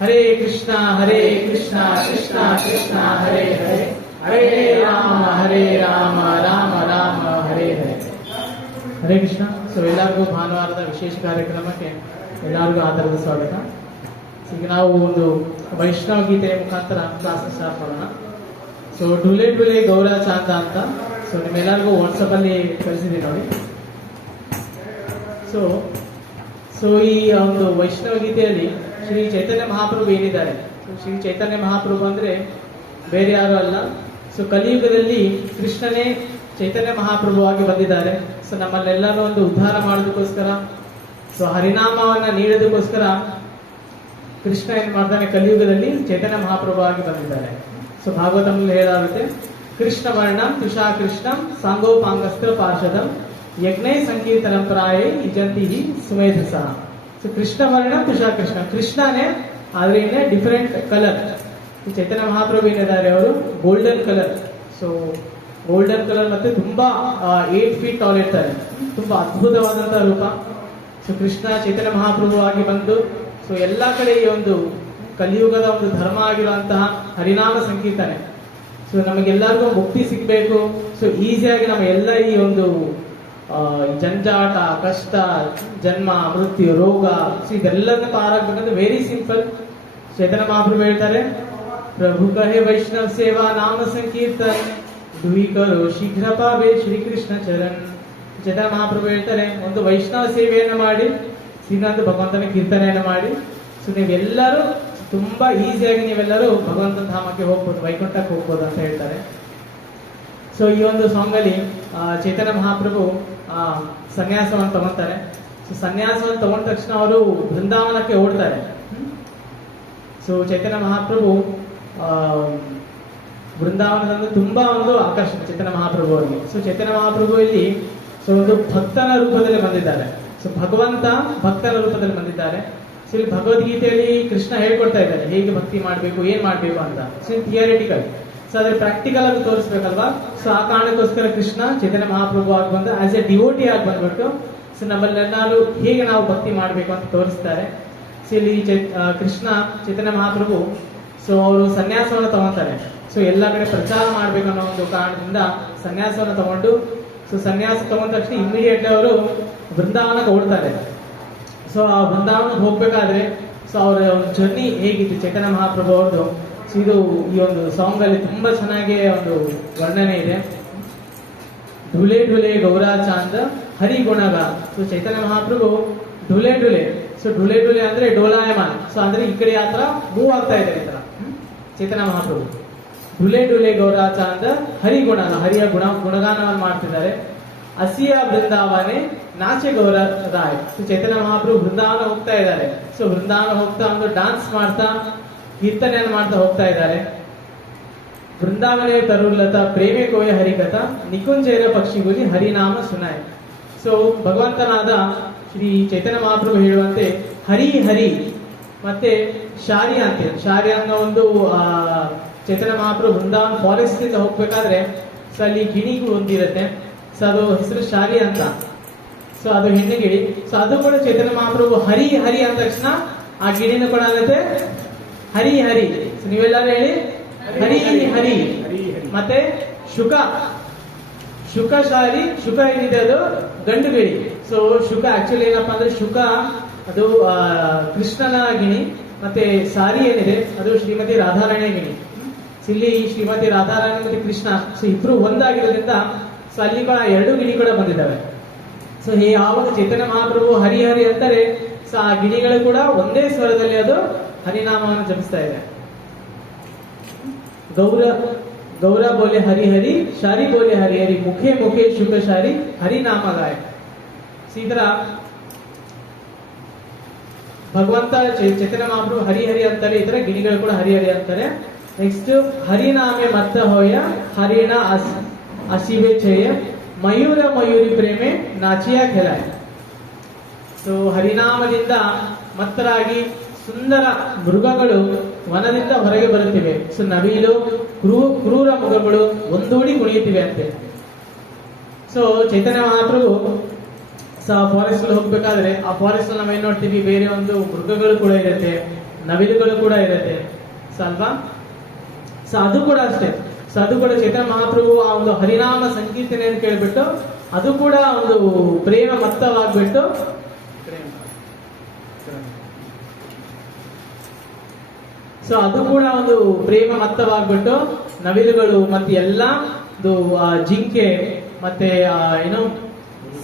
ಹರೇ ಕೃಷ್ಣ ಕೃಷ್ಣ ಕೃಷ್ಣ ಹರೇ ಹರೇ ಹರೇ ರಾಮ ರಾಮ ರಾಮ ಹರೇ ಹರೇ. Hare Krishna. So ಎಲ್ಲರಿಗೂ ಭಾನುವಾರದ ವಿಶೇಷ ಕಾರ್ಯಕ್ರಮಕ್ಕೆ ಎಲ್ಲರಿಗೂ ಆಧಾರದ ಸ್ವಾಗತ. ಈಗ ನಾವು ಒಂದು ವೈಷ್ಣವ ಗೀತೆಯ ಮುಖಾಂತರ ಕ್ಲಾಸ್ ಸ್ಟಾರ್ಟ್ ಮಾಡೋಣ. ಸೊ ಡುಲೆ ಡುಲೆ ಗೌರ ಚಾಂದ ಅಂತ ಸೊ ನಿಮ್ಮೆಲ್ಲರಿಗೂ ವಾಟ್ಸಪ್ ಅಲ್ಲಿ ಕಳಿಸಿದ್ದೀನಿ ನೋಡಿ. ಸೊ ಈ ಒಂದು ವೈಷ್ಣವ ಗೀತೆಯಲ್ಲಿ ಶ್ರೀ ಚೈತನ್ಯ ಮಹಾಪ್ರಭು ಏನಿದ್ದಾರೆ, ಶ್ರೀ ಚೈತನ್ಯ ಮಹಾಪ್ರಭು ಅಂದ್ರೆ ಬೇರೆ ಯಾರು ಅಲ್ಲ. ಸೊ ಕಲಿಯುಗದಲ್ಲಿ ಕೃಷ್ಣನೇ ಚೈತನ್ಯ ಮಹಾಪ್ರಭುವಾಗಿ ಬಂದಿದ್ದಾರೆ. ಸೊ ನಮ್ಮಲ್ಲೆಲ್ಲರೂ ಒಂದು ಉದ್ಧಾರ ಮಾಡೋದಕ್ಕೋಸ್ಕರ, ಸೊ ಹರಿನಾಮವನ್ನ ನೀಡೋದಕ್ಕೋಸ್ಕರ ಕೃಷ್ಣ ಏನ್ ಮಾಡ್ತಾನೆ, ಕಲಿಯುಗದಲ್ಲಿ ಚೈತನ್ಯ ಮಹಾಪ್ರಭು ಆಗಿ ಬಂದಿದ್ದಾರೆ. ಸೊ ಭಾಗವತದಲ್ಲಿ ಹೇಳಾಗುತ್ತೆ, ಕೃಷ್ಣ ವರ್ಣಂ ತುಷಾ ಕೃಷ್ಣಂ ಸಾಂಗೋಪಾಂಗಸ್ತ್ರ ಪಾರ್ಷದಂ ಯಜ್ಞೈ ಸಂಕೀರ್ತನಂ ಪ್ರಾಯ ಇಜಂತಿ ಸುಮೇಧಸ. ಸೊ ಕೃಷ್ಣ ವರ್ಣ ತುಷಾ ಕೃಷ್ಣ, ಕೃಷ್ಣನೇ ಆದ್ರೆ ಇನ್ನೇ ಡಿಫರೆಂಟ್ ಕಲರ್. ಚೈತನ್ಯ ಮಹಾಪ್ರಭು ಏನಿದ್ದಾರೆ ಅವರು golden colour. So golden colour ಮತ್ತೆ ತುಂಬಾ 8 feet ಟಾಲ್ ಇರ್ತಾರೆ, ತುಂಬಾ ಅದ್ಭುತವಾದಂತಹ ರೂಪ. ಸೊ ಕೃಷ್ಣ ಚೈತನ್ಯ ಮಹಾಪ್ರಭು ಆಗಿ ಬಂದು ಸೊ ಎಲ್ಲಾ ಕಡೆ ಈ ಒಂದು ಕಲಿಯುಗದ ಒಂದು ಧರ್ಮ ಆಗಿರುವಂತಹ ಹರಿನಾಮ ಸಂಕೀರ್ತನೆ. ಸೊ ನಮಗೆಲ್ಲರಿಗೂ ಮುಕ್ತಿ ಸಿಗ್ಬೇಕು. ಸೊ ಈಸಿಯಾಗಿ ನಮ್ಮ ಎಲ್ಲ ಈ ಒಂದು ಜಂಜಾಟ, ಕಷ್ಟ, ಜನ್ಮ, ಮೃತ್ಯು, ರೋಗ, ಸೊ ಇದೆಲ್ಲದನ್ನ ಪಾರಾಗಬೇಕಂದ್ರೆ ವೆರಿ ಸಿಂಪಲ್. ಚೈತನ್ಯ ಮಹಾಪ್ರಭು ಹೇಳ್ತಾರೆ, ಪ್ರಭು ಕಹೆ ವೈಷ್ಣವ್ ಸೇವಾ ನಾಮ ಸಂಕೀರ್ತನ್ ದುಹಿ ಕರೋ ಶೀಘ್ರ ಪಾವೆ ಶ್ರೀಕೃಷ್ಣ ಚರಣ್. ಚೈತನ್ಯ ಮಹಾಪ್ರಭು ಹೇಳ್ತಾರೆ, ಒಂದು ವೈಷ್ಣವ ಸೇವೆಯನ್ನು ಮಾಡಿ, ಶ್ರೀನಾಥ ಭಗವಂತನ ಕೀರ್ತನೆಯನ್ನು ಮಾಡಿ, ಸೊ ನೀವೆಲ್ಲರೂ ತುಂಬಾ ಈಸಿಯಾಗಿ ನೀವೆಲ್ಲರೂ ಭಗವಂತನ ಧಾಮಕ್ಕೆ ಹೋಗ್ಬೋದು, ವೈಕುಂಠಕ್ಕೆ ಹೋಗ್ಬೋದು ಅಂತ ಹೇಳ್ತಾರೆ. ಸೊ ಈ ಒಂದು ಸಾಂಗ್ ಅಲ್ಲಿ ಚೈತನ್ಯ ಮಹಾಪ್ರಭು ಸನ್ಯಾಸವನ್ನು ತಗೊಂತಾರೆ. ಸೊ ಸನ್ಯಾಸವನ್ನು ತಗೊಂಡ ತಕ್ಷಣ ಅವರು ಬೃಂದಾವನಕ್ಕೆ ಓಡ್ತಾರೆ. ಸೊ ಚೈತನ್ಯ ಮಹಾಪ್ರಭು ಬೃಂದಾವನದಂದು ತುಂಬಾ ಒಂದು ಆಕರ್ಷಣೆ ಚೈತನ್ಯ ಮಹಾಪ್ರಭು ಅವರಿಗೆ. ಸೊ ಚೈತನ್ಯ ಮಹಾಪ್ರಭು ಇಲ್ಲಿ ಸೊ ಒಂದು ಭಕ್ತನ ರೂಪದಲ್ಲಿ ಬಂದಿದ್ದಾರೆ. ಸೊ ಭಗವಂತ ಭಕ್ತನ ರೂಪದಲ್ಲಿ ಬಂದಿದ್ದಾರೆ. ಸೊ ಇಲ್ಲಿ ಭಗವದ್ಗೀತೆಯಲ್ಲಿ ಕೃಷ್ಣ ಹೇಳ್ಕೊಡ್ತಾ ಇದ್ದಾರೆ ಹೇಗೆ ಭಕ್ತಿ ಮಾಡ್ಬೇಕು, ಏನ್ ಮಾಡ್ಬೇಕು ಅಂತ. ಸೊ ಥಿಯರಿಟಿಕಲ್, ಸೊ ಅದ್ರ ಪ್ರಾಕ್ಟಿಕಲ್ ಆಗಿ ತೋರಿಸ್ಬೇಕಲ್ವಾ. ಸೊ ಆ ಕಾರಣಕ್ಕೋಸ್ಕರ ಕೃಷ್ಣ ಚೈತನ್ಯ ಮಹಾಪ್ರಭು ಆಗಿ ಬಂದು ಆಸ್ ಎ ಡಿವೋಟಿ ಆಗಿ ಬಂದ್ಬಿಟ್ಟು ಸೊ ನಮ್ಮಲ್ಲೆಲ್ಲರೂ ಹೇಗೆ ನಾವು ಭಕ್ತಿ ಮಾಡ್ಬೇಕು ಅಂತ ತೋರಿಸ್ತಾರೆ. ಸೊ ಇಲ್ಲಿ ಕೃಷ್ಣ ಚೈತನ್ಯ ಮಹಾಪ್ರಭು ಸೊ ಅವರು ಸನ್ಯಾಸವನ್ನು ತಗೊಂತಾರೆ. ಸೊ ಎಲ್ಲ ಕಡೆ ಪ್ರಚಾರ ಮಾಡ್ಬೇಕು ಅನ್ನೋ ಒಂದು ಕಾರಣದಿಂದ ಸನ್ಯಾಸವನ್ನು ತಗೊಂಡು, ಸೊ ಸನ್ಯಾಸ ತಗೊಂಡ ತಕ್ಷಣ ಇಮಿಡಿಯೇಟ್ಲಿ ಅವರು ಬೃಂದಾವನಕ್ಕೆ ಓಡ್ತಾರೆ. ಸೊ ಆ ಬೃಂದಾವನಕ್ಕೆ ಹೋಗ್ಬೇಕಾದ್ರೆ ಸೊ ಅವರ ಒಂದು ಜರ್ನಿ ಹೇಗಿತ್ತು ಚೈತನ್ಯ ಮಹಾಪ್ರಭು ಅವ್ರದ್ದು, ಸೊ ಇದು ಈ ಒಂದು ಸಾಂಗ್ ಅಲ್ಲಿ ತುಂಬಾ ಚೆನ್ನಾಗಿ ಒಂದು ವರ್ಣನೆ ಇದೆ. ಢುಲೆ ಢುಲೆ ಗೌರಾ ಚಾಂದ ಹರಿ ಗುಣಗ. ಸೊ ಚೈತನ್ಯ ಮಹಾಪ್ರಭು ಢುಲೆ ಢುಲೆ, ಸೊ ಢುಲೆ ಢುಲೆ ಅಂದ್ರೆ ಡೋಲಾಯಮಾನ್. ಸೊ ಅಂದ್ರೆ ಈ ಕಡೆ ಆ ತರ ಮೂವ್ ಆಗ್ತಾ ಇದೆ ಈ ತರ ಚೈತನ್ಯ ಮಹಾಪ್ರಭು. ಢುಲೆ ಢುಲೆ ಗೌರಾ ಚಾಂದ ಹರಿ ಗುಣಗ, ಹರಿಯ ಗುಣಗಾನವನ್ನು ಮಾಡ್ತಿದ್ದಾರೆ. ಅಸಿಯ ಬೃಂದಾವನೆ ನಾಚೆ ಗೌರ ರಾಯ್. ಸೊ ಚೈತನ್ಯ ಮಹಾಪ್ರಭು ಬೃಂದಾವನ ಹೋಗ್ತಾ ಇದ್ದಾರೆ. ಸೊ ಬೃಂದಾವನ ಹೋಗ್ತಾ ಒಂದು ಡಾನ್ಸ್ ಮಾಡ್ತಾ ಕೀರ್ತನೆಯನ್ನು ಮಾಡ್ತಾ ಹೋಗ್ತಾ ಇದ್ದಾರೆ. ಬೃಂದಾವನೆ ತರುಲತ ಪ್ರೇಮೆ ಕೋಯ ಹರಿಕಥ ನಿಕುಂಜೇನ ಪಕ್ಷಿಗುಲಿ ಹರಿನಾಮ ಸುನಾಯ್. ಸೊ ಭಗವಂತನಾದ ಶ್ರೀ ಚೈತನ್ಯ ಮಹಾಪ್ರಭು ಹೇಳುವಂತೆ ಹರಿ ಹರಿ ಮತ್ತೆ ಶಾರಿ ಅಂತೆ. ಶಾರಿ ಅನ್ನೋ ಒಂದು ಚೈತನ್ಯ ಮಹಾಪ್ರಭು ಬೃಂದಾವನ ಫಾರೆಸ್ಟ್ ಇಂದ ಹೋಗ್ಬೇಕಾದ್ರೆ ಸೊ ಅಲ್ಲಿ ಗಿಣಿಗಳು ಒಂದಿರುತ್ತೆ. ಸೊ ಅದು ಹೆಸರು ಶಾರಿ ಅಂತ. ಸೊ ಅದು ಹೆಣ್ಣು ಗಿಳಿ. ಸೊ ಅದು ಕೂಡ ಚೈತನ್ಯ ಮಹಾಪ್ರಭು ಹರಿ ಹರಿ ಅಂದ ತಕ್ಷಣ ಆ ಗಿಣಿನ ಕೂಡ ಆಗುತ್ತೆ ಹರಿ ಹರಿ. ಸೊ ನೀವೆಲ್ಲರೂ ಹೇಳಿ ಹರಿ ಹರಿ. ಮತ್ತೆ ಶುಕ, ಶುಕ ಶಾರಿ. ಶುಕ ಏನಿದೆ ಅದು ಗಂಡು ಗಿಳಿ. ಸೊ ಶುಕ ಆಕ್ಚುಲಿ ಏನಪ್ಪಾ ಅಂದ್ರೆ ಶುಕ ಅದು ಕೃಷ್ಣನ ಗಿಣಿ, ಮತ್ತೆ ಸಾರಿ ಏನಿದೆ ಅದು ಶ್ರೀಮತಿ ರಾಧಾರಾಣಿಯ ಗಿಣಿ. ಇಲ್ಲಿ ಶ್ರೀಮತಿ ರಾಧಾರಾಣಿ ಮತ್ತೆ ಕೃಷ್ಣ ಸೊ ಇಬ್ರು ಒಂದಾಗಿರೋದ್ರಿಂದ ಸೊ ಅಲ್ಲಿ ಕೂಡ 2 ಗಿಣಿ ಕೂಡ ಬಂದಿದ್ದಾವೆ. ಸೊ ಯಾವಾಗ ಚೈತನ್ಯ ಮಹಾಪ್ರಭು ಹರಿ ಹರಿ ಅಂತಾರೆ ಸೊ ಆ ಗಿಣಿಗಳು ಕೂಡ ಒಂದೇ ಸ್ವರದಲ್ಲಿ ಅದು ಹರಿನಾಮವನ್ನು ಜಪಿಸ್ತಾ ಇದೆ. ಗೌರ ಬೋಲೆ ಹರಿ ಹರಿ, ಶಾರಿ ಬೋಲೆ ಹರಿ ಹರಿ, ಮುಖೆ ಮುಖೆ ಶುಕ ಶಾರಿ ಹರಿನಾಮ ಗಾಯ. ಈ ತರ ಭಗವಂತ ಚೈತನ್ಯ ಮಹಾಪ್ರಭು ಹರಿ ಹರಿ ಅಂತಾರೆ, ಈ ತರ ಗಿಣಿಗಳು ಕೂಡ ಹರಿ ಹರಿ ಅಂತಾರೆ. ನೆಕ್ಸ್ಟ್ ಹರಿನಾಮೆ ಮತ್ತ ಹೋಯ ಹರಿಣ ಅಸಿವೆ ಚಯ ಮಯೂರ ಮಯೂರಿ ಪ್ರೇಮೆ ನಾಚಿಯ ಖೆಲಾಯ. ಸೊ ಹರಿನಾಮದಿಂದ ಮತ್ತರಾಗಿ ಸುಂದರ ಮೃಗಗಳು ವನದಿಂದ ಹೊರಗೆ ಬರುತ್ತಿವೆ. ಸೊ ನವಿಲು, ಕ್ರೂರ ಮೃಗಗಳು ಒಂದೂಡಿ ಕುಣಿಯುತ್ತಿವೆ ಅಂತೆ. ಸೊ ಚೈತನ್ಯ ಮಹಾಪ್ರಭು ಫಾರೆಸ್ಟ್ ಅಲ್ಲಿ ಹೋಗ್ಬೇಕಾದ್ರೆ ಆ ಫಾರೆಸ್ಟ್ ಅಲ್ಲಿ ನಾವೇನ್ ನೋಡ್ತೀವಿ, ಬೇರೆ ಒಂದು ಮೃಗಗಳು ಕೂಡ ಇರುತ್ತೆ, ನವಿಲುಗಳು ಕೂಡ ಇರುತ್ತೆ ಸೊ ಅಲ್ವಾ. ಸೊ ಅದು ಕೂಡ ಅಷ್ಟೇ. ಸೊ ಅದು ಕೂಡ ಚೈತನ್ಯ ಮಹಾಪ್ರಭು ಆ ಒಂದು ಹರಿನಾಮ ಸಂಕೀರ್ತನೆಯನ್ನು ಕೇಳ್ಬಿಟ್ಟು ಅದು ಕೂಡ ಒಂದು ಪ್ರೇಮ ಮತ್ತವಾಗ್ಬಿಟ್ಟು ಸೊ ಅದು ಕೂಡ ಒಂದು ಪ್ರೇಮ ಮತ್ತವಾಗ್ಬಿಟ್ಟು ನವಿಲುಗಳು ಮತ್ತೆ ಎಲ್ಲ ಜಿಂಕೆ ಮತ್ತೆ ಏನು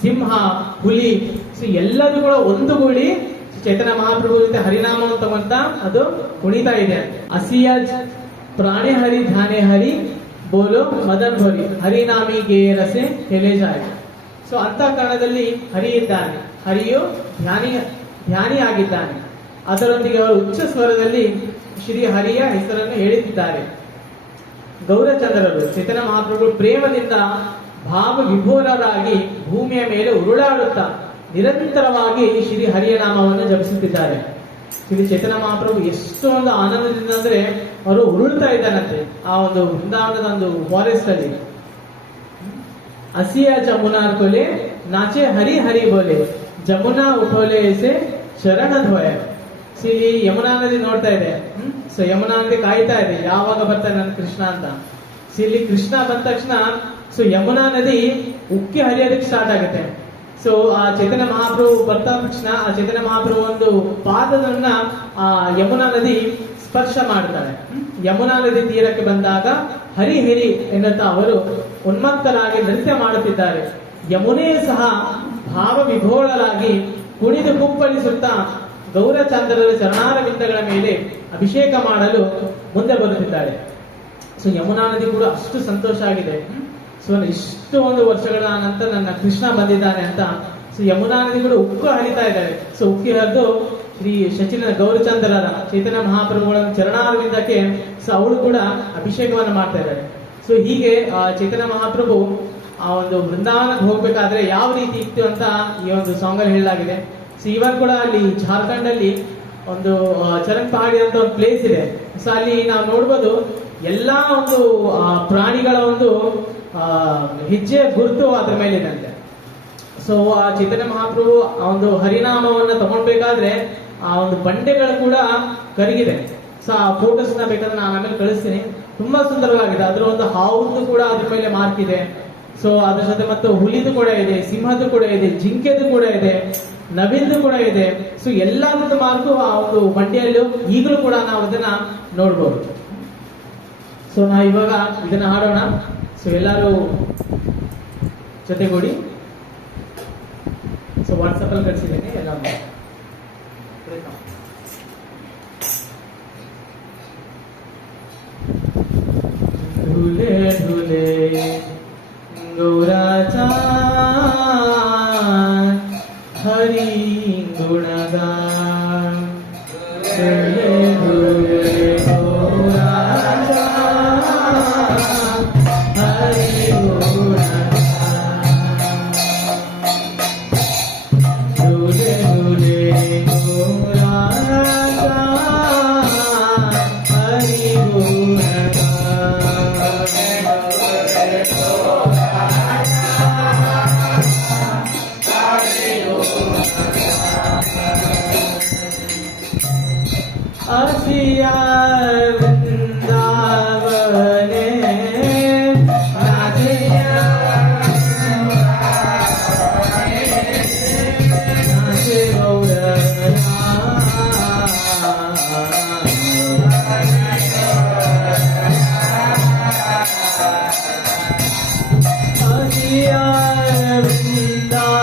ಸಿಂಹ, ಹುಲಿ, ಸೊ ಎಲ್ಲರೂ ಕೂಡ ಒಂದುಗೂಡಿ ಚೈತನ್ಯ ಮಹಾಪ್ರಭು ಜೊತೆ ಹರಿನಾಮವನ್ನು ತಗೊಂತ ಅದು ಕುಣಿತಾ ಇದೆ. ಅಸಿಯಾಜ್ ಪ್ರಾಣಿ ಹರಿ ಧ್ಯಾನೆ ಹರಿ ಬೋಲೋ ಮದನ್ ಭರಿ ಹರಿನಾಮಿಗೆ ರಸೆ ಹೆಲೆ ಜಾಯ್. ಸೊ ಅಂತ ಕಾರಣದಲ್ಲಿ ಹರಿ ಇದ್ದಾನೆ, ಹರಿಯು ಧ್ಯಾನಿಯಾಗಿದ್ದಾನೆ. ಅದರೊಂದಿಗೆ ಅವರು ಉಚ್ಚ ಸ್ವರದಲ್ಲಿ ಶ್ರೀ ಹರಿಯ ಹೆಸರನ್ನು ಹೇಳುತ್ತಿದ್ದಾರೆ. ಗೌರಚಂದ್ರರು ಚೈತನ್ಯ ಮಹಾಪ್ರಭು ಪ್ರೇಮದಿಂದ ಭಾವ ವಿಭೋರರಾಗಿ ಭೂಮಿಯ ಮೇಲೆ ಉರುಳಾಡುತ್ತಾ ನಿರಂತರವಾಗಿ ಶ್ರೀ ಹರಿಯ ನಾಮವನ್ನು ಜಪಿಸುತ್ತಿದ್ದಾರೆ. ಶ್ರೀ ಚೈತನ್ಯ ಮಹಾಪ್ರಭು ಎಷ್ಟು ಒಂದು ಆನಂದದಿಂದ ಅಂದ್ರೆ ಅವರು ಉರುಳ್ತಾ ಇದ್ದಾನಂತೆ ಆ ಒಂದು ವೃಂದಾವನದ ಒಂದು ಫಾರೆಸ್ಟ್ ಅಲ್ಲಿ. ಹಸಿಯ ಜಮುನಾ ಕೊಲೆ ನಾಚೆ ಹರಿ ಹರಿ ಬೋಲೆ ಜಮುನಾ ಉಠೋಲೆ ಎಸೆ ಶರಣ ಧ್ವಯ. ಇಲ್ಲಿ ಯಮುನಾ ನದಿ ನೋಡ್ತಾ ಇದೆ. ಸೊ ಯಮುನಾ ನದಿ ಕಾಯ್ತಾ ಇದೆ ಯಾವಾಗ ಬರ್ತಾನೆ ನನ್ನ ಕೃಷ್ಣ ಅಂತ. ಸೊ ಇಲ್ಲಿ ಕೃಷ್ಣ ಬಂದ ತಕ್ಷಣ ಸೊ ಯಮುನಾ ನದಿ ಉಕ್ಕಿ ಹರಿಯೋದಕ್ಕೆ ಸ್ಟಾರ್ಟ್ ಆಗುತ್ತೆ. ಸೊ ಆ ಚೈತನ್ಯ ಮಹಾಪ್ರಭು ಬರ್ತಾ ತಕ್ಷಣ ಆ ಚೈತನ್ಯ ಮಹಾಪ್ರಭು ಒಂದು ಪಾದದನ್ನ ಆ ಯಮುನಾ ನದಿ ಸ್ಪರ್ಶ ಮಾಡ್ತಾರೆ. ಯಮುನಾ ನದಿ ತೀರಕ್ಕೆ ಬಂದಾಗ ಹರಿ ಹರಿ ಎನ್ನುತ್ತಾ ಅವರು ಉನ್ಮತ್ತರಾಗಿ ನೃತ್ಯ ಮಾಡುತ್ತಿದ್ದಾರೆ. ಯಮುನೆ ಸಹ ಭಾವ ವಿಭೋಳರಾಗಿ ಕುಣಿದು ಕುಪ್ಪಳಿಸುತ್ತಾ ಗೌರಚಂದ್ರರ ಚರಣಾರವಿಂದಗಳ ಮೇಲೆ ಅಭಿಷೇಕ ಮಾಡಲು ಮುಂದೆ ಬರುತ್ತಿದ್ದಾರೆ. ಸೊ ಯಮುನಾ ನದಿ ಕೂಡ ಅಷ್ಟು ಸಂತೋಷ ಆಗಿದೆ. ಸೊ ಇಷ್ಟು ಒಂದು ವರ್ಷಗಳ ನಂತರ ನನ್ನ ಕೃಷ್ಣ ಬಂದಿದ್ದಾನೆ ಅಂತ. ಸೊ ಯಮುನಾ ನದಿ ಕೂಡ ಉಕ್ಕು ಹರಿತಾ ಇದ್ದಾರೆ. ಸೊ ಉಕ್ಕಿ ಹರಿದು ಶ್ರೀ ಶಚಿನ ಗೌರಚಂದ್ರರ ಚೈತನ್ಯ ಮಹಾಪ್ರಭುಗಳ ಚರಣಾರವಿಂದಕ್ಕೆ ಸೊ ಅವಳು ಕೂಡ ಅಭಿಷೇಕವನ್ನು ಮಾಡ್ತಾ ಇದ್ದಾರೆ. ಸೊ ಹೀಗೆ ಚೈತನ್ಯ ಮಹಾಪ್ರಭು ಆ ಒಂದು ವೃಂದಾವನಕ್ಕೆ ಹೋಗ್ಬೇಕಾದ್ರೆ ಯಾವ ರೀತಿ ಇತ್ತು ಅಂತ ಈ ಒಂದು ಸಾಂಗ್ ಅಲ್ಲಿ ಹೇಳಲಾಗಿದೆ. ಸೊ ಇವಾಗ ಕೂಡ ಅಲ್ಲಿ ಜಾರ್ಖಂಡ್ ಅಲ್ಲಿ ಒಂದು ಚರಣ್ ಪಹಾಡಿ ಅಂತ ಒಂದು ಪ್ಲೇಸ್ ಇದೆ. ಸೊ ಅಲ್ಲಿ ನಾವು ನೋಡ್ಬೋದು ಎಲ್ಲಾ ಒಂದು ಪ್ರಾಣಿಗಳ ಒಂದು ಹೆಜ್ಜೆ ಗುರುತು ಅದ್ರ ಮೇಲಿದಂತೆ. ಸೊ ಆ ಚೈತನ್ಯ ಮಹಾಪ್ರಭು ಆ ಒಂದು ಹರಿನಾಮವನ್ನ ತಗೊಂಡ್ಬೇಕಾದ್ರೆ ಆ ಒಂದು ಬಂಡೆಗಳು ಕೂಡ ಕರಗಿದೆ. ಸೊ ಆ ಫೋಟೋಸ್ ನ ಬೇಕಾದ್ರೆ ನಾನು ಆಮೇಲೆ ಕಳಿಸ್ತೀನಿ. ತುಂಬಾ ಸುಂದರವಾಗಿದೆ. ಅದ್ರ ಒಂದು ಹಾವುದು ಕೂಡ ಅದ್ರ ಮೇಲೆ ಮಾರ್ಕ್ ಇದೆ. ಸೊ ಅದ್ರ ಜೊತೆ ಮತ್ತೆ ಹುಲಿದು ಕೂಡ ಇದೆ, ಸಿಂಹದ್ದು ಕೂಡ ಇದೆ, ಜಿಂಕೆದು ಕೂಡ ಇದೆ, ನವಿಲ್ದು ಕೂಡ ಇದೆ. ಸೊ ಎಲ್ಲದರದ್ದು ಮಾರ್ಕು ಆ ಒಂದು ಬಂಡೆಯಲ್ಲೂ ಈಗಲೂ ಕೂಡ ನಾವು ಅದನ್ನ ನೋಡ್ಬೋದು. ಸೊ ನಾವು ಇವಾಗ ಇದನ್ನ ಹಾಡೋಣ. ಸೊ ಎಲ್ಲರೂ ಜೊತೆಗೂಡಿ. ಸೊ ವಾಟ್ಸಪ್ ಅಲ್ಲಿ ಕಳಿಸಿದ್ದೀನಿ ಎಲ್ಲ. ढूले ढूले गौराचा हरि गुणगान. ढूले ढूले गौराचा हरि गुणगान. ढूले ढूले गौराचा हरि गुणगान. असिया वृंदावने नाचिया नाचे गौरना. असिया वृंदावने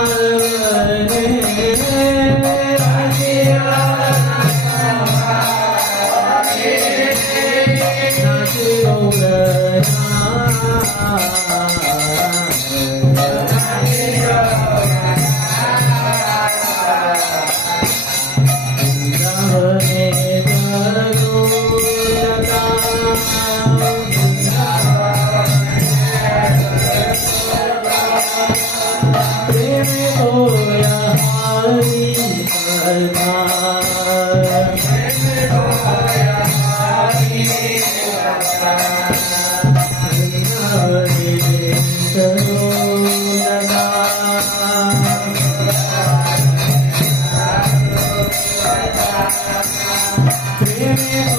Hare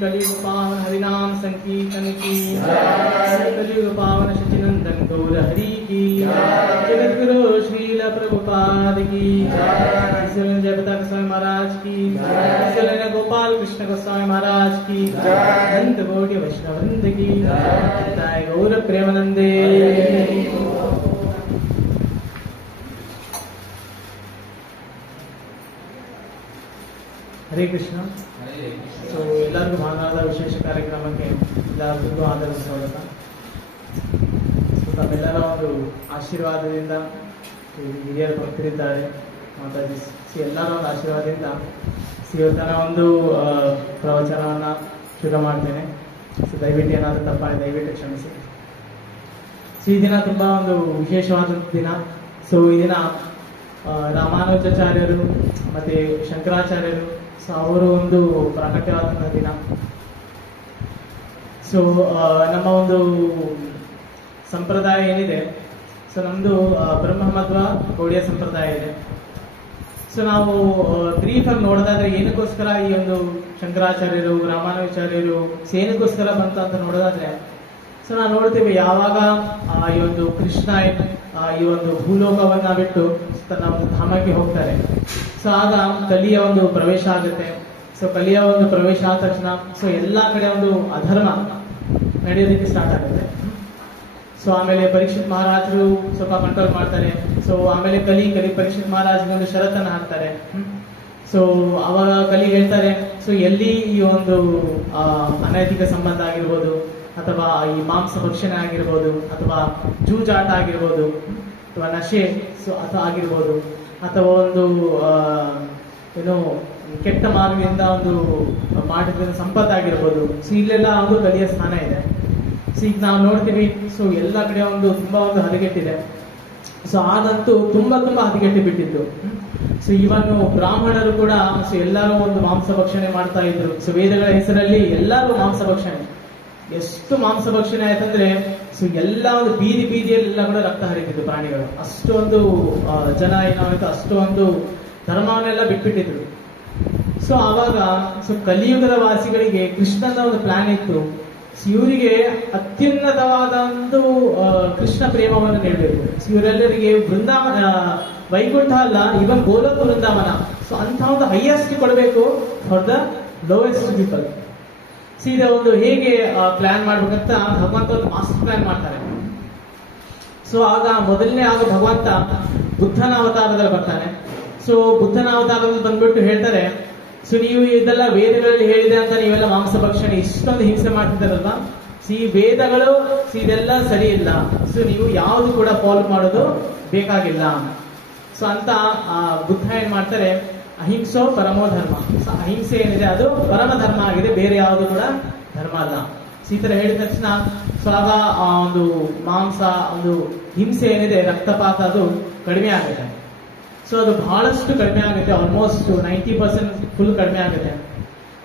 कलियुग पावन हरिनाम संकीर्तन की कलियुग पावन सचिनंदन गौर हरि की जगत गुरु श्रील प्रभुपाद की जय बता गोस्वामी महाराज की गोपाल कृष्ण गोस्वामी महाराज की अनंत कोटि वैष्णव वृंद की जय गौर प्रेमानंदे। ಹರೇ ಕೃಷ್ಣ. ಸೊ ಎಲ್ಲರಿಗೂ ಭಾನುವಾರದ ವಿಶೇಷ ಕಾರ್ಯಕ್ರಮಕ್ಕೆ ಎಲ್ಲರಿಗೂ ಆದರ ಸ್ವಾಗತ. ಸೊ ತಮ್ಮೆಲ್ಲರ ಒಂದು ಆಶೀರ್ವಾದದಿಂದ ಹಿರಿಯರು ಭಕ್ತರಿದ್ದಾರೆ ಮಾತಾಜಿ ಎಲ್ಲರ ಒಂದು ಆಶೀರ್ವಾದದಿಂದ ಇವತ್ತಿನ ಒಂದು ಪ್ರವಚನವನ್ನು ಶುರು ಮಾಡ್ತೇನೆ. ಸೊ ದಯವಿಟ್ಟು ಏನಾದರೂ ತಪ್ಪಾಗಿ ದಯವಿಟ್ಟು ಕ್ಷಮಿಸಿ. ಸೊ ಈ ದಿನ ತುಂಬ ಒಂದು ವಿಶೇಷವಾದ ದಿನ. ಸೊ ಈ ದಿನ ರಾಮಾನುಜಾಚಾರ್ಯರು ಮತ್ತು ಶಂಕರಾಚಾರ್ಯರು ಸೊ ಅವರು ಒಂದು ಪ್ರಾಕಟ್ಯವಾದಂತಹ ದಿನ. ಸೊ ನಮ್ಮ ಒಂದು ಸಂಪ್ರದಾಯ ಏನಿದೆ, ಸೊ ನಮ್ಮದು ಬ್ರಹ್ಮಮಧ್ವ ಗೌಡಿಯ ಸಂಪ್ರದಾಯ ಇದೆ. ಸೊ ನಾವು ಬ್ರೀಫಾಗಿ ನೋಡೋದಾದ್ರೆ ಏನಕ್ಕೋಸ್ಕರ ಈ ಒಂದು ಶಂಕರಾಚಾರ್ಯರು ರಾಮಾನುಜಾಚಾರ್ಯರು ಏನಕ್ಕೋಸ್ಕರ ಬಂತು ಅಂತ ನೋಡೋದಾದ್ರೆ, ಸೊ ನಾವು ನೋಡ್ತೀವಿ ಯಾವಾಗ ಈ ಒಂದು ಕೃಷ್ಣ ಈ ಒಂದು ಭೂಲೋಕವನ್ನ ಬಿಟ್ಟು ತನ್ನ ಒಂದು ಧಾಮಕ್ಕೆ ಹೋಗ್ತಾರೆ. ಸೊ ಆಗ ಕಲಿಯ ಒಂದು ಪ್ರವೇಶ ಆಗುತ್ತೆ. ಸೊ ಕಲಿಯ ಒಂದು ಪ್ರವೇಶ ಆದ ತಕ್ಷಣ ಸೊ ಎಲ್ಲಾ ಕಡೆ ಒಂದು ಅಧರ್ಮ ನಡೆಯೋದಕ್ಕೆ ಸ್ಟಾರ್ಟ್ ಆಗುತ್ತೆ. ಸೊ ಆಮೇಲೆ ಪರೀಕ್ಷಿತ್ ಮಹಾರಾಜರು ಸ್ವಲ್ಪ ಕಂಟ್ರೋಲ್ ಮಾಡ್ತಾರೆ. ಸೊ ಆಮೇಲೆ ಕಲಿ ಪರೀಕ್ಷಿತ್ ಮಹಾರಾಜ್ಗೆ ಒಂದು ಷರತ್ತನ್ನು ಹಾಕ್ತಾರೆ. ಸೊ ಅವಾಗ ಕಲಿ ಹೇಳ್ತಾರೆ, ಸೊ ಎಲ್ಲಿ ಈ ಒಂದು ಅನೈತಿಕ ಸಂಬಂಧ ಆಗಿರ್ಬೋದು, ಅಥವಾ ಈ ಮಾಂಸ ಭಕ್ಷಣೆ ಆಗಿರ್ಬೋದು, ಅಥವಾ ಜೂಜಾಟ ಆಗಿರ್ಬೋದು, ಅಥವಾ ನಶೆ ಸೊ ಅಥವಾ ಆಗಿರ್ಬೋದು, ಅಥವಾ ಒಂದು ಏನು ಕೆಟ್ಟ ಮಾರ್ಗದಿಂದ ಒಂದು ಮಾಡಿದ ಸಂಪತ್ತಾಗಿರ್ಬೋದು. ಸೊ ಇಲ್ಲೆಲ್ಲ ಒಂದು ಕಲಿಯ ಸ್ಥಾನ ಇದೆ. ಸೊ ಈಗ ನಾವು ನೋಡ್ತೀವಿ, ಸೊ ಎಲ್ಲ ಕಡೆ ಒಂದು ತುಂಬಾ ಒಂದು ಹದಗೆಟ್ಟಿದೆ. ಸೊ ಆದಂತೂ ತುಂಬಾ ಹದಗೆಟ್ಟು ಬಿಟ್ಟಿದ್ದು. ಸೊ ಇವನು ಬ್ರಾಹ್ಮಣರು ಕೂಡ ಸೊ ಎಲ್ಲರೂ ಒಂದು ಮಾಂಸ ಭಕ್ಷಣೆ ಮಾಡ್ತಾ ಇದ್ರು. ಸೊ ವೇದಗಳ ಹೆಸರಲ್ಲಿ ಎಲ್ಲರೂ ಮಾಂಸ ಭಕ್ಷಣೆ. ಎಷ್ಟು ಮಾಂಸ ಭಕ್ಷಣೆ ಆಯ್ತಂದ್ರೆ ಸೊ ಎಲ್ಲ ಒಂದು ಬೀದಿಯಲ್ಲೆಲ್ಲ ಕೂಡ ರಕ್ತ ಹರಿತಿದ್ರು ಪ್ರಾಣಿಗಳು. ಅಷ್ಟೊಂದು ಜನ ಏನಾಗುತ್ತೆ, ಅಷ್ಟೊಂದು ಧರ್ಮವನ್ನೆಲ್ಲ ಬಿಟ್ಬಿಟ್ಟಿದ್ರು. ಸೊ ಆವಾಗ ಸೊ ಕಲಿಯುಗದ ವಾಸಿಗಳಿಗೆ ಕೃಷ್ಣನ ಒಂದು ಪ್ಲಾನ್ ಇತ್ತು. ಇವರಿಗೆ ಅತ್ಯುನ್ನತವಾದ ಒಂದು ಕೃಷ್ಣ ಪ್ರೇಮವನ್ನು ನೀಡಬೇಕು. ಇವರೆಲ್ಲರಿಗೆ ವೃಂದಾವನ, ವೈಕುಂಠ ಅಲ್ಲ, ಇವನ್ ಗೋಲೋಕ ವೃಂದಾವನ, ಸೊ ಅಂತ ಒಂದು ಹೈಯೆಸ್ಟ್ ಕೊಡಬೇಕು ಫಾರ್ ದ ಲೋವೆಸ್ಟ್ ಪೀಪಲ್. ಸೀದಾ ಒಂದು ಹೇಗೆ ಪ್ಲಾನ್ ಮಾಡ್ಬೇಕಂತ ಭಗವಂತ ಒಂದು ಮಾಸ್ಟರ್ ಪ್ಲಾನ್ ಮಾಡ್ತಾರೆ. ಸೊ ಆಗ ಭಗವಂತ ಬುದ್ಧನ ಅವತಾರದಲ್ಲಿ ಬರ್ತಾನೆ. ಸೊ ಬುದ್ಧನ ಅವತಾರದಲ್ಲಿ ಬಂದ್ಬಿಟ್ಟು ಹೇಳ್ತಾರೆ, ಸೊ ನೀವು ಇದೆಲ್ಲ ವೇದಗಳಲ್ಲಿ ಹೇಳಿದೆ ಅಂತ ನೀವೆಲ್ಲ ಮಾಂಸ ಭಕ್ಷಣೆ ಇಷ್ಟೊಂದು ಹಿಂಸೆ ಮಾಡ್ತಿದ್ದಾರಲ್ವಾ, ಈ ವೇದಗಳು ಇದೆಲ್ಲ ಸರಿ ಇಲ್ಲ. ಸೊ ನೀವು ಯಾವುದು ಕೂಡ ಫಾಲೋ ಮಾಡೋದು ಬೇಕಾಗಿಲ್ಲ. ಸೊ ಅಂತ ಬುದ್ಧ ಏನ್ ಮಾಡ್ತಾರೆ, ಅಹಿಂಸೋ ಪರಮೋ ಧರ್ಮ. ಸೊ ಅಹಿಂಸೆ ಏನಿದೆ ಅದು ಪರಮ ಧರ್ಮ ಆಗಿದೆ, ಬೇರೆ ಯಾವುದು ಕೂಡ ಧರ್ಮ ಅಲ್ಲ. ಈ ತರ ಹೇಳಿದ ತಕ್ಷಣ ಸೊ ಆಗ ಒಂದು ಮಾಂಸ, ಒಂದು ಹಿಂಸೆ ಏನಿದೆ, ರಕ್ತಪಾತ, ಅದು ಕಡಿಮೆ ಆಗುತ್ತೆ. ಸೊ ಅದು ಬಹಳಷ್ಟು ಕಡಿಮೆ ಆಗುತ್ತೆ, ಆಲ್ಮೋಸ್ಟ್ 90% ಫುಲ್ ಕಡಿಮೆ ಆಗುತ್ತೆ.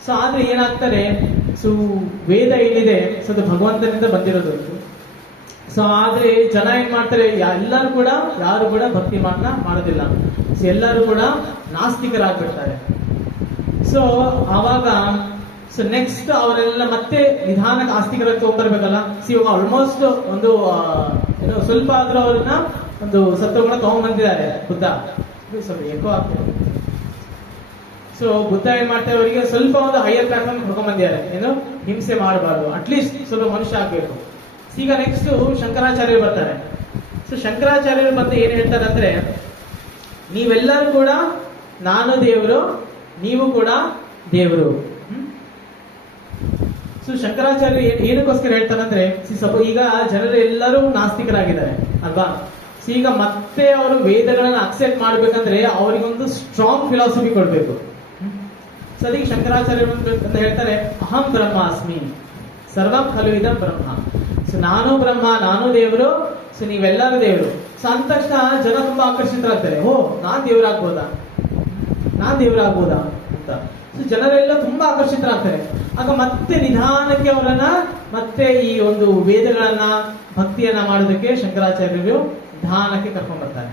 ಸೊ ಆದ್ರೆ ಏನಾಗ್ತಾರೆ, ಸೊ ವೇದ ಏನಿದೆ ಸೊ ಅದು ಭಗವಂತನಿಂದ ಬಂದಿರೋದು. ಸೊ ಆದ್ರೆ ಜನ ಏನ್ ಮಾಡ್ತಾರೆ, ಎಲ್ಲರೂ ಕೂಡ ಯಾರು ಕೂಡ ಭಕ್ತಿ ಮಾಡೋದಿಲ್ಲ. ಸೊ ಎಲ್ಲರೂ ಕೂಡ ನಾಸ್ತಿಕರಾಗ್ಬಿಡ್ತಾರೆ. ಸೊ ಆವಾಗ ಸೊ ನೆಕ್ಸ್ಟ್ ಅವರೆಲ್ಲ ಮತ್ತೆ ನಿಧಾನಕ್ಕೆ ಆಸ್ತಿಕರಾಗಿ ತಗೊಂಡ್ಬರ್ಬೇಕಲ್ಲ. ಸೊ ಇವಾಗ ಆಲ್ಮೋಸ್ಟ್ ಒಂದು ಸ್ವಲ್ಪ ಆದ್ರೂ ಅವ್ರನ್ನ ಒಂದು ಸತ್ವಗುಣ ತಗೊಂಡ್ಬಂದಿದ್ದಾರೆ ಬುದ್ಧ. ಸ್ವಲ್ಪ ಎಕೋ ಆಗ್ತದೆ. ಸೊ ಬುದ್ಧ ಏನ್ ಮಾಡ್ತಾರೆ, ಅವರಿಗೆ ಸ್ವಲ್ಪ ಒಂದು ಹೈಯರ್ ಪ್ಲಾಟ್ಫಾರ್ಮ್ ಕರ್ಕೊಂಡ್ ಬಂದಿದ್ದಾರೆ. ಏನು, ಹಿಂಸೆ ಮಾಡಬಾರ್ದು, ಅಟ್ಲೀಸ್ಟ್ ಸ್ವಲ್ಪ ಮನುಷ್ಯ ಆಗ್ಬೇಕು. ಈಗ ನೆಕ್ಸ್ಟ್ ಶಂಕರಾಚಾರ್ಯರು ಬರ್ತಾರೆ. ಸೊ ಶಂಕರಾಚಾರ್ಯರು ಬಂದು ಏನ್ ಹೇಳ್ತಾರೆ ಅಂದ್ರೆ, ನೀವೆಲ್ಲರೂ ಕೂಡ ನಾನು ದೇವರು, ನೀವು ಕೂಡ ದೇವರು. ಸೊ ಶಂಕರಾಚಾರ್ಯರು ಏನಕ್ಕೋಸ್ಕರ ಹೇಳ್ತಾರಂದ್ರೆ, ಈಗ ಜನರು ಎಲ್ಲರೂ ನಾಸ್ತಿಕರಾಗಿದ್ದಾರೆ ಅಲ್ವಾ. ಸೊ ಈಗ ಮತ್ತೆ ಅವರು ವೇದಗಳನ್ನ ಅಕ್ಸೆಪ್ಟ್ ಮಾಡ್ಬೇಕಂದ್ರೆ ಅವರಿಗೊಂದು ಸ್ಟ್ರಾಂಗ್ ಫಿಲಾಸಫಿ ಕೊಡ್ಬೇಕು. ಸೊ ಅದಕ್ಕೆ ಶಂಕರಾಚಾರ್ಯರು ಅಂತ ಹೇಳ್ತಾರೆ, ಅಹಂ ಬ್ರಹ್ಮಾಸ್ಮಿ ಸರ್ವಂ ಖಲು ಇದಂ ಬ್ರಹ್ಮ. ಸೊ ನಾನು ಬ್ರಹ್ಮ, ನಾನು ದೇವರು, ಸೊ ನೀವೆಲ್ಲರೂ ದೇವರು. ಸೊ ಅಂದ ತಕ್ಷಣ ಜನ ತುಂಬಾ ಆಕರ್ಷಿತರಾಗ್ತಾರೆ. ಓ, ನಾನ್ ದೇವರಾಗ್ಬೋದಾ ಅಂತ. ಸೊ ಜನರೆಲ್ಲ ತುಂಬಾ ಆಕರ್ಷಿತರಾಗ್ತಾರೆ. ಆಗ ಮತ್ತೆ ನಿಧಾನಕ್ಕೆ ಅವರನ್ನ ಮತ್ತೆ ಈ ಒಂದು ವೇದಗಳನ್ನ, ಭಕ್ತಿಯನ್ನ ಮಾಡೋದಕ್ಕೆ ಶಂಕರಾಚಾರ್ಯರು ನಿಧಾನಕ್ಕೆ ಕರ್ಕೊಂಡ್ ಬರ್ತಾರೆ.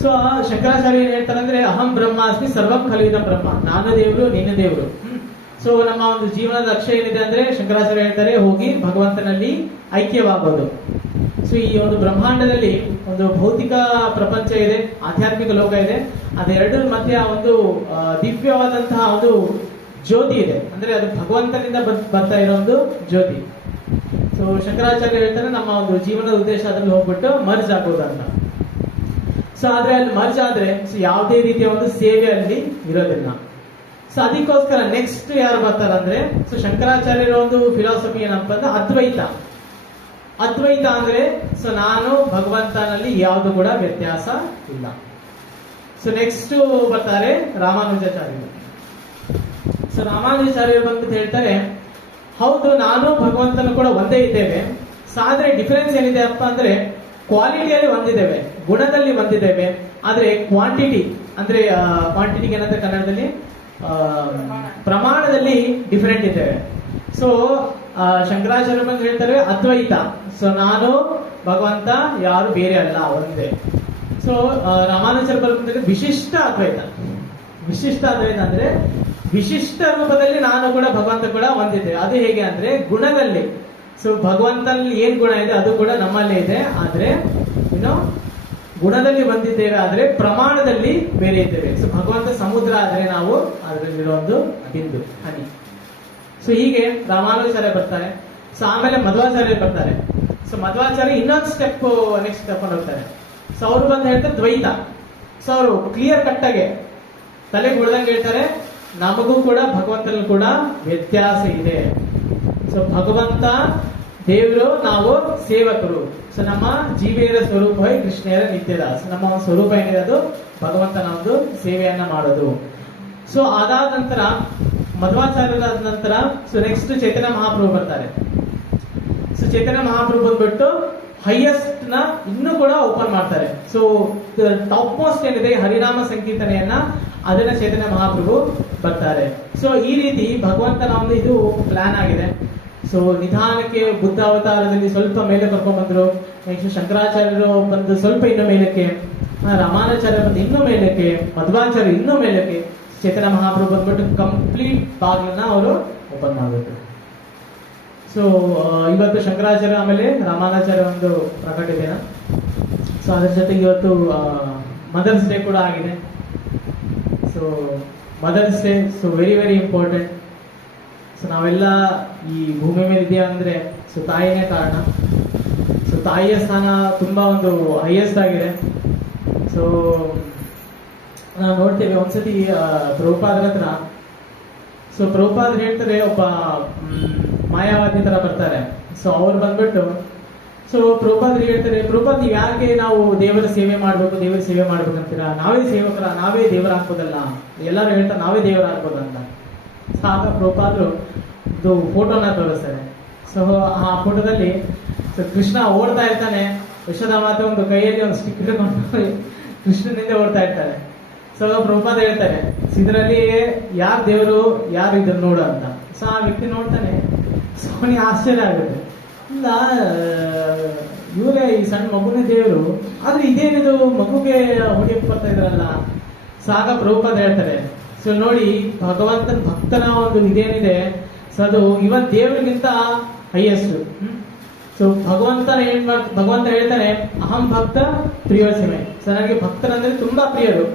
ಸೊ ಶಂಕರಾಚಾರ್ಯ ಏನ್ ಹೇಳ್ತಾರೆ ಅಂದ್ರೆ, ಅಹಂ ಬ್ರಹ್ಮಾಸ್ಮಿ ಸರ್ವಂ ಖಲು ಇದಂ ಬ್ರಹ್ಮ. ನಾನು ದೇವರು, ನೀನು ದೇವರು. ಸೊ ನಮ್ಮ ಒಂದು ಜೀವನದ ಲಕ್ಷ್ಯ ಏನಿದೆ ಅಂದ್ರೆ, ಶಂಕರಾಚಾರ್ಯ ಹೇಳ್ತಾರೆ, ಹೋಗಿ ಭಗವಂತನಲ್ಲಿ ಐಕ್ಯವಾಗೋದು. ಸೊ ಈ ಒಂದು ಬ್ರಹ್ಮಾಂಡದಲ್ಲಿ ಒಂದು ಭೌತಿಕ ಪ್ರಪಂಚ ಇದೆ, ಆಧ್ಯಾತ್ಮಿಕ ಲೋಕ ಇದೆ. ಅದೆರಡರ ಮಧ್ಯೆ ಒಂದು ದಿವ್ಯವಾದಂತಹ ಒಂದು ಜ್ಯೋತಿ ಇದೆ. ಅಂದ್ರೆ ಅದು ಭಗವಂತನಿಂದ ಬರ್ತಾ ಇರೋ ಒಂದು ಜ್ಯೋತಿ. ಸೊ ಶಂಕರಾಚಾರ್ಯ ಹೇಳ್ತಾರೆ, ನಮ್ಮ ಒಂದು ಜೀವನದ ಉದ್ದೇಶ ಅದ್ರಲ್ಲಿ ಹೋಗ್ಬಿಟ್ಟು ಮರ್ಜ್ ಆಗೋದಂತ. ಸೊ ಆದ್ರೆ ಅಲ್ಲಿ ಮರ್ಜ್ ಆದ್ರೆ ಸೊ ಯಾವುದೇ ರೀತಿಯ ಒಂದು ಸೇವೆ ಅಲ್ಲಿ ಇರೋದಿಲ್ಲ. ಸೊ ಅದಕ್ಕೋಸ್ಕರ ನೆಕ್ಸ್ಟ್ ಯಾರು ಬರ್ತಾರಂದ್ರೆ, ಸೊ ಶಂಕರಾಚಾರ್ಯರ ಒಂದು ಫಿಲಾಸಫಿ ಏನಪ್ಪ ಅಂದ್ರೆ ಅದ್ವೈತ ಅಂದ್ರೆ, ಸೊ ನಾನು ಭಗವಂತನಲ್ಲಿ ಯಾವುದು ಕೂಡ ವ್ಯತ್ಯಾಸ ಇಲ್ಲ. ಸೊ ನೆಕ್ಸ್ಟ್ ಬರ್ತಾರೆ ರಾಮಾನುಜಾಚಾರ್ಯರು. ಸೊ ರಾಮಾನುಜಾಚಾರ್ಯರು ಬಂದು ಹೇಳ್ತಾರೆ, ಹೌದು ನಾನು ಭಗವಂತನ ಕೂಡ ಒಂದೇ ಇದ್ದೇವೆ. ಸೊ ಆದ್ರೆ ಡಿಫರೆನ್ಸ್ ಏನಿದೆ ಅಪ್ಪ ಅಂದ್ರೆ, ಕ್ವಾಲಿಟಿಯಲ್ಲಿ ಒಂದಿದ್ದೇವೆ, ಗುಣದಲ್ಲಿ ಒಂದಿದ್ದೇವೆ. ಆದ್ರೆ ಕ್ವಾಂಟಿಟಿ ಅಂದ್ರೆ, ಕ್ವಾಂಟಿಟಿಗೆ ಏನಂದ್ರೆ ಕನ್ನಡದಲ್ಲಿ ಪ್ರಮಾಣದಲ್ಲಿ ಡಿಫರೆಂಟ್ ಇದ್ದೇವೆ. ಸೊ ಶಂಕರಾಚಾರ್ಯ ಬಂದು ಹೇಳ್ತಾರೆ ಅದ್ವೈತ. ಸೊ ನಾನು ಭಗವಂತ ಯಾರು ಬೇರೆ ಅಲ್ಲ, ಒಂದೇ. ಸೊ ರಾಮಾನುಜಾಚಾರ್ಯ ಬಂದ್ರೆ ವಿಶಿಷ್ಟ ಅದ್ವೈತ. ವಿಶಿಷ್ಟ ಅದ್ವೈತ ಅಂದ್ರೆ ವಿಶಿಷ್ಟ ರೂಪದಲ್ಲಿ ನಾನು ಕೂಡ ಭಗವಂತ ಕೂಡ ಒಂದಿದ್ದೇವೆ. ಅದು ಹೇಗೆ ಅಂದ್ರೆ ಗುಣದಲ್ಲಿ. ಸೊ ಭಗವಂತನಲ್ಲಿ ಏನ್ ಗುಣ ಇದೆ ಅದು ಕೂಡ ನಮ್ಮಲ್ಲೇ ಇದೆ. ಆದ್ರೆ ಗುಣದಲ್ಲಿ ಬಂದಿದ್ದೇವೆ, ಆದ್ರೆ ಪ್ರಮಾಣದಲ್ಲಿ ಬೇರೆ ಇದ್ದೇವೆ. ಸೊ ಭಗವಂತ ಸಮುದ್ರ ಆದ್ರೆ ನಾವು ಅದರಲ್ಲಿರೋ ಒಂದು ಬಿಂದು, ಹನಿ. ಸೊ ಹೀಗೆ ರಾಮಾನುಜಾಚಾರ್ಯ ಬರ್ತಾರೆ. ಸೊ ಆಮೇಲೆ ಮಧ್ವಾಚಾರ್ಯರು ಬರ್ತಾರೆ. ಸೊ ಮಧ್ವಾಚಾರ್ಯ ಇನ್ನೊಂದು ಸ್ಟೆಪ್ ನೆಕ್ಸ್ಟ್ ತಗೊಂಡು ಹೋಗ್ತಾರೆ. ಸೊ ಅವ್ರು ಬಂದು ಹೇಳ್ತಾರೆ ದ್ವೈತ. ಸೊ ಅವರು ಕ್ಲಿಯರ್ ಕಟ್ಟಾಗೆ ತಲೆಗೆ ಹೊಡೆದಂಗೆ ಹೇಳ್ತಾರೆ, ನಮಗೂ ಕೂಡ ಭಗವಂತನಲ್ಲಿ ಕೂಡ ವ್ಯತ್ಯಾಸ ಇದೆ. ಸೊ ಭಗವಂತ ದೇವರು, ನಾವು ಸೇವಕರು. ಸೊ ನಮ್ಮ ಜೀವಿಯರ ಸ್ವರೂಪ ಕೃಷ್ಣರ ನಿತ್ಯದ. ಸೊ ನಮ್ಮ ಸ್ವರೂಪ ಏನಿದೆ ಅದು ಭಗವಂತನ ಒಂದು ಸೇವೆಯನ್ನ ಮಾಡೋದು. ಸೊ ಅದಾದ ನಂತರ ಮಧ್ವಾಚಾರ್ಯರಾದ ನಂತರ ಸೊ ನೆಕ್ಸ್ಟ್ ಚೈತನ್ಯ ಮಹಾಪ್ರಭು ಬರ್ತಾರೆ. ಸೊ ಚೈತನ್ಯ ಮಹಾಪ್ರಭು ಬಂದ್ಬಿಟ್ಟು ಹೈಯೆಸ್ಟ್ ನ ಇನ್ನೂ ಕೂಡ ಓಪನ್ ಮಾಡ್ತಾರೆ. ಸೊ ಟಾಪ್ ಮೋಸ್ಟ್ ಏನಿದೆ ಹರಿನಾಮ ಸಂಕೀರ್ತನೆಯನ್ನ ಅದನ್ನ ಚೈತನ್ಯ ಮಹಾಪ್ರಭು ಬರ್ತಾರೆ. ಸೊ ಈ ರೀತಿ ಭಗವಂತನ ಒಂದು ಇದು ಪ್ಲಾನ್ ಆಗಿದೆ. ಸೊ ನಿಧಾನಕ್ಕೆ ಬುದ್ಧ ಅವತಾರದಲ್ಲಿ ಸ್ವಲ್ಪ ಮೇಲೆ ಕರ್ಕೊಂಡ್ ಬಂದ್ರು. ನೆಕ್ಸ್ಟ್ ಶಂಕರಾಚಾರ್ಯರು ಬಂದು ಸ್ವಲ್ಪ ಇನ್ನೂ ಮೇಲಕ್ಕೆ, ರಾಮಾನುಚಾರ್ಯ ಬಂದು ಇನ್ನೂ ಮೇಲಕ್ಕೆ, ಮಧ್ವಾಚಾರ್ಯ ಇನ್ನೂ ಮೇಲಕ್ಕೆ, ಚೈತನ್ಯ ಮಹಾಪ್ರಭು ಬಂದ್ಬಿಟ್ಟು ಕಂಪ್ಲೀಟ್ ಬಾಗಿಲನ್ನ ಅವರು ಓಪನ್ ಮಾಡಬೇಕು. ಸೊ ಇವತ್ತು ಶಂಕರಾಚಾರ್ಯ ಆಮೇಲೆ ರಾಮಾನುಚಾರ್ಯ ಒಂದು ಪ್ರಕಟ ದಿನ. ಸೊ ಅದ್ರ ಜೊತೆಗೆ ಇವತ್ತು ಮದರ್ಸ್ ಡೇ ಕೂಡ ಆಗಿದೆ. So Mother's Day so very very important. So ನಾವೆಲ್ಲ ಈ ಭೂಮಿ ಮೇಲೆ ಇದೆಯಾ ಅಂದ್ರೆ ಸೊ ತಾಯಿನೇ ಕಾರಣ. ಸೊ ತಾಯಿಯ ಸ್ಥಾನ ತುಂಬಾ ಒಂದು ಹೈಯೆಸ್ಟ್ ಆಗಿದೆ. ಸೊ ನಾವು ನೋಡ್ತೇವೆ ಒಂದ್ಸತಿ ಪ್ರಭುಪಾದರ ಹತ್ರ, ಸೊ ಪ್ರಭುಪಾದರು ಹೇಳ್ತಾರೆ ಒಬ್ಬ ಮಾಯಾವಾದಿ ತರ ಬರ್ತಾರೆ. ಸೊ ಅವ್ರು ಬಂದ್ಬಿಟ್ಟು ಸೊ ಪ್ರಭುಪಾದರು ಹೇಳ್ತಾರೆ, ಪ್ರಭುಪಾದ್ ನೀವು ಯಾಕೆ ನಾವು ದೇವರ ಸೇವೆ ಮಾಡ್ಬೇಕು ಅಂತೀರಾ? ನಾವೇ ಸೇವಕರ, ನಾವೇ ದೇವರ ಹಾಕ್ಬೋದಲ್ಲ. ಎಲ್ಲರೂ ಹೇಳ್ತಾರೆ ನಾವೇ ದೇವರ ಹಾಕ್ಬೋದು ಅಂತ. ಆಗ ಪ್ರಭುಪಾದರು ಒಂದು ಫೋಟೋನ ತೋರಿಸ್ತಾರೆ. ಸೊ ಆ ಫೋಟೋದಲ್ಲಿ ಸೊ ಕೃಷ್ಣ ಓಡ್ತಾ ಇರ್ತಾನೆ, ಯಶೋಧ ಮಾತೆ ಒಂದು ಕೈಯಲ್ಲಿ ಒಂದು ಸ್ಟಿಕ್ ಹಿಡ್ಕೊಂಡು ಕೃಷ್ಣನಿಂದ ಓಡ್ತಾ ಇರ್ತಾರೆ. ಸೊ ಪ್ರಭುಪಾದ ಹೇಳ್ತಾರೆ ಇದರಲ್ಲಿ ಯಾರು ದೇವರು ಯಾರು ಇದನ್ನ ನೋಡು ಅಂತ. ಸೊ ಆ ವ್ಯಕ್ತಿ ನೋಡ್ತಾನೆ. ಸೊ ಅವನಿಗೆ ಆಶ್ಚರ್ಯ ಆಗುತ್ತೆ, ಇಲ್ಲ ಇವರೇ ಈ ಸಣ್ಣ ಮಗುನೇ ದೇವರು, ಆದ್ರೆ ಇದೇನಿದು ಮಗುಗೆ ಹೊಡಿಯಕ್ಕೆ ಬರ್ತಾ ಇದ್ರಲ್ಲ. ಸೊ ಆಗ ಪ್ರಭುಪಾದ ಹೇಳ್ತಾರೆ, ಸೊ ನೋಡಿ ಭಗವಂತನ ಭಕ್ತನ ಒಂದು ಇದೇನಿದೆ ಸೊ ಅದು ಇವನ್ ದೇವರಿಗಿಂತ ಹೈಯೆಸ್ಟ್. ಸೊ ಭಗವಂತ ಹೇಳ್ತಾನೆ ಅಹಂ ಭಕ್ತ ಪ್ರಿಯೋಸಿಮೆ. ಸೊ ನನಗೆ ಭಕ್ತರಂದ್ರೆ ತುಂಬಾ ಪ್ರಿಯರು.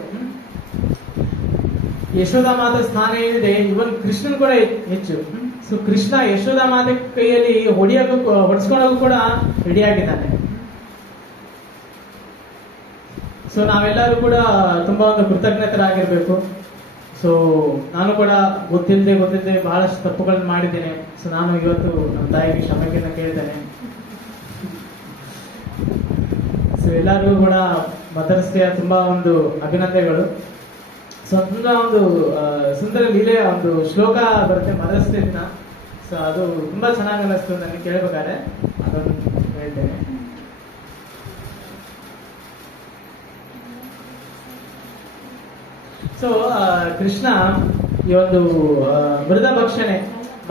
ಯಶೋಧ ಮಾತೆ ಸ್ಥಾನ ಏನಿದೆ ಇವನ್ ಕೃಷ್ಣನ್ ಕೂಡ ಹೆಚ್ಚು. ಸೊ ಕೃಷ್ಣ ಯಶೋಧ ಮಾತೆ ಕೈಯಲ್ಲಿ ಹೊಡಿಸ್ಕೊಂಡೋಗು ಕೂಡ ರೆಡಿ ಆಗಿದ್ದಾನೆ. ಸೊ ನಾವೆಲ್ಲರೂ ಕೂಡ ತುಂಬಾ ಒಂದು ಕೃತಜ್ಞತರಾಗಿರ್ಬೇಕು. ಸೊ ನಾನು ಕೂಡ ಗೊತ್ತಿಲ್ಲದೆ ಬಹಳಷ್ಟು ತಪ್ಪುಗಳನ್ನು ಮಾಡಿದ್ದೇನೆ. ಸೊ ನಾನು ಇವತ್ತು ನಮ್ಮ ತಾಯಿಗೆ ಕ್ಷಮೆಯನ್ನು ಕೇಳ್ತೇನೆ. ಸೊ ಎಲ್ಲರಿಗೂ ಕೂಡ ಮದರ್ಸ್ ಡೇ ತುಂಬಾ ಒಂದು ಅಭಿನಂದನೆಗಳು. ಸೊ ತುಂಬಾ ಒಂದು ಸುಂದರ ಲೀಲೆಯ ಒಂದು ಶ್ಲೋಕ ಬರುತ್ತೆ ಮದರ್ಸ್ ಡೇ ದಿನ. ಸೊ ಅದು ತುಂಬಾ ಚೆನ್ನಾಗಿ ಅನ್ನಿಸ್ತು ನನಗೆ ಕೇಳಬೇಕಾದ್ರೆ, ಅದನ್ನು ಹೇಳ್ತೇನೆ. ಸೊ ಕೃಷ್ಣ ಈ ಒಂದು ಮೃದ ಭಕ್ಷಣೆ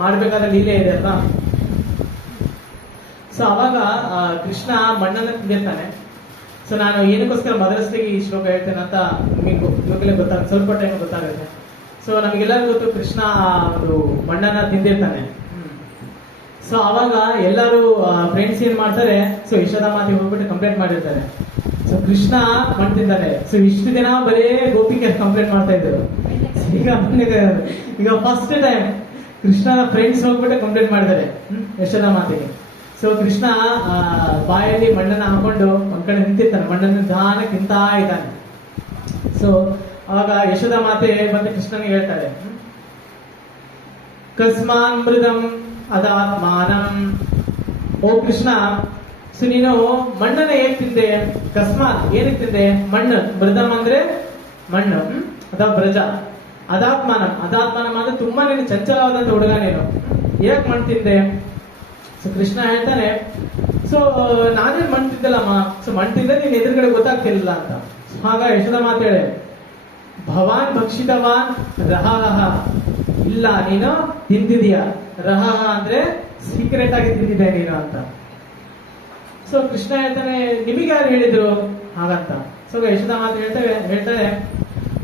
ಮಾಡ್ಬೇಕಾದ ಲೀಲೆ ಇದೆ ಅಲ್ವಾ. ಸೊ ಅವಾಗ ಕೃಷ್ಣ ಮಣ್ಣನ್ನು ತಿಂದಿರ್ತಾನೆ. ಸೊ ನಾನು ಏನಕ್ಕೋಸ್ಕರ ಮದರ್ಸ್ ಡೇಗೆ ಈ ಶ್ಲೋಕ ಹೇಳ್ತೇನೆ ಅಂತ ನಿಮಗೆ ಇವಾಗಲೇ ಗೊತ್ತಾಗುತ್ತೆ, ಸ್ವಲ್ಪ ಟೈಮ್ ಗೊತ್ತಾಗುತ್ತೆ. ಸೊ ನಮಗೆಲ್ಲರಿಗೂ ಗೊತ್ತು ಕೃಷ್ಣ ಒಂದು ಮಣ್ಣನ್ನ ತಿಂದಿರ್ತಾನೆ. ಸೊ ಅವಾಗ ಎಲ್ಲರೂ ಫ್ರೆಂಡ್ಸ್ ಏನ್ ಮಾಡ್ತಾರೆ, ಸೊ ಯಶೋಧ ಮಾತಿಗೆ ಹೋಗ್ಬಿಟ್ಟು ಕಂಪ್ಲೇಂಟ್ ಮಾಡಿರ್ತಾರೆ, ಸೊ ಕೃಷ್ಣ ಮಣ್ಣು ತಿಂದಾನೆ. ಸೊ ಇಷ್ಟು ದಿನ ಬರೇ ಗೋಪಿಕೆ ಕಂಪ್ಲೇಂಟ್ ಮಾಡ್ತಾ ಇದ್ರು. ಈಗ ಫಸ್ಟ್ ಟೈಮ್ ಕೃಷ್ಣನ ಫ್ರೆಂಡ್ಸ್ ಹೋಗ್ಬಿಟ್ಟು ಕಂಪ್ಲೇಂಟ್ ಮಾಡಿದ್ದಾರೆ ಯಶೋಧ ಮಾತಿಗೆ. ಸೊ ಕೃಷ್ಣ ಬಾಯಲ್ಲಿ ಮಣ್ಣನ್ನ ಹಾಕೊಂಡು ಒಂದ್ ಕಡೆ ನಿಂತಿರ್ತಾನೆ, ಮಣ್ಣನ್ನು ನಿಧಾನಕ್ಕೆ ತಿಂತಾ ಇದ್ದಾನೆ. ಸೊ ಅವಾಗ ಯಶೋಧ ಮಾತೆ ಮತ್ತೆ ಕೃಷ್ಣನಿಗೆ ಹೇಳ್ತಾಳೆ, ಕಸ್ಮಾನ್ ಮೃದಂ ಅದಾತ್ಮಾನಂ. ಓ ಕೃಷ್ಣ, ಸೊ ನೀನು ಮಣ್ಣನ್ನ ಹೇಗ್ ತಿಂದೆ? ಕಸ್ಮಾತ್ ಏನಕ್ಕೆ ತಿಂದೆ? ಮಣ್ಣು. ಮೃದಂ ಅಂದ್ರೆ ಮಣ್ಣು ಅಥವಾ ಬ್ರಜ. ಅದಾತ್ಮಾನಂ ಅಂದ್ರೆ ತುಂಬಾ ನೀನು ಚಂಚಲವಾದಂತ ಹುಡುಗ, ನೀನು ಯಾಕೆ ಮಣ್ಣು ತಿಂದೆ? ಸೊ ಕೃಷ್ಣ ಹೇಳ್ತಾನೆ, ಸೊ ನಾನೇ ಮಣ್ಣು ತಿಂದಲ್ಲಮ್ಮ. ಸೊ ಮಣ್ಣು ತಿಂದ್ರೆ ನೀನ್ ಎದುರುಗಡೆ ಗೊತ್ತಾಗ್ತಿರ್ಲಿಲ್ಲ ಅಂತ. ಆಗ ಯಶೋಧ ಮಾತೇಳೆ, ಭವಾನ್ ಭಕ್ಷಿತವಾನ್ ರಹಃ. ಇಲ್ಲ, ನೀನು ತಿಂದಿದೀಯ. ರಹಃ ಅಂದ್ರೆ ಸೀಕ್ರೆಟ್ ಆಗಿ ತಿಂದಿದೆ ನೀನು ಅಂತ. ಸೊ ಕೃಷ್ಣ ಹೇಳ್ತಾನೆ, ನಿಮಗೆ ಯಾರು ಹೇಳಿದ್ರು ಹಾಗಂತ. ಸೊ ಯಶೋಧ ಮಾತು ಹೇಳ್ತಾರೆ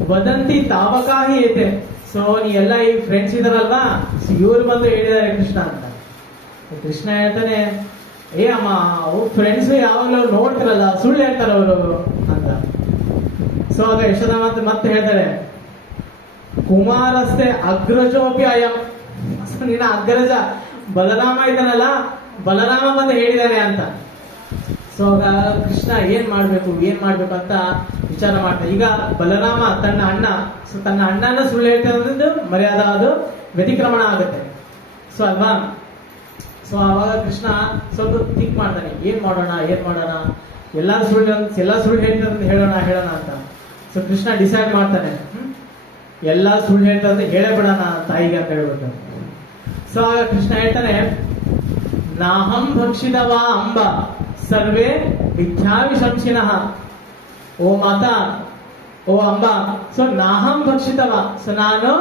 ವದಂತಿ ತಾವಕಾಹಿ ಐತೆ. ಸೊ ನೀ ಎಲ್ಲ ಈ ಫ್ರೆಂಡ್ಸ್ ಇದಾರಲ್ವಾ, ಇವ್ರು ಬಂದು ಹೇಳಿದ್ದಾರೆ ಕೃಷ್ಣ ಅಂತ. ಕೃಷ್ಣ ಹೇಳ್ತಾನೆ, ಏ ಅಮ್ಮ, ಅವ್ರ ಫ್ರೆಂಡ್ಸ್ ಯಾವಾಗಲೂ ನೋಡ್ತಿರಲ್ಲ, ಸುಳ್ಳು ಹೇಳ್ತಾರ ಅವರು ಅಂತ. ಸೊ ಆಗ ಯಶೋಧ ಮಾತು ಮತ್ತೆ ಹೇಳ್ತಾರೆ, ಕುಮಾರಸ್ತೆ ಅಗ್ರಜೋಪಿ ಅಯಂ. ನಿನ್ನ ಅಗ್ರಜ ಬಲರಾಮ ಇದ್ದಾನಲ್ಲ, ಬಲರಾಮ ಬಂದು ಹೇಳಿದಾನೆ ಅಂತ. ಸೊ ಆಗ ಕೃಷ್ಣ ಏನ್ ಮಾಡ್ಬೇಕು ಅಂತ ವಿಚಾರ ಮಾಡ್ತಾರೆ. ಈಗ ಬಲರಾಮ ತನ್ನ ಅಣ್ಣ, ಸೊ ತನ್ನ ಅಣ್ಣನ ಸುಳ್ಳು ಹೇಳ್ತಾ ಮರ್ಯಾದ ಅದು ವ್ಯತಿಕ್ರಮಣ ಆಗುತ್ತೆ. ಸೊ ಅಲ್ವಾ. ಸೊ ಅವಾಗ ಕೃಷ್ಣ ಸ್ವಲ್ಪ ಥಿಂಕ್ ಮಾಡ್ತಾನೆ, ಏನ್ ಮಾಡೋಣ ಎಲ್ಲಾ ಸುಳ್ಳು ಹೇಳ್ತಾರೆ ಹೇಳೋಣ ಅಂತ. ಸೊ ಕೃಷ್ಣ ಡಿಸೈಡ್ ಮಾಡ್ತಾನೆ, ಎಲ್ಲ ಸುಳ್ಳು ಹೇಳ್ತಾರೆ, ಹೇಳೇ ಬಿಡೋಣ ತಾಯಿಗೆ ಅಂತ ಹೇಳ್ಬಿಟ್ಟು. ಸೊ ಆಗ ಕೃಷ್ಣ ಹೇಳ್ತಾನೆ, ನಾಹಂ ಭಕ್ಷಿತವ ಅಂಬ ಸರ್ವೇ ಮಿಥ್ಯಾವಿಶಂಸಿನಃ. ಓ ಮಾತಾ, ಓ ಅಂಬ, ಸೊ ನಾಹಂ ಭಕ್ಷಿತವ, ಸೊ ನಾನು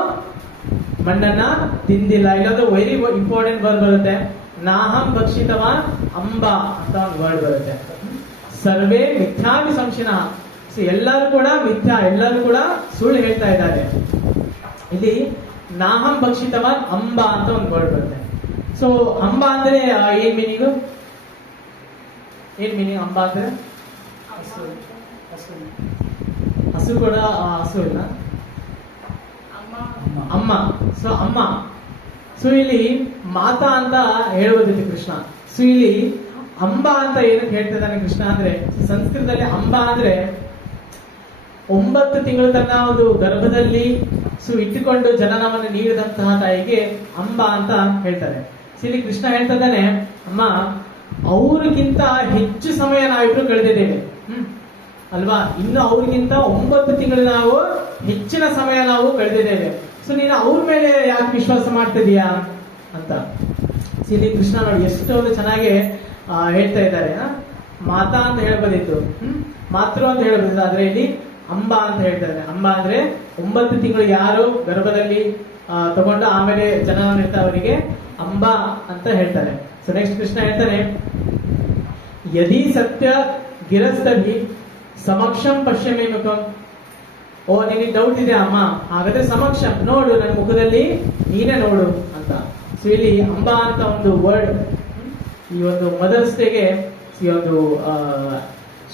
ಮಣ್ಣನ್ನ ತಿಂದಿಲ್ಲ. ಇಲ್ಲೊಂದು ವೆರಿ ಇಂಪಾರ್ಟೆಂಟ್ ವರ್ಡ್ ಬರುತ್ತೆ, ನಾಹಂ ಭಕ್ಷಿತವ ಅಂಬ ಅಂತ ಒಂದು ವರ್ಡ್ ಬರುತ್ತೆ. ಸರ್ವೇ ಮಿಥ್ಯಾವಿಶಂಸಿನಃ, ಸೊ ಎಲ್ಲರೂ ಕೂಡ ಮಿಥ್ಯಾ, ಎಲ್ಲರೂ ಕೂಡ ಸುಳ್ಳು ಹೇಳ್ತಾ ಇದ್ದಾರೆ. ಇಲ್ಲಿ ನಾಹಂ ಭಕ್ಷಿತವ ಅಂಬ ಅಂತ ಒಂದು ವರ್ಡ್ ಬರುತ್ತೆ. ಸೊ ಅಂಬ ಅಂದ್ರೆ ಏನ್ ಮೀನಿಂಗು? ಏನ್ ಮೀನಿಂಗ್ ಅಂಬ ಅಂದ್ರೆ? ಹಸು ಕೂಡ ಹಸು ಇಲ್ಲ, ಅಮ್ಮ. ಸೊ ಅಮ್ಮ. ಸೊ ಇಲ್ಲಿ ಮಾತಾ ಅಂತ ಹೇಳುವುದಿದೆ ಕೃಷ್ಣ. ಸೊ ಇಲ್ಲಿ ಅಂಬ ಅಂತ ಏನಕ್ಕೆ ಹೇಳ್ತಿದ್ದಾನೆ ಕೃಷ್ಣ ಅಂದ್ರೆ, ಸಂಸ್ಕೃತದಲ್ಲಿ ಅಂಬ ಅಂದ್ರೆ 9 ತಿಂಗಳ ತನಕ ಒಂದು ಗರ್ಭದಲ್ಲಿ ಇಟ್ಟುಕೊಂಡು ಜನನವನ್ನು ನೀಡಿದಂತಹ ತಾಯಿಗೆ ಅಂಬ ಅಂತ ಹೇಳ್ತಾರೆ. ಇಲ್ಲಿ ಕೃಷ್ಣ ಹೇಳ್ತಾ ಇದ್ದಾನೆ, ಅಮ್ಮ ಅವ್ರಿಗಿಂತ ಹೆಚ್ಚು ಸಮಯ ನಾವಿಬ್ರು ಕಳೆದಿದ್ದೇವೆ ಅಲ್ವಾ, ಇನ್ನು ಅವ್ರಿಗಿಂತ 9 ತಿಂಗಳು ನಾವು ಹೆಚ್ಚಿನ ಸಮಯ ನಾವು ಕಳೆದಿದ್ದೇವೆ. ಸೊ ನೀನು ಅವ್ರ ಮೇಲೆ ಯಾಕೆ ವಿಶ್ವಾಸ ಮಾಡ್ತಿದೀಯಾ ಅಂತ. ಇಲ್ಲಿ ಕೃಷ್ಣ ನೋಡಿ ಎಷ್ಟೊಂದು ಚೆನ್ನಾಗಿ ಹೇಳ್ತಾ ಇದ್ದಾರೆ. ಮಾತಾ ಅಂತ ಹೇಳ್ಬೋದಿತ್ತು, ಮಾತೃ ಅಂತ ಹೇಳ್ಬೋದಿತ್ತು, ಆದ್ರೆ ಇಲ್ಲಿ ಅಂಬ ಅಂತ ಹೇಳ್ತಾರೆ. ಅಂಬ ಅಂದ್ರೆ 9 ತಿಂಗಳು ಯಾರು ಗರ್ಭದಲ್ಲಿ ತಗೊಂಡು ಆಮೇಲೆ ಜನನ ನೀಡ್ತಾ ಅವರಿಗೆ ಅಂಬ ಅಂತ ಹೇಳ್ತಾರೆ. ಸೊ ನೆಕ್ಸ್ಟ್ ಕೃಷ್ಣ ಹೇಳ್ತಾನೆ, ಯದಿ ಸತ್ಯ ಗಿರಸ್ತಭಿ ಸಮಕ್ಷಂ ಪಶ್ಯಮೇ ಮುಖಂ. ಓ ನಿನಗೆ ಡೌಟ್ ಇದೆ ಅಮ್ಮ, ಹಾಗಾದ್ರೆ ಸಮಕ್ಷಂ ನೋಡು, ನನ್ನ ಮುಖದಲ್ಲಿ ನೀನೇ ನೋಡು ಅಂತ. ಸೊ ಇಲ್ಲಿ ಅಂಬ ಅಂತ ಒಂದು ವರ್ಡ್ ಈ ಒಂದು ಮದರ್ಸ್ ಡೇಗೆ ಈ ಒಂದು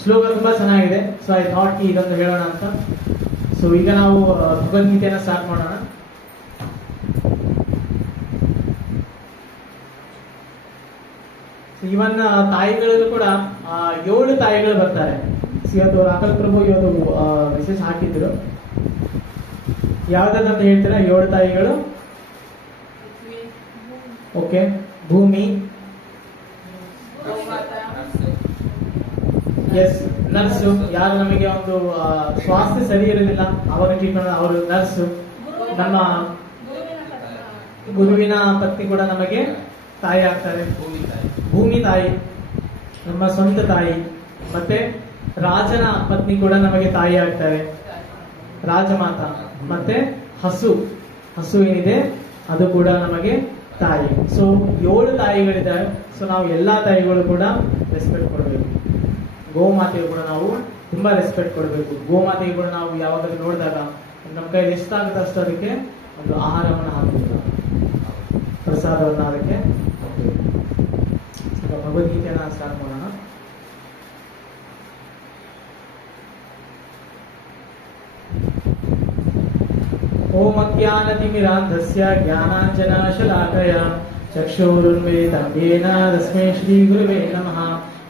ಶ್ಲೋಕ ತುಂಬಾ ಚೆನ್ನಾಗಿದೆ. ಸೊ ಐ ಥಾಟ್ ಇದೊಂದು ಹೇಳೋಣ ಅಂತ. ಸೊ ಈಗ ನಾವು ಭಗವದ್ಗೀತೆಯನ್ನ ಸ್ಟಾರ್ಟ್ ಮಾಡೋಣ. ಇವನ್ ತಾಯಿಗಳಲ್ಲೂ ಕೂಡ 7 ತಾಯಿಗಳು ಬರ್ತಾರೆ. ಇವತ್ತು ರಾಕಲ್ ಪ್ರಭು ಇವತ್ತು ಮೆಸೇಜ್ ಹಾಕಿದ್ರು. ಯಾವ್ದಂತ ಹೇಳ್ತೀರಾ? 7 ತಾಯಿಗಳು. ಓಕೆ, ಭೂಮಿ, ಎಸ್ ನರ್ಸು, ಯಾರು ನಮಗೆ ಒಂದು ಸ್ವಾಸ್ಥ್ಯ ಸರಿ ಇರೋದಿಲ್ಲ ಅವಾಗ ಟ್ರೀಟ್ಮೆಂಟ್, ಅವರು ನರ್ಸು. ನಮ್ಮ ಗುರುವಿನ ಪತ್ನಿ ಕೂಡ ನಮಗೆ ತಾಯಿ ಆಗ್ತಾರೆ, ಭೂಮಿ ತಾಯಿ, ನಮ್ಮ ಸ್ವಂತ ತಾಯಿ. ಮತ್ತೆ ರಾಜನ ಪತ್ನಿ ಕೂಡ ನಮಗೆ ತಾಯಿ ಆಗ್ತಾರೆ, ರಾಜಮಾತ. ಮತ್ತೆ ಹಸು ಏನಿದೆ ಅದು ಕೂಡ ನಮಗೆ ತಾಯಿ. ಸೊ 7 ತಾಯಿಗಳಿದ್ದಾವೆ. ಸೊ ನಾವು ಎಲ್ಲಾ ತಾಯಿಗಳು ಕೂಡ ರೆಸ್ಪೆಕ್ಟ್ ಕೊಡಬೇಕು. ಗೋಮಾತೆಗೂ ಕೂಡ ನಾವು ತುಂಬಾ ರೆಸ್ಪೆಕ್ಟ್ ಕೊಡಬೇಕು. ಗೋಮಾತೆಗೆ ಕೂಡ ನಾವು ಯಾವಾಗಲೂ ನೋಡಿದಾಗ ನಮ್ಮ ಕೈಯಲ್ಲಿ ಎಷ್ಟಾಗುತ್ತೆ ಅಷ್ಟು ಅದಕ್ಕೆ ಒಂದು ಆಹಾರವನ್ನು ಹಾಕಬೇಕು, ಪ್ರಸಾದವನ್ನು ಅದಕ್ಕೆ ಹಾಕಬೇಕು. ಭಗವದ್ಗೀತೆಯನ್ನ ಸ್ಟಾರ್ಟ್ ಮಾಡೋಣ. ಓಂ ಅಜ್ಞಾನತಿಮಿರಾಂಧಸ್ಯ ಜ್ಞಾನಾಂಜನಶಲಾಕಯ ಚಕ್ಷುರುನ್ಮಿಲಿತಂ ಯೇನ ತಸ್ಮೈ ಶ್ರೀ ಗುರುವೇ ನಮಃ.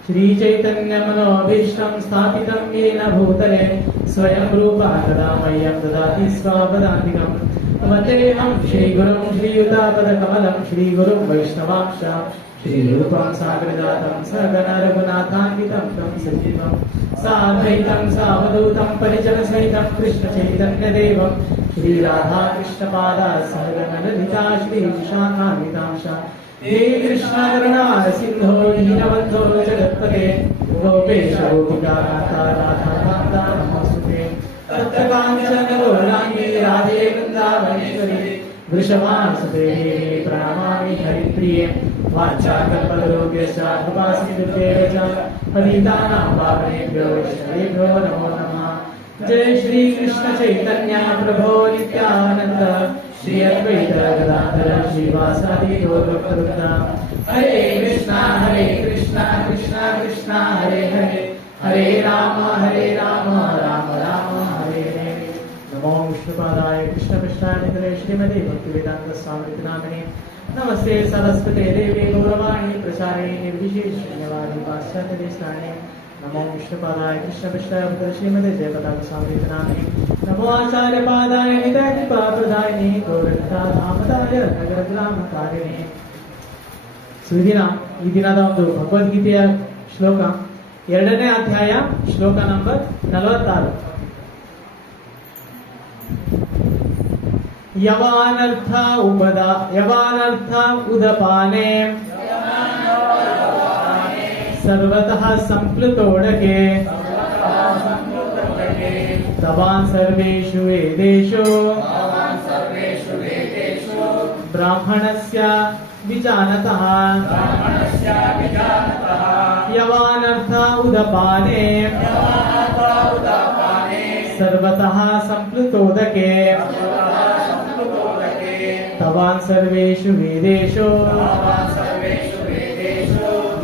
ಶ್ರೀ ಚೈತನ್ಯ ಮನೋಭೀಷ್ಟಂ ಸ್ಥಾಪಿತಂ ಯೇನ ಭೂತಲೆ ಸ್ವಯಂ ರೂಪ ತದಾ ಮಹ್ಯಂ ದದಾತಿ ಸ್ವಾಪದಾಂತಿಕಂ. ವಂದೇಹಂ ಶ್ರೀ ಗುರುಂ ಶ್ರೀಯುತಾಪದಕಮಲಂ ಶ್ರೀ ಗುರುಂ ವೈಷ್ಣವಾಂಶ ಶ್ರೀ ರೂಪಂ ಸಾಗರಜಾತಂ ಸಗಣ ರಘುನಾಥಾನ್ವಿತಂ तं ಸಜಿತಂ ಸಾದ್ವೈತಂ ಸಾವಧೂತಂ ಪರಿಜನ ಸಹಿತಂ ಕೃಷ್ಣ ಚೈತನ್ಯ ದೇವಂ ಶ್ರೀ ರಾಧಾ ಕೃಷ್ಣ ಪಾದ ಸಹಗಣ ಲಲಿತಾ ಶ್ರೀ ವಿಶಾಖಾನ್ವಿತಾಂಶ. ಹೇ ಕೃಷ್ಣ ಕರುಣಾ ಸಿಂಧೋ ದೀನಬಂಧೋ ಜಗತ್ಪತೆ ಗೋಪೇಶ ಗೋಪಿಕಾನಾಥ ರಾಧಾ ಕಾಂತ ನಮೋಸ್ತುತೆ. ತಪ್ತಕಾಂಚನ ಗೌರಾಂಗಿ ರಾಧೆ ವೃಂದಾವನೇಶ್ವರಿ ವೃಷಭಾನುಸುತೆ ದೇವಿ ಪ್ರಣಮಾಮಿ ಹರಿಪ್ರಿಯೆ. ವಾಚಾಕಲ್ಪತರುಭ್ಯಶ್ಚ ಕೃಪಾಸಿಂಧುಭ್ಯೋ ಚ ಪತಿತಾನಾಂ ಪಾವನೇಭ್ಯೋ ವೈಷ್ಣವೇಭ್ಯೋ ನಮೋ ನಮಃ. जय श्री कृष्ण चैतन्य प्रभो नित्यानंद श्री अद्वैत गदाधर श्रीवासादि गौरभक्तवृंद. हरे कृष्णा कृष्णा कृष्णा हरे हरे, हरे राम राम राम हरे हरे. नमो विष्णुपादाय कृष्णपृष्ठाय निधये श्रीमते भक्तिवेदांत स्वामी नामिने. नमस्ते सरस्वते देवी गौरवाणी प्रचारिणे निर्विशेषण्यवादी पाश्चात्य देशाने. नमो विष्णुपादाय कृष्णपृष्ठाय श्रीमते जयपताका स्वामी नामिने. नमो आचार्य पादाय नित्य कृपा प्रदायिने गौरक्षा धामदाय नगर ग्राम कारिणे. ಈ ದಿನದ ಒಂದು ಭಗವದ್ಗೀತೆಯ ಶ್ಲೋಕ 2ನೇ ಅಧ್ಯಾಯ ಶ್ಲೋಕ ನಂಬರ್ 46. ಯವಾನರ್ಥ ಉದಪಾನೆ ಸರ್ವತಃ ಸಂಪ್ಲುತೋಡಕೆ ತವಾನ್ ಸರ್ವೇಷು ವೇದೇಷು ಬ್ರಾಹ್ಮಣಸ್ಯ ವಿಜಾನತಃ ಯವಾನರ್ಥ ಉದಪಾನೆ ಸರ್ವತಃ ಸಂಪ್ಲುತೋದಕೆ ತವಾನ್ ಸರ್ವೇಷು ವೇದೇಷು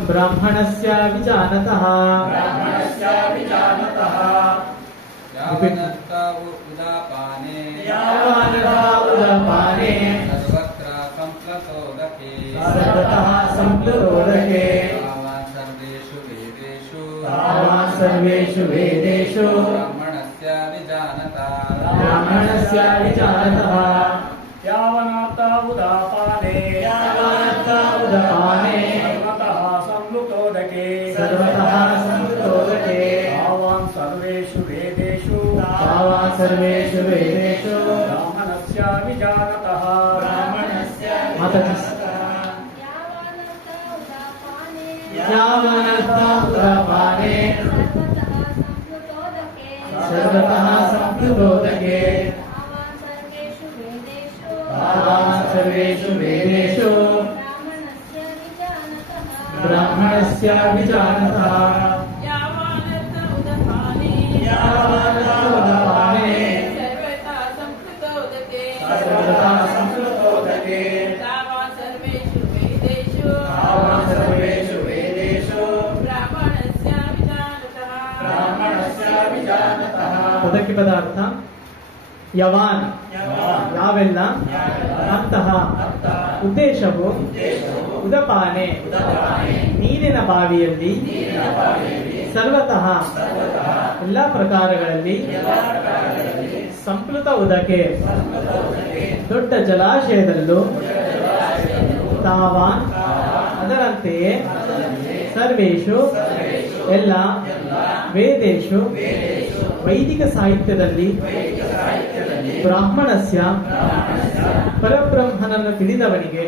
ಬ್ರಾಹ್ಮಣಸ್ಯ ವಿಜಾನತಃ ಯಾವನರ್ಥ ಉದಾಪಾನೆ ಸರ್ವತ್ರ ಸಂಪ್ಲತೋದಕೆ ತಾವಾನ್ ಸರ್ವೇಷು ವೇದೇಷು ಬ್ರಾಹ್ಮಣಸ್ಯ ವಿಜಾನತಃ ಯಾವನರ್ಥ ಉದಾಪಾನೆ ಸರ್ವತಃ ಸಂಪ್ಲುತೋದಕೆ ತಾವಾನ್ ಸರ್ವೇಷು ವೇದೇಷು ಬ್ರಾಹ್ಮಣಸ್ಯ ವಿಜಾನತಃ ಯಾವನರ್ಥ ಉದಪಾನೆ ಸರ್ವತಃ ಸಂಪ್ಲುತೋದಕೆ ತಾವಾನ್ ಸರ್ವೇಷು ವೇದೇಷು ಬ್ರಾಹ್ಮಣಸ್ಯ ವಿಜಾನತಃ ಯಾವಾನರ್ಥ ಉದಪಾನೆ ಸರ್ವತಃ ಸಂಪ್ಲುತೋದಕೆ ತಾವಾನ್ ಸರ್ವೇಷು ವೇದೇಷು ಬ್ರಾಹ್ಮಣಸ್ಯ ವಿಜಾನತಃ ಪದಕ್ಕೆ ಪದಾರ್ಥ ಯವಾನ್ ಯಾವೆಲ್ಲ ಅಂತಹ ಉದ್ದೇಶವು ಉದಪಾನೆ ನೀರಿನ ಬಾವಿಯಲ್ಲಿ ಸರ್ವತಃ ಎಲ್ಲ ಪ್ರಕಾರಗಳಲ್ಲಿ ಸಂಪ್ಲುತ ಉದಕೆ ದೊಡ್ಡ ಜಲಾಶಯದಲ್ಲೂ ತಾವಾನ್ ಅದರಂತೆಯೇ ಸರ್ವೇಷು ಎಲ್ಲ ವೇದೇಶು ವೈದಿಕ ಸಾಹಿತ್ಯದಲ್ಲಿ ಬ್ರಾಹ್ಮಣಸ್ಯ ಪರಬ್ರಹ್ಮನನ್ನು ತಿಳಿದವನಿಗೆ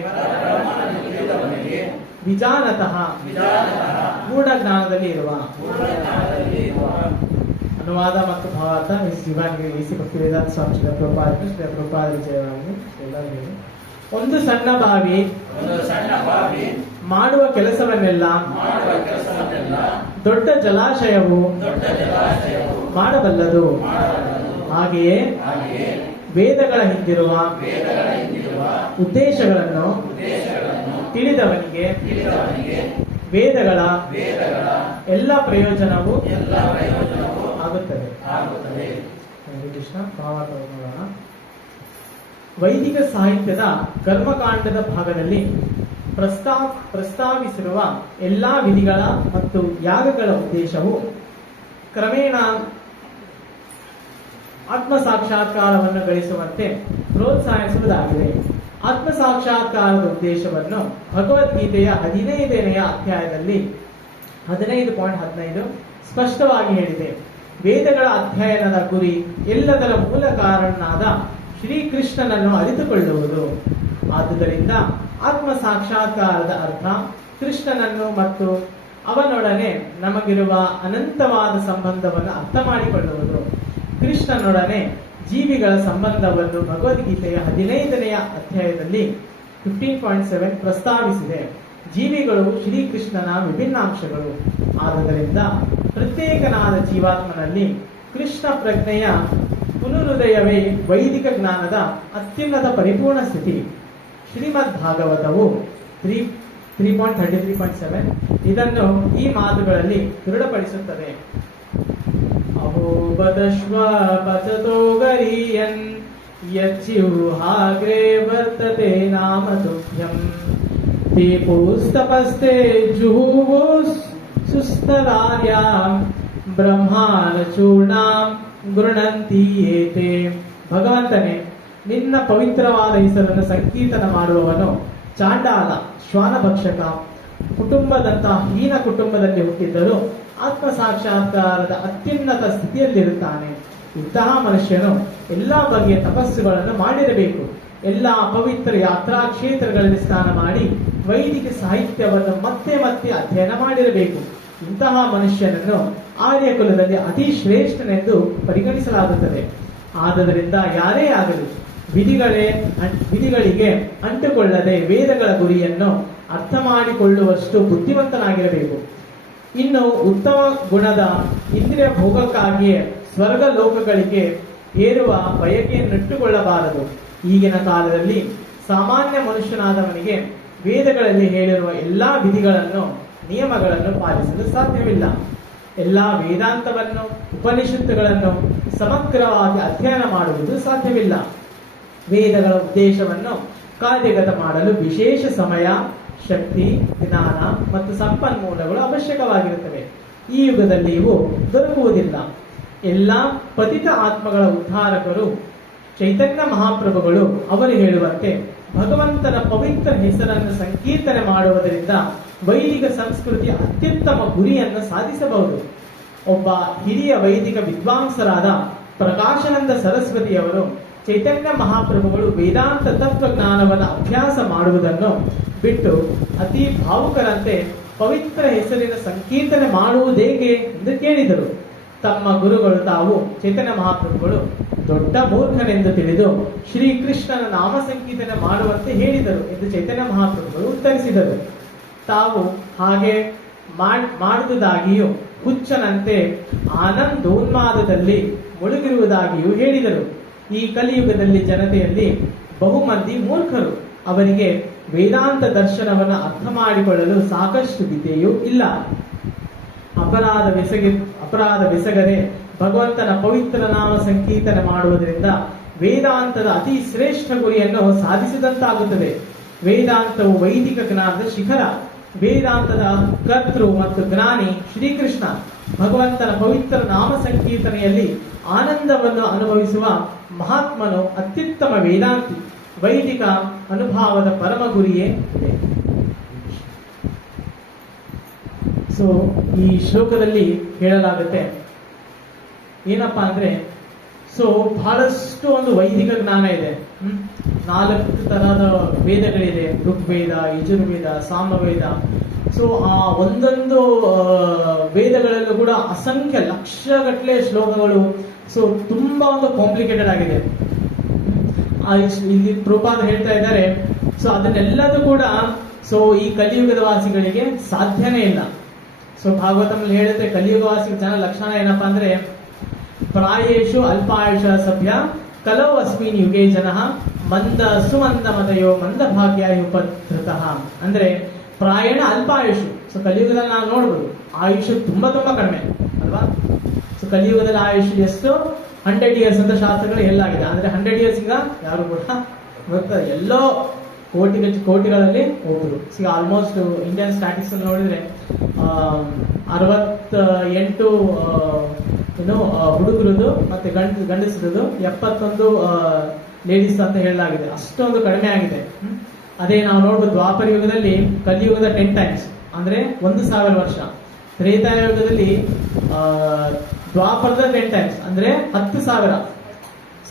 ವಿಜಾನತಃ ಗೂಢ ಜ್ಞಾನದಲ್ಲಿ ಇರುವ ಅನುವಾದ ಮತ್ತು ಭಾವಾರ್ಥ ಶ್ರೀ ಭಕ್ತಿವೇದಾಂತ ಸ್ವಾಮಿ ಶ್ರೀ ಪ್ರಭುಪಾದ ವಿಜಯವಾಗಲಿ ಎಲ್ಲರಿಗೂ. ಒಂದು ಸಣ್ಣ ಬಾವಿ ಮಾಡುವ ಕೆಲಸವನ್ನೆಲ್ಲ ದೊಡ್ಡ ಜಲಾಶಯವು ಮಾಡಬಲ್ಲದು. ಹಾಗೆಯೇ ವೇದಗಳ ಹಿಂದಿರುವ ಉದ್ದೇಶಗಳನ್ನು ತಿಳಿದವನಿಗೆ ವೇದಗಳ ಎಲ್ಲ ಪ್ರಯೋಜನವೂ ಆಗುತ್ತದೆ. ಹರೇ ಕೃಷ್ಣ. ಭಾವಾರ್ಥವನ್ನು ನೋಡೋಣ. ವೈದಿಕ ಸಾಹಿತ್ಯದ ಕರ್ಮಕಾಂಡದ ಭಾಗದಲ್ಲಿ ಪ್ರಸ್ತಾವಿಸಿರುವ ಎಲ್ಲಾ ವಿಧಿಗಳ ಮತ್ತು ಯಾಗಗಳ ಉದ್ದೇಶವು ಕ್ರಮೇಣ ಆತ್ಮ ಸಾಕ್ಷಾತ್ಕಾರವನ್ನು ಗಳಿಸುವಂತೆ ಪ್ರೋತ್ಸಾಹಿಸುವುದಾಗಿದೆ. ಆತ್ಮ ಸಾಕ್ಷಾತ್ಕಾರದ ಉದ್ದೇಶವನ್ನು ಭಗವದ್ಗೀತೆಯ 15ನೆಯ ಅಧ್ಯಾಯದಲ್ಲಿ 15.15 ಸ್ಪಷ್ಟವಾಗಿ ಹೇಳಿದೆ. ವೇದಗಳ ಅಧ್ಯಯನದ ಗುರಿ ಎಲ್ಲದರ ಮೂಲ ಕಾರಣನಾದ ಶ್ರೀಕೃಷ್ಣನನ್ನು ಅರಿತುಕೊಳ್ಳುವುದು. ಆದುದರಿಂದ ಆತ್ಮ ಸಾಕ್ಷಾತ್ಕಾರದ ಅರ್ಥ ಕೃಷ್ಣನನ್ನು ಮತ್ತು ಅವನೊಡನೆ ನಮಗಿರುವ ಅನಂತವಾದ ಸಂಬಂಧವನ್ನು ಅರ್ಥ ಮಾಡಿಕೊಳ್ಳುವುದು. ಕೃಷ್ಣನೊಡನೆ ಜೀವಿಗಳ ಸಂಬಂಧವನ್ನು ಭಗವದ್ಗೀತೆಯ 15ನೆಯ ಅಧ್ಯಾಯದಲ್ಲಿ 15.7 ಪ್ರಸ್ತಾವಿಸಿದೆ. ಜೀವಿಗಳು ಶ್ರೀಕೃಷ್ಣನ ವಿಭಿನ್ನಾಂಶಗಳು. ಆದುದರಿಂದ ಪ್ರತ್ಯೇಕನಾದ ಜೀವಾತ್ಮನಲ್ಲಿ ಕೃಷ್ಣ ಪ್ರಜ್ಞೆಯ ಪುನರುದಯವೇ ವೈದಿಕ ಜ್ಞಾನದ ಅತ್ಯುನ್ನತ ಪರಿಪೂರ್ಣ ಸ್ಥಿತಿ. ಶ್ರೀಮದ್ ಭಾಗವತವು 3.33.7 ಇದನ್ನು ಈ ಮಾತುಗಳಲ್ಲಿ ದೃಢಪಡಿಸುತ್ತದೆ. ಅಹೋಬದಶ್ವ ಪಚತೋ ಗರೀಯನ್ ಯಚ್ಚಿಹಾಗ್ರೇ ವರ್ತತೆ ನಾಮ ತುಭ್ಯಂ ದೀಪೋಸ್ತಪಸ್ತೆ ಜುಹುವೋಸ್ ಸುಸ್ತರಾರ್ಯಾಂ ಬ್ರಹ್ಮಾನ ಚೂರ್ಣಾಂ ಗೃಣಂತಿ ಏತೆ. ಭಗವಂತನೇ, ನಿನ್ನ ಪವಿತ್ರವಾದ ಹೆಸರನ್ನು ಸಂಕೀರ್ತನ ಮಾಡುವವನು ಚಾಂಡಾಲ, ಶ್ವಾನಭಕ್ಷಕ ಕುಟುಂಬದಂತಹ ಹೀನ ಕುಟುಂಬದಲ್ಲಿ ಹುಟ್ಟಿದ್ದರೂ ಆತ್ಮ ಸಾಕ್ಷಾತ್ಕಾರದ ಅತ್ಯುನ್ನತ ಸ್ಥಿತಿಯಲ್ಲಿರುತ್ತಾನೆ. ಇಂತಹ ಮನುಷ್ಯನು ಎಲ್ಲಾ ಬಗೆಯ ತಪಸ್ಸುಗಳನ್ನು ಮಾಡಿರಬೇಕು. ಎಲ್ಲಾ ಪವಿತ್ರ ಯಾತ್ರಾ ಕ್ಷೇತ್ರಗಳಲ್ಲಿ ಸ್ನಾನ ಮಾಡಿ ವೈದಿಕ ಸಾಹಿತ್ಯವನ್ನು ಮತ್ತೆ ಮತ್ತೆ ಅಧ್ಯಯನ ಮಾಡಿರಬೇಕು. ಇಂತಹ ಮನುಷ್ಯನನ್ನು ಆರ್ಯ ಕುಲದಲ್ಲಿ ಅತಿ ಶ್ರೇಷ್ಠನೆಂದು ಪರಿಗಣಿಸಲಾಗುತ್ತದೆ. ಆದ್ದರಿಂದ ಯಾರೇ ಆಗಲಿ ವಿಧಿಗಳಿಗೆ ಅಂಟುಕೊಳ್ಳದೆ ವೇದಗಳ ಗುರಿಯನ್ನು ಅರ್ಥ ಮಾಡಿಕೊಳ್ಳುವಷ್ಟು ಬುದ್ಧಿವಂತನಾಗಿರಬೇಕು. ಇನ್ನು ಉತ್ತಮ ಗುಣದ ಇಂದ್ರಿಯ ಭೋಗಕ್ಕಾಗಿಯೇ ಸ್ವರ್ಗ ಲೋಕಗಳಿಗೆ ಏರುವ ಬಯಕೆಯನ್ನಿಟ್ಟುಕೊಳ್ಳಬಾರದು. ಈಗಿನ ಕಾಲದಲ್ಲಿ ಸಾಮಾನ್ಯ ಮನುಷ್ಯನಾದವನಿಗೆ ವೇದಗಳಲ್ಲಿ ಹೇಳಿರುವ ಎಲ್ಲಾ ವಿಧಿಗಳನ್ನು ನಿಯಮಗಳನ್ನು ಪಾಲಿಸಲು ಸಾಧ್ಯವಿಲ್ಲ. ಎಲ್ಲಾ ವೇದಾಂತವನ್ನು ಉಪನಿಷತ್ತುಗಳನ್ನು ಸಮಗ್ರವಾಗಿ ಅಧ್ಯಯನ ಮಾಡುವುದು ಸಾಧ್ಯವಿಲ್ಲ. ವೇದಗಳ ಉದ್ದೇಶವನ್ನು ಕಾರ್ಯಗತ ಮಾಡಲು ವಿಶೇಷ ಸಮಯ, ಶಕ್ತಿ, ಜ್ಞಾನ ಮತ್ತು ಸಂಪನ್ಮೂಲಗಳು ಅವಶ್ಯಕವಾಗಿರುತ್ತವೆ. ಈ ಯುಗದಲ್ಲಿ ಇವು ದೊರಕುವುದಿಲ್ಲ. ಎಲ್ಲ ಪತಿತ ಆತ್ಮಗಳ ಉದ್ಧಾರಕರು ಚೈತನ್ಯ ಮಹಾಪ್ರಭುಗಳು ಅವರು ಹೇಳುವಂತೆ ಭಗವಂತನ ಪವಿತ್ರ ಹೆಸರನ್ನು ಸಂಕೀರ್ತನೆ ಮಾಡುವುದರಿಂದ ವೈದಿಕ ಸಂಸ್ಕೃತಿಯ ಅತ್ಯುತ್ತಮ ಗುರಿಯನ್ನು ಸಾಧಿಸಬಹುದು. ಒಬ್ಬ ಹಿರಿಯ ವೈದಿಕ ವಿದ್ವಾಂಸರಾದ ಪ್ರಕಾಶಾನಂದ ಸರಸ್ವತಿಯವರು ಚೈತನ್ಯ ಮಹಾಪ್ರಭುಗಳು ವೇದಾಂತ ತತ್ವಜ್ಞಾನವನ್ನು ಅಭ್ಯಾಸ ಮಾಡುವುದನ್ನು ಬಿಟ್ಟು ಅತಿ ಭಾವುಕರಂತೆ ಪವಿತ್ರ ಹೆಸರಿನ ಸಂಕೀರ್ತನೆ ಮಾಡುವುದೇಗೆ ಎಂದು ಕೇಳಿದರು. ತಮ್ಮ ಗುರುಗಳು ತಾವು ಚೈತನ್ಯ ಮಹಾಪ್ರಭುಗಳು ದೊಡ್ಡ ಮೂರ್ಖನೆಂದು ತಿಳಿದು ಶ್ರೀಕೃಷ್ಣನ ನಾಮ ಸಂಕೀರ್ತನೆ ಮಾಡುವಂತೆ ಹೇಳಿದರು ಎಂದು ಚೈತನ್ಯ ಮಹಾಪ್ರಭುಗಳು ಉತ್ತರಿಸಿದರು. ತಾವು ಹಾಗೆ ಮಾಡುವುದಾಗಿಯೂ ಹುಚ್ಚನಂತೆ ಆನಂದೋನ್ಮಾದದಲ್ಲಿ ಮುಳುಗಿರುವುದಾಗಿಯೂ ಹೇಳಿದರು. ಈ ಕಲಿಯುಗದಲ್ಲಿ ಜನತೆಯಲ್ಲಿ ಬಹುಮಂದಿ ಮೂರ್ಖರು. ಅವರಿಗೆ ವೇದಾಂತ ದರ್ಶನವನ್ನು ಅರ್ಥ ಮಾಡಿಕೊಳ್ಳಲು ಸಾಕಷ್ಟು ವಿದ್ಯೆಯೂ ಇಲ್ಲ. ಅಪರಾಧವೆಸಗದೆ ಭಗವಂತನ ಪವಿತ್ರ ನಾಮ ಸಂಕೀರ್ತನೆ ಮಾಡುವುದರಿಂದ ವೇದಾಂತದ ಅತಿ ಶ್ರೇಷ್ಠ ಗುರಿಯನ್ನು ಸಾಧಿಸಿದಂತಾಗುತ್ತದೆ. ವೇದಾಂತವು ವೈದಿಕ ಜ್ಞಾನದ ಶಿಖರ. ವೇದಾಂತದ ಕರ್ತೃ ಮತ್ತು ಜ್ಞಾನಿ ಶ್ರೀಕೃಷ್ಣ. ಭಗವಂತನ ಪವಿತ್ರ ನಾಮ ಸಂಕೀರ್ತನೆಯಲ್ಲಿ ಆನಂದವನ್ನು ಅನುಭವಿಸುವ ಮಹಾತ್ಮನು ಅತ್ಯುತ್ತಮ ವೇದಾಂತಿ. ವೈದಿಕ ಅನುಭವದ ಪರಮ ಗುರಿಯೇ ಇದೆ. ಸೊ ಈ ಶ್ಲೋಕದಲ್ಲಿ ಹೇಳಲಾಗುತ್ತೆ ಏನಪ್ಪಾ ಅಂದ್ರೆ, ಸೊ ಬಹಳಷ್ಟು ಒಂದು ವೈದಿಕ ಜ್ಞಾನ ಇದೆ. 4 ತರಹದ ವೇದಗಳಿದೆ. ಋಗ್ವೇದ, ಯಜುರ್ವೇದ, ಸಾಮವೇದ. ಸೊ ಆ ಒಂದೊಂದು ವೇದಗಳಲ್ಲೂ ಕೂಡ ಅಸಂಖ್ಯ ಲಕ್ಷಗಟ್ಟಲೆ ಶ್ಲೋಕಗಳು. ಸೊ ತುಂಬಾ ಒಂದು ಕಾಂಪ್ಲಿಕೇಟೆಡ್ ಆಗಿದೆ. ಇಲ್ಲಿ ಪ್ರಭುಪಾದ ಹೇಳ್ತಾ ಇದ್ದಾರೆ. ಸೊ ಅದನ್ನೆಲ್ಲದೂ ಕೂಡ ಸೊ ಈ ಕಲಿಯುಗದ ವಾಸಿಗಳಿಗೆ ಸಾಧ್ಯನೇ ಇಲ್ಲ. ಸೊ ಭಾಗವತಲ್ಲಿ ಹೇಳುತ್ತೆ ಕಲಿಯುಗವಾಸಿ ಜನ ಲಕ್ಷಣ ಏನಪ್ಪಾ ಅಂದ್ರೆ, ಪ್ರಾಯೇಶು ಅಲ್ಪಾಯುಷ ಸಭ್ಯ ಕಲೋ ಅಸ್ಮಿನ್ ಯುಗೇ ಜನಃ ಮಂದ ಸುಮಂದ ಮತಯೋ ಮಂದ ಭಾಗ್ಯ ಉಪಧೃತಃ. ಅಂದ್ರೆ ಪ್ರಾಯಣ ಅಲ್ಪಾಯುಷು. ಸೊ ಕಲಿಯುಗದಲ್ಲಿ ನಾವು ನೋಡ್ಬೋದು ಆಯುಷ್ ತುಂಬಾ ಕಡಿಮೆ ಅಲ್ವಾ. ಸೊ ಕಲಿಯುಗದಲ್ಲಿ ಆಯುಷ್ ಎಷ್ಟು 100 ಇಯರ್ಸ್ ಅಂತ ಶಾಸ್ತ್ರಗಳು ಎಲ್ಲಾಗಿದೆ. ಅಂದ್ರೆ 100 ಇಯರ್ಸ್ ಈಗ ಯಾರು ಕೂಡ ಗೊತ್ತಾ, ಎಲ್ಲೋ ಕೋಟಿಗಳಲ್ಲಿ ಒಬ್ರು. ಈಗ ಆಲ್ಮೋಸ್ಟ್ ಇಂಡಿಯನ್ ಸ್ಟ್ಯಾಟಿಕ್ಸ್ ನೋಡಿದ್ರೆ 68 ಹುಡುಗರದು ಮತ್ತೆ ಗಂಡಸರದು 71 ಲೇಡೀಸ್ ಅಂತ ಹೇಳಲಾಗಿದೆ. ಅಷ್ಟೊಂದು ಕಡಿಮೆ ಆಗಿದೆ. ಅದೇ ನಾವು ನೋಡ್ಬೋದು ದ್ವಾಪರ ಯುಗದಲ್ಲಿ ಕಲಿಯುಗದ 10 ಟೈಮ್ಸ್ ಅಂದ್ರೆ 1000 ವರ್ಷ. ತ್ರೇತಾಯುಗದಲ್ಲಿ ದ್ವಾಪರದ 10 ಟೈಮ್ಸ್ ಅಂದ್ರೆ 10,000.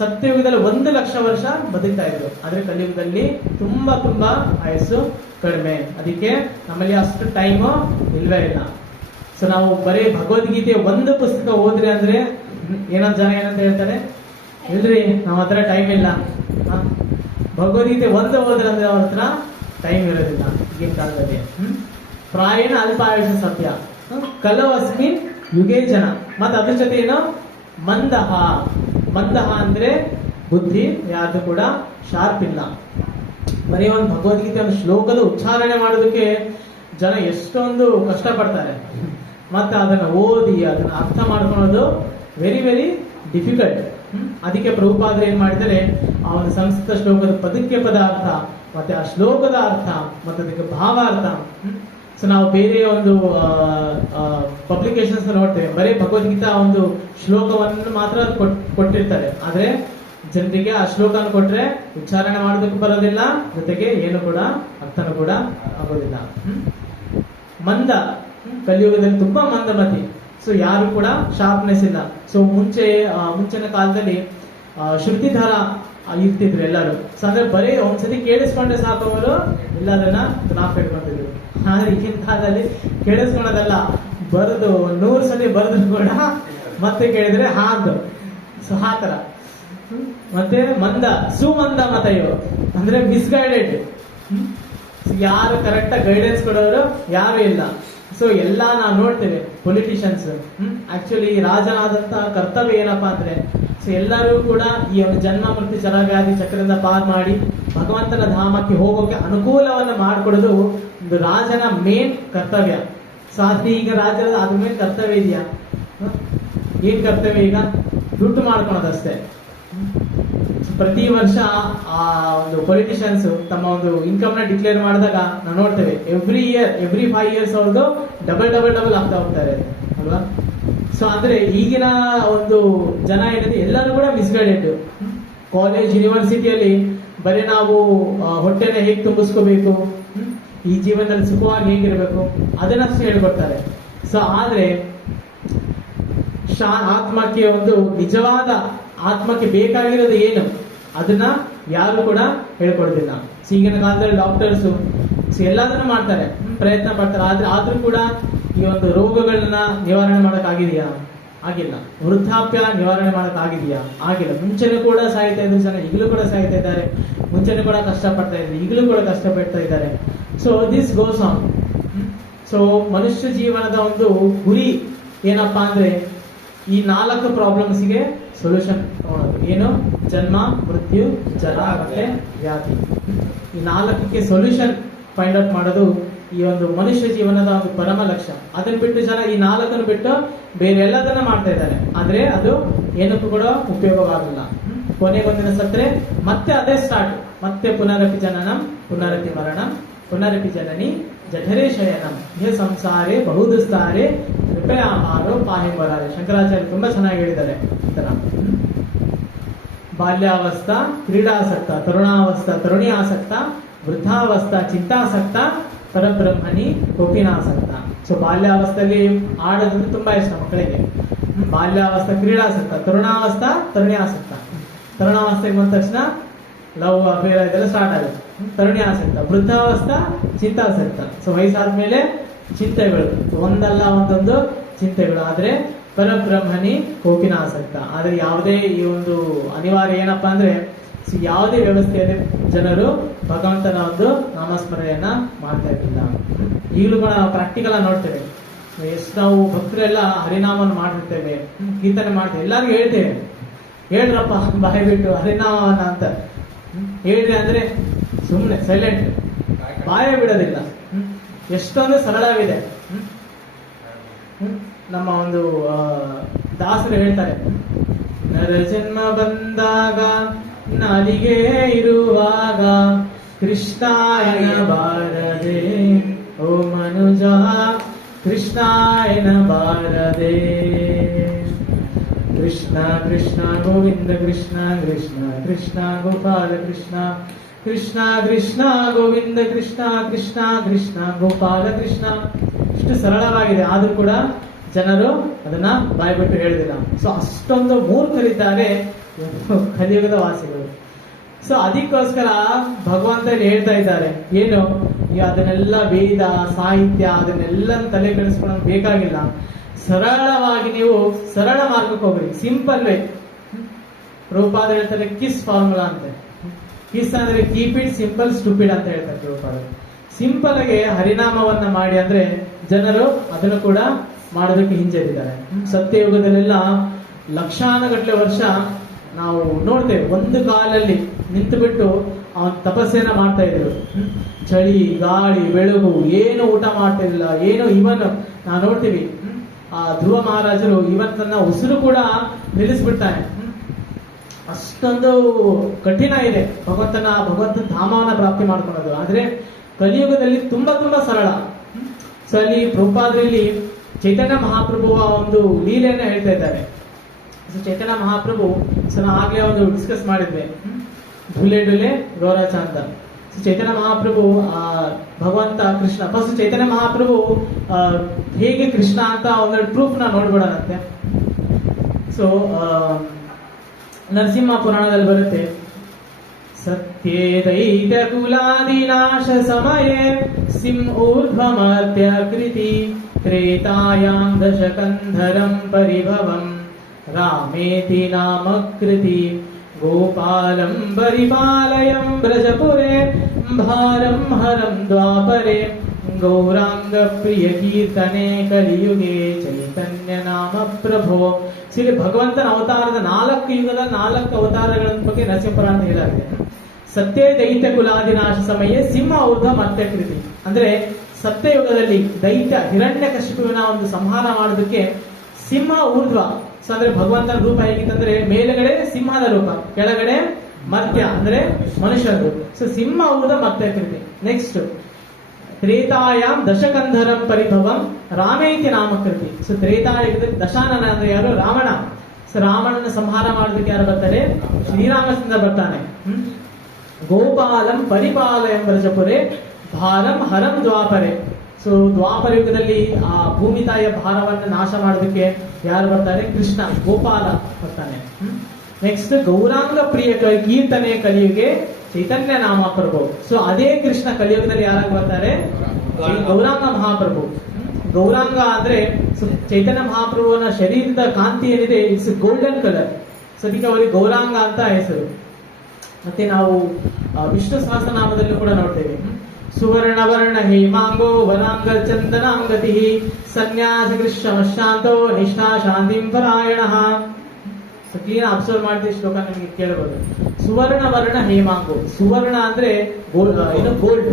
ಸತ್ಯಯುಗದಲ್ಲಿ 1,00,000 ವರ್ಷ ಬದುಕ್ತಾ ಇದ್ರು. ಆದ್ರೆ ಕಲಿಯುಗದಲ್ಲಿ ತುಂಬಾ ಆಯಸ್ಸು ಕಡಿಮೆ. ಅದಕ್ಕೆ ನಮ್ಮಲ್ಲಿ ಅಷ್ಟು ಟೈಮ್ ಇಲ್ವೇ ಇಲ್ಲ. ಸೊ ನಾವು ಬರೀ ಭಗವದ್ಗೀತೆ ಒಂದು ಪುಸ್ತಕ ಓದ್ರಿ ಅಂದ್ರೆ ಜನ ಏನಂತ ಹೇಳ್ತಾರೆ, ಇಲ್ರಿ ನಮ್ಮ ಹತ್ರ ಟೈಮ್ ಇಲ್ಲ. ಭಗವದ್ಗೀತೆ ಒಂದು ಓದ್ರಿ ಅಂದ್ರೆ ಅವ್ರ ಹತ್ರ ಟೈಮ್ ಇರೋದಿಲ್ಲ ಈಗಿನ ಕಾಲದಲ್ಲಿ. ಪ್ರಾಯಣ ಅಲ್ಪಾಯುಷ ಸತ್ಯ ಕಲೋ ಅಸ್ಮಿನ್ ಯುಗೇ ಜನ. ಮತ್ತೆ ಅದ್ರ ಜೊತೆ ಏನೋ ಮಂದಹ ಅಂದ್ರೆ ಬುದ್ಧಿ ಯಾರ್ದು ಕೂಡ ಶಾರ್ಪ್ ಇಲ್ಲ. ಬರೀ ಒಂದು ಭಗವದ್ಗೀತೆ ಒಂದು ಶ್ಲೋಕದ ಉಚ್ಚಾರಣೆ ಮಾಡೋದಕ್ಕೆ ಜನ ಎಷ್ಟೊಂದು ಕಷ್ಟಪಡ್ತಾರೆ. ಮತ್ತೆ ಅದನ್ನ ಓದಿ ಅದನ್ನ ಅರ್ಥ ಮಾಡ್ಕೊಳ್ಳೋದು ವೆರಿ ವೆರಿ ಡಿಫಿಕಲ್ಟ್. ಅದಕ್ಕೆ ಪ್ರಭುಪಾದರು ಏನ್ ಮಾಡಿದರೆ, ಆ ಒಂದು ಸಂಸ್ಕೃತ ಶ್ಲೋಕದ ಪದಕ್ಕೆ ಪದಾರ್ಥ ಮತ್ತೆ ಆ ಶ್ಲೋಕದ ಅರ್ಥ ಮತ್ತೆ ಅದಕ್ಕೆ ಭಾವಾರ್ಥ. ಸೊ ನಾವು ಬೇರೆ ಒಂದು ಪಬ್ಲಿಕೇಶನ್ಸ್ ನೋಡ್ತೇವೆ, ಬರೀ ಭಗವದ್ಗೀತಾ ಒಂದು ಶ್ಲೋಕವನ್ನು ಮಾತ್ರ ಕೊಟ್ಟಿರ್ತಾರೆ. ಆದ್ರೆ ಜನರಿಗೆ ಆ ಶ್ಲೋಕನ ಕೊಟ್ರೆ ಉಚ್ಚಾರಣೆ ಮಾಡೋದಕ್ಕೂ ಬರೋದಿಲ್ಲ, ಜೊತೆಗೆ ಏನು ಕೂಡ ಅರ್ಥನೂ ಕೂಡ ಆಗೋದಿಲ್ಲ. ಮಂದ ಕಲಿಯುಗದಲ್ಲಿ ತುಂಬಾ ಮಂದಮತಿ. ಸೊ ಯಾರು ಕೂಡ ಶಾರ್ಪ್ನೆಸ್ ಇಲ್ಲ. ಸೊ ಮುಂಚಿನ ಕಾಲದಲ್ಲಿ ಶ್ರುತಿಧಾರ ಇರ್ತಿದ್ರು ಎಲ್ಲರೂ. ಸೊ ಅಂದ್ರೆ ಬರೀ ಒಂದ್ಸತಿ ಕೇಳಿಸ್ಕೊಂಡ್ರೆ ಸಾಕು ಅವರು ಎಲ್ಲದನ್ನ ನಾವು ಕೇಳ್ಕೊಂತಿದ್ರು. ಆದ್ರೆ ಈಗಿನ ಕಾಲದಲ್ಲಿ ಕೇಳಿಸ್ಕೊಳೋದಲ್ಲ, ಬರೆದು 100 ಸಲ ಬರೆದ್ರು ಕೂಡ ಮತ್ತೆ ಕೇಳಿದ್ರೆ ಹಾದು. ಸೊ ಆ ತರ. ಮತ್ತೆ ಸುಮಂದ ಮತ ಇವರು ಅಂದ್ರೆ ಮಿಸ್ಗೈಡೆಡ್. ಯಾರು ಕರೆಕ್ಟ್ ಗೈಡೆನ್ಸ್ ಕೊಡೋರು ಯಾರು ಇಲ್ಲ. ಸೊ ಎಲ್ಲ ನಾವು ನೋಡ್ತೇವೆ ಪೊಲಿಟಿಷಿಯನ್ಸ್. ಆಕ್ಚುಲಿ ರಾಜನಾದಂತ ಕರ್ತವ್ಯ ಏನಪ್ಪಾ ಅಂದ್ರೆ, ಸೊ ಎಲ್ಲರೂ ಕೂಡ ಈ ಒಂದು ಜನ್ಮ ಮೃತ್ಯು ಜಲವ್ಯಾಧಿ ಚಕ್ರದಿಂದ ಪಾರ್ ಮಾಡಿ ಭಗವಂತನ ಧಾಮಕ್ಕೆ ಹೋಗೋಕೆ ಅನುಕೂಲವನ್ನು ಮಾಡಿಕೊಡೋದು ಒಂದು ರಾಜನ ಮೇನ್ ಕರ್ತವ್ಯ. ಸೊ ಆದ್ರೆ ಈಗ ರಾಜರ ಅದ್ರ ಮೇಲೆ ಕರ್ತವ್ಯ ಇದೆಯಾ? ಏನ್ ಕರ್ತವ್ಯ? ಈಗ ದುಡ್ಡು ಮಾಡ್ಕೊಳೋದಷ್ಟೇ. ಪ್ರತಿ ವರ್ಷ ಆ ಒಂದು ಪೊಲಿಟಿಷಿಯನ್ಸ್ ತಮ್ಮ ಒಂದು ಇನ್ಕಮ್ ನ ಡಿಕ್ಲೇರ್ ಮಾಡಿದಾಗ ನಾವು ನೋಡ್ತೇವೆ ಎವ್ರಿ 5 years ಅವ್ರದ್ದು ಡಬಲ್ ಆಗ್ತಾ ಹೋಗ್ತಾರೆ ಅಲ್ವಾ. ಸೊ ಅಂದ್ರೆ ಈಗಿನ ಒಂದು ಜನ ಏನಿದೆ ಎಲ್ಲರೂ ಕೂಡ ಮಿಸ್ಗೈಡೆಡ್. ಕಾಲೇಜ್ ಯೂನಿವರ್ಸಿಟಿಯಲ್ಲಿ ಬರೀ ನಾವು ಹೊಟ್ಟೆನ ಹೇಗೆ ತುಂಬಿಸ್ಕೋಬೇಕು, ಈ ಜೀವನದಲ್ಲಿ ಸುಖವಾಗಿ ಹೇಗಿರ್ಬೇಕು ಅದನ್ನಷ್ಟೇ ಹೇಳ್ಕೊಡ್ತಾರೆ. ಸೊ ಆದ್ರೆ ಆತ್ಮಕ್ಕೆ ಒಂದು ನಿಜವಾದ ಆತ್ಮಕ್ಕೆ ಬೇಕಾಗಿರೋದು ಏನು ಅದನ್ನ ಯಾರು ಕೂಡ ಹೇಳ್ಕೊಡೋದಿಲ್ಲ. ಈಗಿನ ಕಾಲದಲ್ಲಿ ಡಾಕ್ಟರ್ಸ್ ಎಲ್ಲದನ್ನು ಮಾಡ್ತಾರೆ, ಪ್ರಯತ್ನ ಪಡ್ತಾರೆ. ಆದ್ರೂ ಕೂಡ ಈ ಒಂದು ರೋಗಗಳನ್ನ ನಿವಾರಣೆ ಮಾಡಕ್ ಆಗಿದೆಯಾ? ಆಗಿಲ್ಲ. ವೃದ್ಧಾಪ್ಯ ನಿವಾರಣೆ ಮಾಡಕ್ ಆಗಿದೆಯಾ? ಆಗಿಲ್ಲ. ಮುಂಚೆನೂ ಕೂಡ ಸಾಯ್ತಾ ಇದ್ರು ಜನ, ಈಗಲೂ ಕೂಡ ಸಾಯ್ತಾ ಇದ್ದಾರೆ. ಮುಂಚೆನೂ ಕೂಡ ಕಷ್ಟಪಡ್ತಾ ಇದ್ರು, ಈಗಲೂ ಕೂಡ ಕಷ್ಟಪಡ್ತಾ ಇದ್ದಾರೆ. So this goes on. So ಮನುಷ್ಯ ಜೀವನದ ಒಂದು ಗುರಿ ಏನಪ್ಪಾ ಅಂದ್ರೆ ಈ 4 ಪ್ರಾಬ್ಲಮ್ಸ್ಗೆ ಸೊಲ್ಯೂಷನ್ ತಗೊಳ್ಳೋದು. ಏನು? ಜನ್ಮ, ಮೃತ್ಯು, ಜರ ಮತ್ತೆ ವ್ಯಾಧಿ. ಈ 4ಕ್ಕೆ ಸೊಲ್ಯೂಷನ್ ಫೈಂಡ್ ಔಟ್ ಮಾಡೋದು ಈ ಒಂದು ಮನುಷ್ಯ ಜೀವನದ ಒಂದು ಪರಮ ಲಕ್ಷ್ಯ. ಅದನ್ನ ಬಿಟ್ಟು ಜನ ಈ 4 ಬಿಟ್ಟು ಬೇರೆ ಎಲ್ಲದನ್ನ ಮಾಡ್ತಾ ಇದ್ದಾರೆ. ಆದ್ರೆ ಅದು ಏನಕ್ಕೂ ಕೂಡ ಉಪಯೋಗವಾಗಲ್ಲ. ಕೊನೆಗೊಂದಿನ ಸತ್ರೆ ಮತ್ತೆ ಅದೇ ಸ್ಟಾರ್ಟ್. ಮತ್ತೆ ಪುನರಪಿ ಜನನಂ ಪುನರಪಿ ಮರಣಂ ಪುನರಪಿ ಜನನಿ ಜಠರೇ ಶಯನಂ ಹೇ ಸಂಸಾರೇ ಬಹುದುಸ್ತಾರೆ ಕೃಪಯಾಮಾರೋ ಪಾಹಿ ಬರಾರೆ. ಶಂಕರಾಚಾರ್ಯ ತುಂಬಾ ಚೆನ್ನಾಗಿ ಹೇಳಿದ್ದಾರೆ. ಬಾಲ್ಯಾವಸ್ಥಾ ಕ್ರೀಡಾಸಕ್ತ, ತರುಣಾವಸ್ಥಾ ತರುಣಿ ಆಸಕ್ತ, ವೃದ್ಧಾವಸ್ಥಾ ಚಿಂತಾಸಕ್ತ, ಪರಬ್ರಹ್ಮಣಿ ಕೋಪಿನಾಸಕ್ತ. ಸೊ ಬಾಲ್ಯಾವಸ್ಥೆಯಲ್ಲಿ ಆಡೋದಂದ್ರೆ ತುಂಬಾ ಇಷ್ಟ ಮಕ್ಕಳಿಗೆ. ಬಾಲ್ಯಾವಸ್ಥಾ ಕ್ರೀಡಾಸಕ್ತ, ತರುಣಾವಸ್ಥಾ ತರುಣಿ ಆಸಕ್ತ. ತರುಣಾವಸ್ಥೆಗೆ ಬಂದ ತಕ್ಷಣ ಲವ್ ಅಫೇರ್ ಇದೆಲ್ಲ ಸ್ಟಾರ್ಟ್ ಆಗುತ್ತೆ. ತರುಣಿ ಆಸಕ್ತ. ವೃದ್ಧಾವಸ್ಥಾ ಚಿಂತಾಸಕ್ತ. ಸೊ ವಯಸ್ಸಾದ್ಮೇಲೆ ಚಿಂತೆಗಳು, ಒಂದಲ್ಲ ಒಂದೊಂದು ಚಿಂತೆಗಳು. ಆದ್ರೆ ಪರಬ್ರಹ್ಮಣಿ ಕೋಪಿನಾಸಕ್ತ. ಆದ್ರೆ ಯಾವುದೇ ಈ ಒಂದು ಅನಿವಾರ್ಯ ಏನಪ್ಪಾ ಅಂದ್ರೆ ಯಾವುದೇ ವ್ಯವಸ್ಥೆಯಲ್ಲಿ ಜನರು ಭಗವಂತನ ಒಂದು ನಾಮಸ್ಮರಣೆಯನ್ನ ಮಾಡ್ತಾ ಇರ್ಲಿಲ್ಲ. ಈಗಲೂ ಕೂಡ ನಾವು ಪ್ರಾಕ್ಟಿಕಲ್ ಆಗಿ ನೋಡ್ತೇವೆ. ಎಷ್ಟು ನಾವು ಭಕ್ತರೆಲ್ಲ ಹರಿನಾಮವನ್ನು ಮಾಡಿರ್ತೇವೆ, ಕೀರ್ತನೆ ಮಾಡ್ತೇವೆ, ಎಲ್ಲರಿಗೂ ಹೇಳ್ತೇವೆ ಹೇಳ್ರಪ್ಪ ಬಾಯಿ ಬಿಟ್ಟು ಹರಿನಾಮವನ್ನ ಅಂತ ಹೇಳ್ರಿ ಅಂದ್ರೆ ಸುಮ್ಮನೆ ಸೈಲೆಂಟ್, ಬಾಯ ಬಿಡೋದಿಲ್ಲ. ಎಷ್ಟೊಂದು ಸರಳವಿದೆ. ನಮ್ಮ ಒಂದು ದಾಸರು ಹೇಳ್ತಾರೆ, ನರ ಜನ್ಮ ಬಂದಾಗ ನಾಲಿಗೆ ಇರುವಾಗ ಕೃಷ್ಣಾಯನ ಬಾರದೆ ಓ ಮನುಜ ಕೃಷ್ಣಾಯನ ಬಾರದೆ. ಕೃಷ್ಣ ಕೃಷ್ಣ ಗೋವಿಂದ ಕೃಷ್ಣ ಕೃಷ್ಣ ಕೃಷ್ಣ ಗೋಪಾಲ ಕೃಷ್ಣ ಕೃಷ್ಣ ಕೃಷ್ಣ ಗೋವಿಂದ ಕೃಷ್ಣ ಕೃಷ್ಣ ಕೃಷ್ಣ ಗೋಪಾಲ ಕೃಷ್ಣ. ಇಷ್ಟು ಸರಳವಾಗಿದೆ, ಆದ್ರೂ ಕೂಡ ಜನರು ಅದನ್ನ ಬಾಯ್ಬಿಟ್ಟು ಹೇಳಿದಿಲ್ಲ. ಸೊ ಅಷ್ಟೊಂದು ಮೂರ್ಖರಿದ್ದಾರೆ ಕಲಿಯುಗದ ವಾಸಿಗಳು. ಸೊ ಅದಕ್ಕೋಸ್ಕರ ಭಗವಂತಲ್ಲಿ ಹೇಳ್ತಾ ಇದ್ದಾರೆ ಏನು, ಅದನ್ನೆಲ್ಲ ವೇದ ಸಾಹಿತ್ಯ ಅದನ್ನೆಲ್ಲ ತಲೆ ಕೆಡಿಸ್ಕೊಳ್ಳೋದು ಬೇಕಾಗಿಲ್ಲ. ಸರಳವಾಗಿ ನೀವು ಸರಳ ಮಾರ್ಗಕ್ಕೆ ಹೋಗ್ರಿ, ಸಿಂಪಲ್ ವೇ. ಪ್ರಭುಪಾದ ಹೇಳ್ತಾರೆ ಕಿಸ್ ಫಾರ್ಮುಲಾ ಅಂತ. ಕಿಸ್ ಅಂದ್ರೆ ಕೀಪ್ ಇಟ್ ಸಿಂಪಲ್ ಸ್ಟುಪಿಡ್ ಅಂತ ಹೇಳ್ತಾರೆ ಪ್ರಭುಪಾದ. ಸಿಂಪಲ್ ಆಗಿ ಹರಿನಾಮವನ್ನ ಮಾಡಿ ಅಂದ್ರೆ ಜನರು ಅದನ್ನು ಕೂಡ ಮಾಡೋದಕ್ಕೆ ಹಿಂಜರಿದ್ದಾರೆ. ಸತ್ಯಯುಗದಲ್ಲೆಲ್ಲ ಲಕ್ಷಾನುಗಟ್ಟಲೆ ವರ್ಷ ನಾವು ನೋಡ್ತೇವೆ, ಒಂದು ಕಾಲಲ್ಲಿ ನಿಂತು ಬಿಟ್ಟು ಅವನ್ ತಪಸ್ಸೇನ ಮಾಡ್ತಾ ಇದ್ರು. ಚಳಿ ಗಾಳಿ ಬೆಳಗು ಏನು ಊಟ ಮಾಡ್ತಿರ್ಲಿಲ್ಲ, ಏನು ಇವನ್ ನಾವು ನೋಡ್ತೀವಿ ಆ ಧ್ರುವ ಮಹಾರಾಜರು ಇವನ್ ತನ್ನ ಉಸಿರು ಕೂಡ ನಿಲ್ಲಿಸ್ಬಿಡ್ತಾನೆ. ಅಷ್ಟೊಂದು ಕಠಿಣ ಇದೆ ಭಗವಂತನ ಧಾಮವನ್ನ ಪ್ರಾಪ್ತಿ ಮಾಡ್ಕೊಳ್ಳೋದು. ಆದ್ರೆ ಕಲಿಯುಗದಲ್ಲಿ ತುಂಬಾ ತುಂಬಾ ಸರಳ. ಸೊ ಅಲ್ಲಿ ಪ್ರಭುಪಾದರಲ್ಲಿ ಚೈತನ್ಯ ಮಹಾಪ್ರಭುವ ಒಂದು ಲೀಲೆಯನ್ನ ಹೇಳ್ತಾ ಇದ್ದಾರೆ. ಸೊ ಚೈತನ್ಯ ಮಹಾಪ್ರಭು ಸೊ ನಾವು ಆಗ್ಲೇ ಒಂದು ಡಿಸ್ಕಸ್ ಮಾಡಿದ್ವಿ, ಢುಲೆ ಢುಲೆ ಗೋರಾಚ ಅಂತ. ಸೊ ಚೈತನ್ಯ ಮಹಾಪ್ರಭು ಭಗವಂತ ಕೃಷ್ಣ ಫಸ್ಟ್ ಚೈತನ್ಯ ಮಹಾಪ್ರಭು ಹೇಗೆ ಕೃಷ್ಣ ಅಂತ ಒಂದೆರಡು ಪ್ರೂಫ್ ನ ನೋಡ್ಬಿಡೋಣಂತೆ. ಸೊ ನರಸಿಂಹ ಪುರಾಣದಲ್ಲಿ ಬರುತ್ತೆ, ಸತ್ಯೇದೈತ ಕುಲಾದಿನಾಶ ಸಮಯೇ ಸಿಂ ಊರ್ಧ್ವಮರ್ತ್ಯ ಕೃತಿ ತ್ರೇತಾಯಾಂ ದಶಕಂಧರಂ ಪರಿಭವಂ ರಾಮೇತಿ ನಾಮಕೃತಿ ಗೋಪಾಲಂ ಪರಿಪಾಲಯಂ ಬ್ರಜಪುರೇ ಭಾರಂ ಹರಂ ದ್ವಾಪರೆ ಗೌರಾಂಗ ಪ್ರಿಯ ಕೀರ್ತನೆ ಕಲಿಯುಗೆ ಚೈತನ್ಯ ನಾಮ ಪ್ರಭೋ. ಇಲ್ಲಿ ಭಗವಂತನ ಅವತಾರದ 4 ಯುಗದ 4 ಅವತಾರಗಳ ಬಗ್ಗೆ ನರಸಿಂಹಪುರಾಣ ಹೇಳಲಾಗಿದೆ. ಸತ್ಯ ದೈತ್ಯ ಕುಲಾದಿನಾಶ ಸಮಯ ಸಿಂಹ ಊರ್ಧ್ವ ಮರ್ತ್ಯ ಕೃತಿ ಅಂದ್ರೆ ಸತ್ಯಯುಗದಲ್ಲಿ ದೈತ್ಯ ಹಿರಣ್ಯಕಶಿಪುವಿನ ಒಂದು ಸಂಹಾರ ಮಾಡೋದಕ್ಕೆ ಸಿಂಹ ಊರ್ಧ್ವ. ಸೊ ಅಂದ್ರೆ ಭಗವಂತನ ರೂಪ ಹೇಗಿತ್ತಂದ್ರೆ ಮೇಲುಗಡೆ ಸಿಂಹದ ರೂಪ, ಕೆಳಗಡೆ ಮರ್ತ್ಯ ಅಂದ್ರೆ ಮನುಷ್ಯರದು. ಸೊ ಸಿಂಹ ಊರ್ಧ್ವ ಮರ್ತ್ಯ ಕೃತಿ. ನೆಕ್ಸ್ಟ್ ತ್ರೇತಾಯಾಮ್ ದಶಕಂಧರಂ ಪರಿಭವಂ ರಾಮೇತಿ ನಾಮಕೃತಿ. ಸೊ ತ್ರೇತಾಯುಗದಲ್ಲಿ ದಶಾನನ ಅಂದ್ರೆ ಯಾರು? ರಾವಣ. ಸೊ ರಾವಣನ ಸಂಹಾರ ಮಾಡೋದಕ್ಕೆ ಯಾರು ಬರ್ತಾರೆ? ಶ್ರೀರಾಮಚಂದ್ರ ಬರ್ತಾನೆ. ಗೋಪಾಲಂ ಪರಿಪಾಲಯಂ ಬ್ರಜಪುರೇ ಭಾರಂ ಹರಂ ದ್ವಾಪರೆ. ಸೊ ದ್ವಾಪರ ಯುಗದಲ್ಲಿ ಆ ಭೂಮಿ ತಾಯಿಯ ಭಾರವನ್ನು ನಾಶ ಮಾಡೋದಕ್ಕೆ ಯಾರು ಬರ್ತಾರೆ? ಕೃಷ್ಣ ಗೋಪಾಲ ಬರ್ತಾನೆ. ನೆಕ್ಸ್ಟ್ ಗೌರಾಂಗ ಪ್ರಿಯ ಕೀರ್ತನೆ ಕಲಿಯುಗೆ ಚೈತನ್ಯ ನಾಮ ಪ್ರಭು. ಸೊ ಅದೇ ಕೃಷ್ಣ ಕಲಿಯುಗದಲ್ಲಿ ಯಾರಾಗಿ ಬರ್ತಾರೆ? ಗೌರಾಂಗ ಮಹಾಪ್ರಭು. ಗೌರಾಂಗ ಅಂದ್ರೆ ಚೈತನ್ಯ ಮಹಾಪ್ರಭುವನ ಶರೀರದ ಕಾಂತಿ ಏನಿದೆ ಇಟ್ಸ್ ಗೋಲ್ಡನ್ ಕಲರ್. ಸೊ ಅದಕ್ಕೆ ಅವರಿಗೆ ಗೌರಾಂಗ ಅಂತ ಹೆಸರು. ಮತ್ತೆ ನಾವು ವಿಷ್ಣು ಸಹಸ್ರನಾಮದಲ್ಲಿ ಕೂಡ ನೋಡ್ತೇವೆ, ಸುವರ್ಣ ವರ್ಣ ಹೇಮಾಂಗೋ ವರಾಂಗ ಚಂದನಾಂಗತಿ ಸನ್ಯಾಸ ಕೃಷ್ಣಾಂತೋ ನಿಷ್ಠಾ ಶಾಂತಿಂ ಪರಾಯಣ. ಕ್ಲೀನ್ ಅಬ್ಸರ್ವ್ ಮಾಡಿದ ಶ್ಲೋಕ ನಿಮಗೆ ಕೇಳಬಹುದು. ಸುವರ್ಣ ವರ್ಣ ಹೇಮಾಂಗೋ, ಸುವರ್ಣ ಅಂದ್ರೆ ಇದು ಗೋಲ್ಡ್.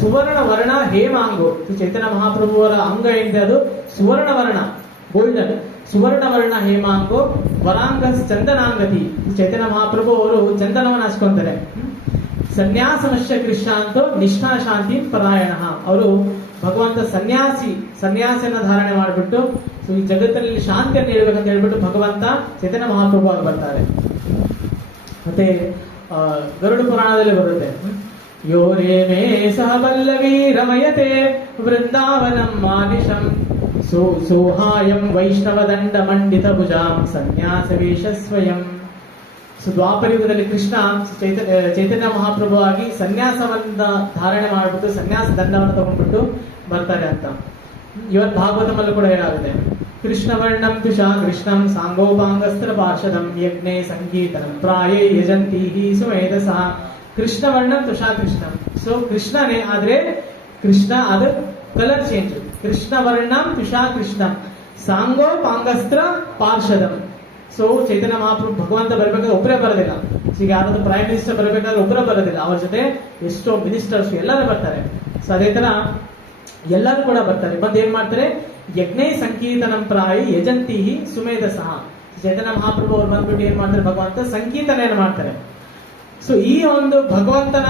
ಸುವರ್ಣ ವರ್ಣ ಹೇಮಾಂಗೋ, ಚೈತನ್ಯ ಮಹಾಪ್ರಭುವರ ಅಂಗ ಏನಿದೆ ಅದು ಸುವರ್ಣ ವರ್ಣ ಗೋಲ್ಡನ್. ಸುವರ್ಣ ವರ್ಣ ಹೇಮಾಂಗೋ ವರಾಂಗ ಚಂದನಾಂಗತಿ. ಚೈತನ್ಯ ಮಹಾಪ್ರಭು ಅವರು ಚಂದನವನ್ನು ಹಚ್ಕೊಂತಾರೆ. ಸನ್ಯಾಸಮಶ್ಯ ಕೃಷ್ಣಾಂತೋ ನಿಷ್ಠಾ ಶಾಂತಿ ಪರಾಯಣ. ಅವರು ಭಗವಂತ ಸನ್ಯಾಸಿಯನ್ನ ಧಾರಣೆ ಮಾಡಿಬಿಟ್ಟು ಈ ಜಗತ್ತಿನಲ್ಲಿ ಶಾಂತಿಯನ್ನು ಹೇಳ್ಬೇಕಂತ ಹೇಳ್ಬಿಟ್ಟು ಭಗವಂತ ಚೈತನ್ಯ ಮಹಾಪ್ರಭು ಆಗಿ ಬರ್ತಾರೆ. ಮತ್ತೆ ಗರುಡ ಪುರಾಣದಲ್ಲಿ ಬರುತ್ತೆ, ಯೋ ರೇ ಸಹ ವಲ್ಲವೀ ರಮಯತೆ ವೃಂದಾವನಂ ಮಾನಿಶಂ ಸೋಹಾಯಂ ವೈಷ್ಣವ ದಂಡ ಮಂಡಿತ ಭುಜಾಂ ಸನ್ಯಾಸ ವೇಷ ಸ್ವಯಂ. ಸೊ ದ್ವಾಪರಯುಗದಲ್ಲಿ ಕೃಷ್ಣ ಚೈತನ್ಯ ಮಹಾಪ್ರಭು ಆಗಿ ಸನ್ಯಾಸವನ್ನ ಧಾರಣೆ ಮಾಡಿಬಿಟ್ಟು ಸನ್ಯಾಸ ದಂಡವನ್ನು ತಗೊಂಡ್ಬಿಟ್ಟು ಬರ್ತಾರೆ ಅಂತ. ಇವತ್ತು ಭಾಗವತಮಲ್ಲೂ ಕೂಡ ಹೇಳಾಗಿದೆ, ಕೃಷ್ಣ ವರ್ಣಂ ತುಷಾ ಕೃಷ್ಣಂ ಸಾಂಗೋಪಾಂಗಸ್ತ್ರ ಪಾರ್ಷದಂ ಯಜ್ಞೆ ಸಂಗೀತನಂ ಪ್ರಾಯೇ ಯಜಂತಿ ಸುಮೇಧಸ. ಕೃಷ್ಣ ವರ್ಣಂ ತುಷಾ ಕೃಷ್ಣಂ. ಸೊ ಕೃಷ್ಣನೇ, ಆದ್ರೆ ಕೃಷ್ಣ ಅದು ಕಲರ್ ಚೇಂಜ್. ಕೃಷ್ಣ ವರ್ಣಂ ತುಷಾ ಕೃಷ್ಣಂ ಸಾಂಗೋಪಾಂಗಸ್ತ್ರ ಪಾರ್ಷದಂ. ಸೊ ಚೈತನ್ಯ ಮಹಾಪ್ರಭು ಭಗವಂತ ಬರ್ಬೇಕಾದ್ರೆ ಒಬ್ಬರೇ ಬರೋದಿಲ್ಲ. ಈಗ ಯಾರಾದ್ರೂ ಪ್ರೈಮ್ ಮಿನಿಸ್ಟರ್ ಬರಬೇಕಾದ್ರೆ ಒಬ್ಬರೇ ಬರೋದಿಲ್ಲ, ಅವ್ರ ಜೊತೆ ಎಷ್ಟೋ ಮಿನಿಸ್ಟರ್ಸ್ ಎಲ್ಲರೂ ಬರ್ತಾರೆ. ಸೊ ಅದೇ ತರ ಎಲ್ಲರೂ ಕೂಡ ಬರ್ತಾರೆ. ಬಂದು ಏನ್ ಮಾಡ್ತಾರೆ? ಯಜ್ಞ ಸಂಕೀರ್ತನಂ ಪ್ರಾಯ ಯಜಂತಿ ಸುಮೇಧಸಃ. ಚೈತನ್ಯ ಮಹಾಪ್ರಭು ಅವ್ರು ಬಂದ್ಬಿಟ್ಟು ಏನ್ ಮಾಡ್ತಾರೆ? ಭಗವಂತ ಸಂಕೀರ್ತನೆಯನ್ನು ಮಾಡ್ತಾರೆ. ಸೊ ಈ ಒಂದು ಭಗವಂತನ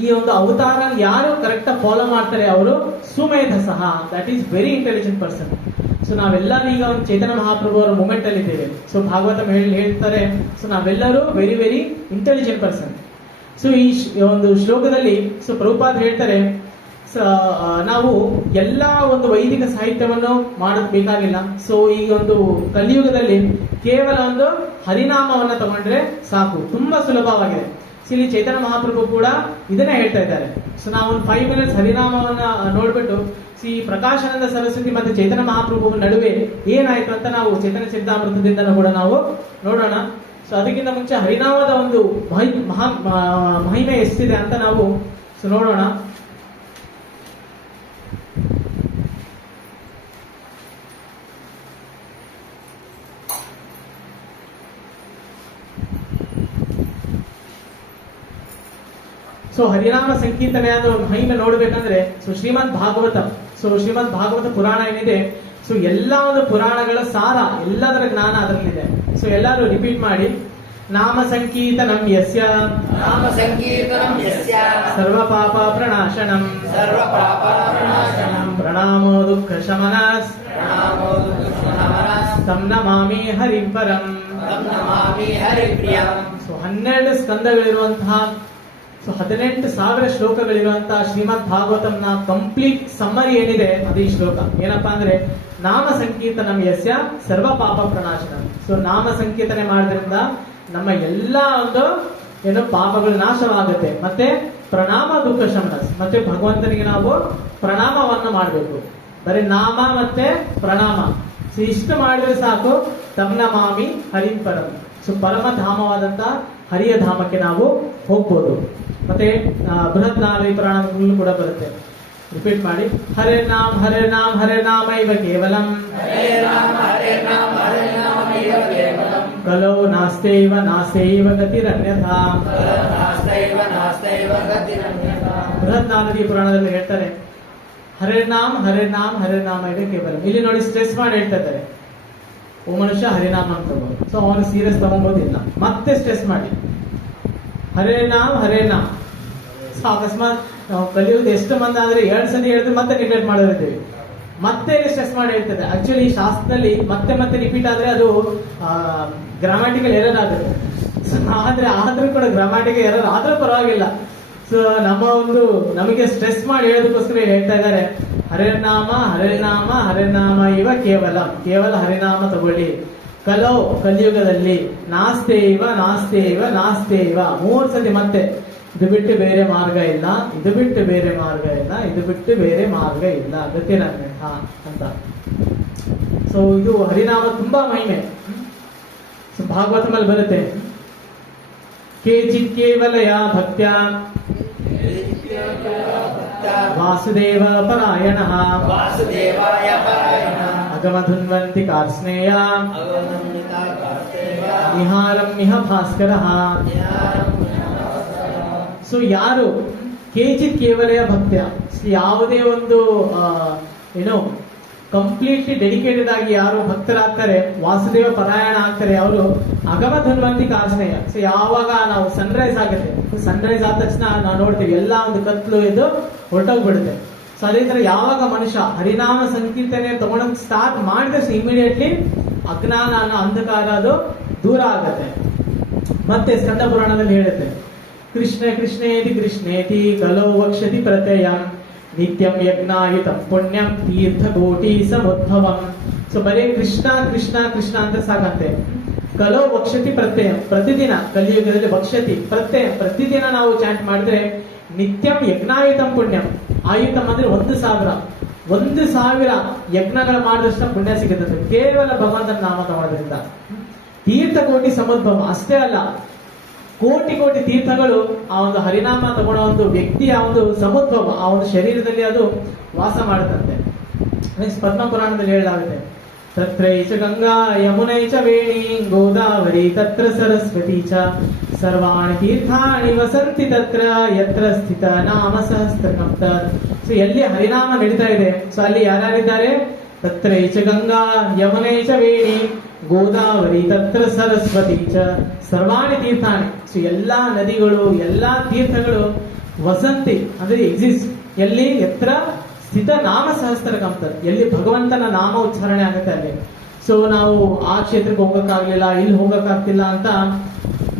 ಈ ಒಂದು ಅವತಾರ ಯಾರು ಕರೆಕ್ಟ್ ಫಾಲೋ ಮಾಡ್ತಾರೆ ಅವರು ಸುಮೇಧಸಃ, that is very intelligent person. So ನಾವೆಲ್ಲರೂ ಈಗ ಒಂದು ಚೈತನ್ಯ ಮಹಾಪ್ರಭು ಅವರ ಮೂಮೆಂಟ್ ಅಲ್ಲಿ ಇದ್ದೇವೆ. ಸೊ ಭಾಗವತ ಹೇಳ್ತಾರೆ, ಸೊ ನಾವೆಲ್ಲರೂ very very intelligent person. So ಈ ಒಂದು ಶ್ಲೋಕದಲ್ಲಿ ಸೊ ಪ್ರಭುಪಾದ್ ಹೇಳ್ತಾರೆ, ನಾವು ಎಲ್ಲಾ ಒಂದು ವೈದಿಕ ಸಾಹಿತ್ಯವನ್ನು ಮಾಡೋದು ಬೇಕಾಗಿಲ್ಲ. ಸೊ ಈ ಒಂದು ಕಲಿಯುಗದಲ್ಲಿ ಕೇವಲ ಒಂದು ಹರಿನಾಮವನ್ನ ತಗೊಂಡ್ರೆ ಸಾಕು, ತುಂಬಾ ಸುಲಭವಾಗಿದೆ. ಇಲ್ಲಿ ಚೈತನ್ಯ ಮಹಾಪ್ರಭು ಕೂಡ ಇದನ್ನೇ ಹೇಳ್ತಾ ಇದ್ದಾರೆ. ಸೊ ನಾವು ಒಂದು 5 minutes ಹರಿನಾಮವನ್ನ ನೋಡ್ಬಿಟ್ಟು ಈ ಪ್ರಕಾಶಾನಂದ ಸರಸ್ವತಿ ಮತ್ತೆ ಚೈತನ್ಯ ಮಹಾಪ್ರಭು ನಡುವೆ ಏನಾಯ್ತು ಅಂತ ನಾವು ಚೈತನ್ಯ ಚರಿತಾಮೃತದಿಂದ ಕೂಡ ನಾವು ನೋಡೋಣ. ಸೊ ಅದಕ್ಕಿಂತ ಮುಂಚೆ ಹರಿನಾಮದ ಒಂದು ಮಹಿಮೆ ಎಷ್ಟಿದೆ ಅಂತ ನಾವು ನೋಡೋಣ. ಸೊ ಹರಿನಾಮ ಸಂಕೀರ್ತನೆಯಾದ ಒಂದು ಮಹಿಮೆ ನೋಡ್ಬೇಕಂದ್ರೆ ಶ್ರೀಮದ್ ಭಾಗವತ ಪುರಾಣ ಏನಿದೆ, ಸೊ ಎಲ್ಲಾ ಒಂದು ಪುರಾಣಗಳ ಸಾರ, ಎಲ್ಲದರ ಜ್ಞಾನ ಅದರಲ್ಲಿದೆ. ಸೊ ಎಲ್ಲರೂ ರಿಪೀಟ್ ಮಾಡಿ, ನಾಮ ಸಂಕೀರ್ತನಂ ಯಸ್ಯ ಸರ್ವ ಪಾಪ ಪ್ರಣಾಶನಂ ಪ್ರಣಾಮೋ ದುಃಖ ಶಮನಸ್ ತಂ ನಮಾಮಿ ಹರಿಂ ಪರಂ. ಸೊ 12 ಸ್ಕಂದಗಳಿರುವಂತಹ ಸೊ 18,000 ಶ್ಲೋಕಗಳಿರುವಂತಹ ಶ್ರೀಮದ್ ಭಾಗವತಂನ ಕಂಪ್ಲೀಟ್ ಸಮ್ಮರಿ ಏನಿದೆ ಅದು ಈ ಶ್ಲೋಕ. ಏನಪ್ಪಾ ಅಂದ್ರೆ ನಾಮ ಸಂಕೀರ್ತನಂ ಯಸ್ಯ ಸರ್ವ ಪಾಪ ಪ್ರಣಾಶನ. ಸೊ ನಾಮ ಸಂಕೀರ್ತನೆ ಮಾಡೋದ್ರಿಂದ ನಮ್ಮ ಎಲ್ಲಾ ಒಂದು ಏನು ಪಾಪಗಳು ನಾಶವಾಗುತ್ತೆ. ಮತ್ತೆ ಪ್ರಣಾಮ ದುಃಖ ಶಮನ. ಮತ್ತೆ ಭಗವಂತನಿಗೆ ನಾವು ಪ್ರಣಾಮವನ್ನು ಮಾಡಬೇಕು. ಬರೀ ನಾಮ ಮತ್ತೆ ಪ್ರಣಾಮ, ಸೊ ಇಷ್ಟು ಮಾಡಿದ್ರೆ ಸಾಕು. ತಮ್ನ ಮಾಮಿ ಹರಿಂ ಪರಂ. ಸೊ ಪರಮಧಾಮವಾದಂತ ಹರಿಯ ಧಾಮಕ್ಕೆ ನಾವು ಹೋಗ್ಬೋದು. ಮತ್ತೆ ಬೃಹತ್ ನಾರಾಯಣ ಪುರಾಣಗಳು ಕೂಡ ಬರುತ್ತೆ. ರಿಪೀಟ್ ಮಾಡಿ. ಹರೇ ನಾಮ್ ಹರೇ ನಾಮ್ ಹರೇ ನಾಮೈವ ಕೇವಲಂ ಕಲೋ ನಾಸ್ತೈವ ನಾಸ್ತೈವ ಗತಿರನ್ಯಥಾ. ಬೃಹತ್ ನಾರದಿ ಪುರಾಣದಲ್ಲಿ ಹೇಳ್ತಾರೆ ಹರೇ ನಾಮ್ ಹರೇ ನಾಮ್ ಹರೇ ನಾಮೈವ ಕೇವಲಂ. ಇಲ್ಲಿ ನೋಡಿ ಸ್ಟ್ರೆಸ್ ಮಾಡಿ ಹೇಳ್ತಾ ಇದ್ದಾರೆ, ಓ ಮನುಷ್ಯ ಹರಿನಾಮ ಅಂತ ತಗೋ. ಸೊ ಅವನು ಸೀರಿಯಸ್ ತಗೊಂಬೋದಿಲ್ಲ. ಮತ್ತೆ ಸ್ಟ್ರೆಸ್ ಮಾಡಿ ಹರೇ ನಾಮ್ ಹರೇ ನಾಮ್. ಸೊ ಅಕಸ್ಮಾತ್ ನಾವು ಕಲಿಯೋದು ಎಷ್ಟು ಮಂದಿ ಆದ್ರೆ 2 ಸತಿ ಹೇಳಿದ್ರೆ ಮತ್ತೆ ನೆಗ್ಲೆಕ್ಟ್ ಮಾಡಿರ್ತೀವಿ. ಮತ್ತೆ ಸ್ಟ್ರೆಸ್ ಮಾಡಿ ಹೇಳ್ತದೆ. ಆಕ್ಚುಲಿ ಶಾಸ್ತ್ರದಲ್ಲಿ ಮತ್ತೆ ಮತ್ತೆ ರಿಪೀಟ್ ಆದ್ರೆ ಅದು ಗ್ರಾಮ್ಯಾಟಿಕಲ್ ಎರರ್ ಆಗುತ್ತೆ. ಆದ್ರೂ ಕೂಡ ಗ್ರಾಮ್ಯಾಟಿಕಲ್ ಎರರ್ ಆದ್ರೂ ಪರವಾಗಿಲ್ಲ. ಸೊ ನಮಗೆ ಸ್ಟ್ರೆಸ್ ಮಾಡಿ ಹೇಳೋದಕ್ಕೋಸ್ಕರ ಹೇಳ್ತಾ ಇದ್ದಾರೆ ಹರಿನಾಮ ಹರಿನಾಮ ಹರಿನಾಮ ಇವ ಕೇವಲ ಹರಿನಾಮ ತಗೊಳ್ಳಿ. ಕಲಿಯುಗದಲ್ಲಿ ನಾಸ್ತೇವ ನಾಸ್ತೇವ ನಾಸ್ತೇವ 3 ಸತಿ ಮತ್ತೆ ಇದು ಬಿಟ್ಟು ಬೇರೆ ಮಾರ್ಗ ಇಲ್ಲ, ಇದು ಬಿಟ್ಟು ಬೇರೆ ಮಾರ್ಗ ಇಲ್ಲ, ಇದು ಬಿಟ್ಟು ಬೇರೆ ಮಾರ್ಗ ಇಲ್ಲ ಗತಿರನ್ಯಥ ಅಂತ. ಸೊ ಇದು ಹರಿನಾಮ ತುಂಬಾ ಮಹಿಮೆ. ಸೊ ಭಾಗವತಮಲ್ಲಿ ಬರುತ್ತೆ ಕೇಚಿತ್ ಕೇವಲಯ ಭಕ್ತ್ಯ ವಾಸುದೇವ ಪರಾಯಣ ಅಗಮಧುನ್ವಂತಿ ಕಾರ್ಸ್ನೇಯ ನಿಹಾರಂ ಇಹ ಭಾಸ್ಕರ. ಸೊ ಯಾರು ಕೇಚಿತ್ ಕೇವಲಯ ಭಕ್ತ್ಯ, ಯಾವುದೇ ಒಂದು ಏನು ಕಂಪ್ಲೀಟ್ಲಿ ಡೆಡಿಕೇಟೆಡ್ ಆಗಿ ಯಾರು ಭಕ್ತರಾಗ್ತಾರೆ, ವಾಸುದೇವ ಪರಾಯಣ ಆಗ್ತಾರೆ, ಅವರು ಅಗಮ ಧನ್ವಂತಿ ಕಾರ್ಸ್ನೇಯ. ಸೊ ಯಾವಾಗ ನಾವು ಸನ್ರೈಸ್ ಆಗುತ್ತೆ, ಸನ್ರೈಸ್ ಆದ ತಕ್ಷಣ ನಾವು ನೋಡ್ತೀವಿ ಎಲ್ಲ ಒಂದು ಕತ್ಲು ಇದು ಹೊರಟೋಗ್ಬಿಡುತ್ತೆ. ಸೊ ಅದೇ ತರ ಯಾವಾಗ ಮನುಷ್ಯ ಹರಿನಾಮ ಸಂಕೀರ್ತನೆ ತಗೊಂಡ್ ಸ್ಟಾರ್ಟ್ ಮಾಡಿದಷ್ಟು ಇಮಿಡಿಯೇಟ್ಲಿ ಅಜ್ಞಾನ ಅನ್ನೋ ಅಂಧಕಾರ ಅದು ದೂರ ಆಗತ್ತೆ. ಮತ್ತೆ ಸ್ಕಂದ ಪುರಾಣದಲ್ಲಿ ಹೇಳುತ್ತೆ ಕೃಷ್ಣ ಕೃಷ್ಣೇತಿ ಕೃಷ್ಣೇತಿ ಕಲೋ ವಕ್ಷತಿ ಪ್ರತ್ಯಯಂ ನಿತ್ಯಂ ಯಜ್ಞಾಯುತಂ ಪುಣ್ಯಂ ತೀರ್ಥ ಕೋಟಿ ಸಮುದ್ಭವಂ. ಸೊ ಬರೀ ಕೃಷ್ಣ ಕೃಷ್ಣ ಕೃಷ್ಣ ಅಂತ ಸಾಕಂತೆ. ಕಲೋ ವಕ್ಷತಿ ಪ್ರತ್ಯಯಂ, ಪ್ರತಿದಿನ ಕಲಿಯುಗದಲ್ಲಿ ವಕ್ಷತಿ ಪ್ರತ್ಯಯಂ, ಪ್ರತಿದಿನ ನಾವು ಚಾಂಟ್ ಮಾಡಿದ್ರೆ ನಿತ್ಯಂ ಯಜ್ಞಾಯುತಂ ಪುಣ್ಯಂ. ಆಯುತಂ ಅಂದ್ರೆ 1,000 ಯಜ್ಞಗಳು ಮಾಡಿದಷ್ಟು ಪುಣ್ಯ ಸಿಗುತ್ತೆ ಕೇವಲ ಭಗವಂತನ ನಾಮ ತಗೊಳ್ಳೋದ್ರಿಂದ. ತೀರ್ಥ ಕೋಟಿ ಸಮುದ್ಭವ ಅಷ್ಟೇ ಅಲ್ಲ, ಕೋಟಿ ಕೋಟಿ ತೀರ್ಥಗಳು ಆ ಒಂದು ಹರಿನಾಮ ತಗೊಳ್ಳೋ ಒಂದು ವ್ಯಕ್ತಿಯ ಒಂದು ಸಮುದ್ಭವ, ಆ ಒಂದು ಶರೀರದಲ್ಲಿ ಅದು ವಾಸ ಮಾಡುತ್ತಂತೆ. ಪದ್ಮ ಪುರಾಣದಲ್ಲಿ ಹೇಳಲಾಗುತ್ತೆ ತತ್ರೈಚ ಗಂಗಾ ಯಮುನೈ ಚ ವೇಣಿ ಗೋದಾವರಿ ತತ್ರ ಸರಸ್ವತಿ ಚ ಸರ್ವಾಣಿ ತೀರ್ಥಾಣಿ ವಸಂತಿ ತತ್ರ ಯತ್ರ ಸ್ಥಿತ ನಾಮ ಸಹಸ್ರಕಂ ತತ್. ಸೊ ಎಲ್ಲಿ ಹರಿನಾಮ ನಡೀತಾ ಇದೆ, ಸೊ ಅಲ್ಲಿ ಯಾರ್ಯಾರಿದ್ದಾರೆ? ತತ್ರೈಚ ಗಂಗಾ ಯಮುನೈ ಚ ವೇಣಿ ಗೋದಾವರಿ ತತ್ರ ಸರಸ್ವತಿ ಚ ಸರ್ವಾಣಿ ತೀರ್ಥಾಣಿ. ಸೊ ಎಲ್ಲಾ ನದಿಗಳು ಎಲ್ಲಾ ತೀರ್ಥಗಳು ವಸಂತಿ ಅಂದ್ರೆ ಎಕ್ಸಿಸ್ಟ್ ಎಲ್ಲಿ? ಎತ್ರ ಸ್ಥಿತ ನಾಮ ಸಹಸ್ರಕಂತ, ಎಲ್ಲಿ ಭಗವಂತನ ನಾಮ ಉಚ್ಚಾರಣೆ ಆಗುತ್ತೆ ಅಲ್ಲಿ. ಸೊ ನಾವು ಆ ಕ್ಷೇತ್ರಕ್ಕೆ ಹೋಗಕ್ಕಾಗ್ಲಿಲ್ಲ, ಇಲ್ಲಿ ಹೋಗಕ್ಕಾಗ್ತಿಲ್ಲ ಅಂತ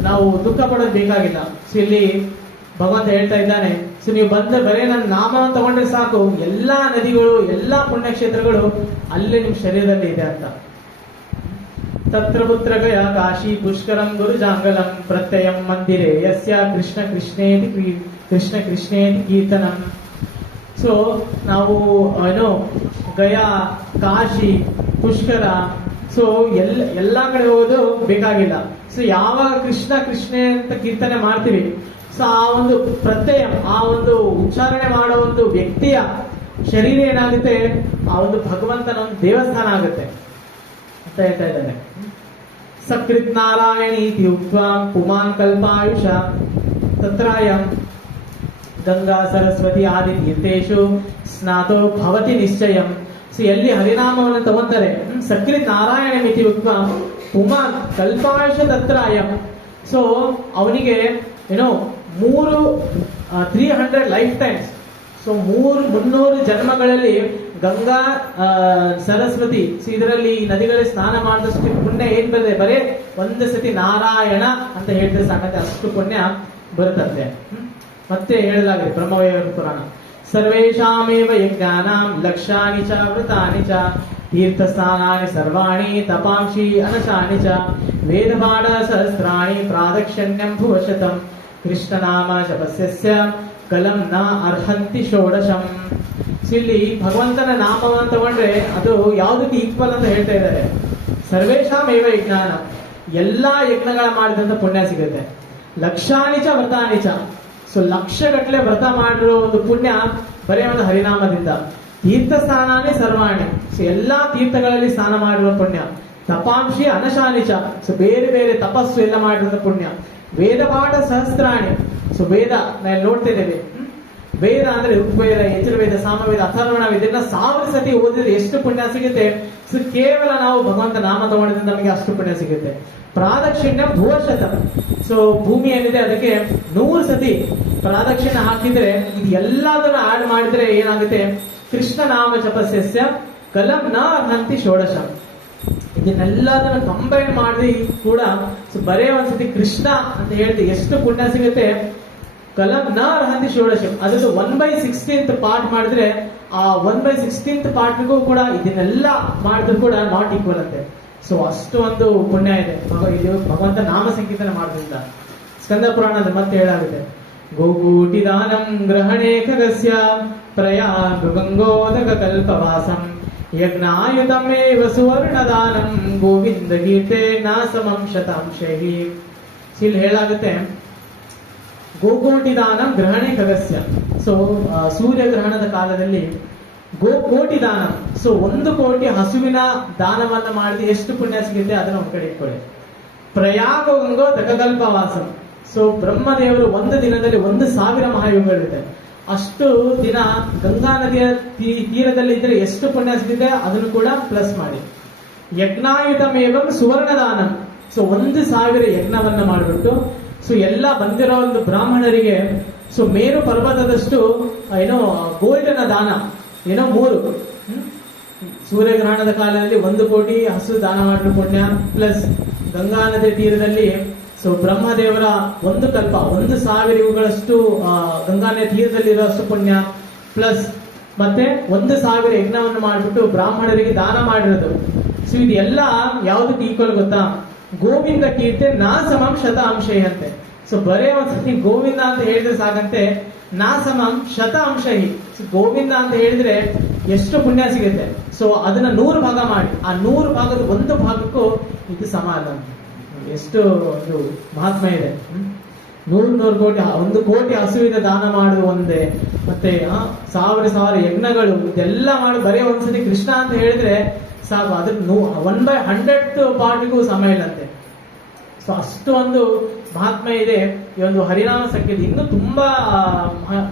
ನಾವು ದುಃಖ ಪಡೋದು ಬೇಕಾಗಿಲ್ಲ. ಸೊ ಇಲ್ಲಿ ಭಗವಂತ ಹೇಳ್ತಾ ಇದ್ದಾನೆ, ಸೊ ನೀವು ಬಂದ ಬರೇ ನನ್ನ ನಾಮವನ್ನು ತಗೊಂಡ್ರೆ ಸಾಕು, ಎಲ್ಲಾ ನದಿಗಳು ಎಲ್ಲಾ ಪುಣ್ಯಕ್ಷೇತ್ರಗಳು ಅಲ್ಲೇ ನಿಮ್ ಶರೀರದಲ್ಲಿ ಇದೆ ಅಂತ. ತತ್ರ ಪುತ್ರ ಗಯ ಕಾಶಿ ಪುಷ್ಕರಂ ಗುರುಜಾಂಗಲಂ ಪ್ರತ್ಯಯಂ ಮಂದಿರೆ ಯಸ್ಯ ಕೃಷ್ಣ ಕೃಷ್ಣೇತಿ ಕೀರ್ತನಂ. ಸೊ ನಾವು ಏನು ಗಯಾ ಕಾಶಿ ಪುಷ್ಕರ, ಸೊ ಎಲ್ಲಾ ಕಡೆ ಹೋಗೋದು ಬೇಕಾಗಿಲ್ಲ. ಸೊ ಯಾವಾಗ ಕೃಷ್ಣ ಅಂತ ಕೀರ್ತನೆ ಮಾಡ್ತೀವಿ, ಸೊ ಆ ಒಂದು ಪ್ರತ್ಯಯ ಆ ಒಂದು ಉಚ್ಚಾರಣೆ ಮಾಡೋ ಒಂದು ವ್ಯಕ್ತಿಯ ಶರೀರ ಏನಾಗುತ್ತೆ, ಆ ಒಂದು ಭಗವಂತನ ಒಂದು ದೇವಸ್ಥಾನ ಆಗುತ್ತೆ ಅಂತ ಹೇಳ್ತಾ ಇದ್ದಾನೆ. ಸಕೃತ್ ನಾರಾಯಣೀತಿ ಉಕ್ತ್ವಾ ಪುಮಾನ್ ಕಲ್ಪಾಯುಷ ತತ್ರಾಯಂ ಗಂಗಾ ಸರಸ್ವತಿ ಆದಿ ತೀರ್ಥೇಶು ಸ್ನಾತೋ ಭವತಿ ನಿಶ್ಚಯಂ. ಸೊ ಎಲ್ಲಿ ಹರಿನಾಮವನ್ನು ತಗೊಂತಾರೆ, ಸಕೃತ್ ನಾರಾಯಣ ಮಿತಿ ಉಕ್ತ್ವಾ ಪುಮಾನ್ ಕಲ್ಪಾಯುಷ ತತ್ರಾಯಂ. ಸೊ ಅವನಿಗೆ ಏನೋ 300 ಲೈಫ್ ಟೈಮ್ಸ್, ಸೊ 300 ಜನ್ಮಗಳಲ್ಲಿ ಗಂಗಾ ಸರಸ್ವತಿ ಇದರಲ್ಲಿ ನದಿಗಳಲ್ಲಿ ಸ್ನಾನ ಮಾಡಿದಷ್ಟು ಪುಣ್ಯ ಏನ್ ಬರುತ್ತೆ, ಬರೇ ಒಂದು ಸತಿ ನಾರಾಯಣ ಅಂತ ಹೇಳಿದ್ರೆ ಸಾಕತ್ತೆ, ಅಷ್ಟು ಪುಣ್ಯ ಬರುತ್ತಂತೆ. ಮತ್ತೆ ಹೇಳಲಾಗಿದೆ ಬ್ರಹ್ಮವೈವರ್ತ ಪುರಾಣ. ಸರ್ವೇಷಾಮೇವ ಯಜ್ಞಾನಾಂ ಲಕ್ಷ್ಯಾನಿ ಚ ವೃತಾನಿ ಚ ತೀರ್ಥಸ್ಥಾನಾನಿ ಸರ್ವಾಣಿ ತಪಾಂಸಿ ಅನಶಾನಿ ಚ ವೇದಪಾಠ ಸಹಸ್ರಾಣಿ ಪ್ರಾದಕ್ಷಿಣ್ಯಂ ಭುವಶತಂ ಕೃಷ್ಣನಾಮ ಜಪಸ್ಯ ಕಲಂ ನ ಅರ್ಹಂತಿ ಷೋಡಶಂ. ಇಲ್ಲಿ ಭಗವಂತನ ನಾಮವನ್ನು ತಗೊಂಡ್ರೆ ಅದು ಯಾವುದಕ್ಕೆ ಈಕ್ವಲ್ ಅಂತ ಹೇಳ್ತಾ ಇದ್ದಾರೆ. ಸರ್ವೇಷಾಮೇವ ಯಜ್ಞಾನ, ಎಲ್ಲಾ ಯಜ್ಞಗಳ ಮಾಡಿದಂತ ಪುಣ್ಯ ಸಿಗುತ್ತೆ. ಲಕ್ಷಾನಿಚ ವ್ರತಾನಿಚ, ಸೊ ಲಕ್ಷಗಟ್ಟಲೆ ವ್ರತ ಮಾಡಿರೋ ಒಂದು ಪುಣ್ಯ ಬರೀ ಒಂದು ಹರಿನಾಮದಿಂದ. ತೀರ್ಥಸ್ಥಾನಾನೇ ಸರ್ವಾಣಿ, ಸೊ ಎಲ್ಲಾ ತೀರ್ಥಗಳಲ್ಲಿ ಸ್ನಾನ ಮಾಡಿರುವ ಪುಣ್ಯ. ತಪಾಂಶಿ ಅನಶಾನಿಚ, ಸೊ ಬೇರೆ ಬೇರೆ ತಪಸ್ಸು ಎಲ್ಲ ಮಾಡಿರೋ ಪುಣ್ಯ. ವೇದಪಾಠ ಸಹಸ್ರಾಣಿ, ಸೊ ವೇದ ನಾವು ನೋಡ್ತಾ ಇದ್ದೇವೆ. ವೇದ ಅಂದ್ರೆ ಋಗ್ವೇದ, ಯಜುರ್ವೇದ, ಸಾಮವೇದ, ಅಥರ್ವಣ, ಇದನ್ನ 1000 ಸತಿ ಓದಿದ್ರೆ ಎಷ್ಟು ಪುಣ್ಯ ಸಿಗುತ್ತೆ. ಸೊ ಕೇವಲ ನಾವು ಭಗವಂತ ನಾಮ ತಗೊಂಡಿದ್ರೆ ನಮಗೆ ಅಷ್ಟು ಪುಣ್ಯ ಸಿಗುತ್ತೆ. ಪ್ರಾದಕ್ಷಿಣ್ಯ ಭುವಶತ, ಸೊ ಭೂಮಿ ಏನಿದೆ ಅದಕ್ಕೆ 100 ಸತಿ ಪ್ರಾದಕ್ಷಿಣ್ಯ ಹಾಕಿದ್ರೆ ಇದು ಎಲ್ಲದನ್ನ ಆಡ್ ಮಾಡಿದ್ರೆ ಏನಾಗುತ್ತೆ, ಕೃಷ್ಣ ನಾಮ ಜಪಸ್ಯ ಕಲಂ ನ ಅರ್ಹಂತಿ ಷೋಡಶ. ಇದನ್ನೆಲ್ಲದನ್ನ ಕಂಬೈನ್ ಮಾಡಿ ಕೂಡ ಸೊ ಬರೇ ಒಂದ್ಸತಿ ಕೃಷ್ಣ ಅಂತ ಹೇಳ್ತೀವಿ ಎಷ್ಟು ಪುಣ್ಯ ಸಿಗುತ್ತೆ. ಕಲಂ ನ ಅರ್ಹಂತಿ ಷೋಡಶ, ಅದ್ರದ್ದು 1/16 ಪಾರ್ಟ್ ಮಾಡಿದ್ರೆ ಆ 1/16 ಪಾರ್ಟ್ಗೂ ಕೂಡ ಇದನ್ನೆಲ್ಲ ಮಾಡಿದ್ರು ಕೂಡ ನಾಟ್ ಈಕ್ವಲ್ ಅಂತೆ. ಸೊ ಅಷ್ಟು ಒಂದು ಪುಣ್ಯ ಇದೆ ಇದು ಭಗವಂತ ನಾಮ ಸಂಕೀರ್ತನೆ ಮಾಡೋದ್ರಿಂದ. ಸ್ಕಂದ ಪುರಾಣದ ಮತ್ತೆ ಹೇಳಾಗುತ್ತೆ, ಗೋಕೂಟಿ ದಾನಂ ಗ್ರಹಣೆ ಖಗಸ್ಯ ಪ್ರಯಾಗ್ ಗಂಗೋದಕ ಕಲ್ಪವಾಸಂ ಯಜ್ಞಾಯುತಮೇವ ಸುವರ್ಣದಾನಂ ಗೋವಿಂದ ಗೀತೆ ನಾ ಸಮಂ ಶತಾಂಶೈಹಿ. ಇಲ್ಲಿ ಹೇಳಾಗುತ್ತೆ ಗೋಕೋಟಿ ದಾನ ಗ್ರಹಣೆ ಖಗಸ್ಯ, ಸೊ ಸೂರ್ಯಗ್ರಹಣದ ಕಾಲದಲ್ಲಿ ಗೋಕೋಟಿ ದಾನ, ಸೊ 1 ಕೋಟಿ ಹಸುವಿನ ದಾನವನ್ನ ಮಾಡಿದ್ರೆ ಎಷ್ಟು ಪುಣ್ಯ ಸಿಗುತ್ತೆ ಅದನ್ನ ಒಂದ್ ಕಡೆ ಇಟ್ಕೊಳ್ಳಿ. ಪ್ರಯಾಗ ಗಂಗೋ ದಕಕಲ್ಪವಾಸಂ, ಸೊ ಬ್ರಹ್ಮದೇವರು ಒಂದು ದಿನದಲ್ಲಿ 1000 ಮಹಾಯುಗಗಳಿದೆ. ಅಷ್ಟು ದಿನ ಗಂಗಾ ನದಿಯ ತೀರದಲ್ಲಿ ಇದ್ರೆ ಎಷ್ಟು ಪುಣ್ಯ ಸಿಗುತ್ತೆ ಅದನ್ನು ಕೂಡ ಪ್ಲಸ್ ಮಾಡಿ. ಯಜ್ಞಾಯುತಮೇವಂ ಸುವರ್ಣದಾನ, ಸೊ 1000 ಯಜ್ಞವನ್ನ ಮಾಡಿಬಿಟ್ಟು ಸೊ ಎಲ್ಲ ಬಂದಿರೋ ಒಂದು ಬ್ರಾಹ್ಮಣರಿಗೆ ಸೊ ಮೇರು ಪರ್ವತದಷ್ಟು ಏನೋ ಗೋಲ್ಡನ ದಾನ, ಏನೋ 3 ಸೂರ್ಯಗ್ರಹಣದ ಕಾಲದಲ್ಲಿ 1 ಕೋಟಿ ಹಸು ದಾನ ಮಾಡಿರೋ ಪುಣ್ಯ, ಪ್ಲಸ್ ಗಂಗಾ ನದಿ ತೀರದಲ್ಲಿ ಸೊ ಬ್ರಹ್ಮದೇವರ 1 ಕಲ್ಪ 1000 ಯುಗಗಳಷ್ಟು ಗಂಗಾ ನದಿ ತೀರದಲ್ಲಿ ಇರುವಷ್ಟು ಪುಣ್ಯ, ಪ್ಲಸ್ ಮತ್ತೆ 1000 ಯಜ್ಞವನ್ನು ಮಾಡಿಬಿಟ್ಟು ಬ್ರಾಹ್ಮಣರಿಗೆ ದಾನ ಮಾಡಿರೋದು. ಸೊ ಇದೆಲ್ಲ ಯಾವುದಕ್ಕೆ ಈಕ್ವಲ್ ಗೊತ್ತಾ, ಗೋವಿಂದ ಕೀರ್ತಿ ನಾ ಸಮಂ ಶತಾಂಶೈ ಅಂತೆ. ಸೊ ಬರೇ ಒಂದ್ಸತಿ ಗೋವಿಂದ ಅಂತ ಹೇಳಿದ್ರೆ ಸಾಕಂತೆ, ನಾ ಸಮಂ ಶತಾಂಶೈ. ಸೊ ಗೋವಿಂದ ಅಂತ ಹೇಳಿದ್ರೆ ಎಷ್ಟು ಪುಣ್ಯ ಸಿಗುತ್ತೆ. ಸೊ ಅದನ್ನ 100 ಭಾಗ ಮಾಡಿ, ಆ 100 ಭಾಗದ 1 ಭಾಗಕ್ಕೂ ಇದು ಸಮಾನ. ಎಷ್ಟು ಒಂದು ಮಹಾತ್ಮ ಇದೆ. 100 ಕೋಟಿ 1 ಕೋಟಿ ಹಸುವಿನ ದಾನ ಮಾಡುದು ಒಂದೇ, ಮತ್ತೆ 1000 ಯಜ್ಞಗಳು ಇದೆಲ್ಲ ಮಾಡಿ ಬರೀ ಒಂದ್ಸತಿ ಕೃಷ್ಣ ಅಂತ ಹೇಳಿದ್ರೆ ಸಾಕು. ಅದ್ರ 1/100 ಪಾರ್ಟಿಗೂ ಸಮಯ ಇಲ್ಲಂತೆ. ಸೊ ಅಷ್ಟು ಒಂದು ಮಹಾತ್ಮ ಇದೆ ಈ ಒಂದು ಹರಿನಾಮ ಸಂಕೀರ್ತಿ. ಇನ್ನೂ ತುಂಬಾ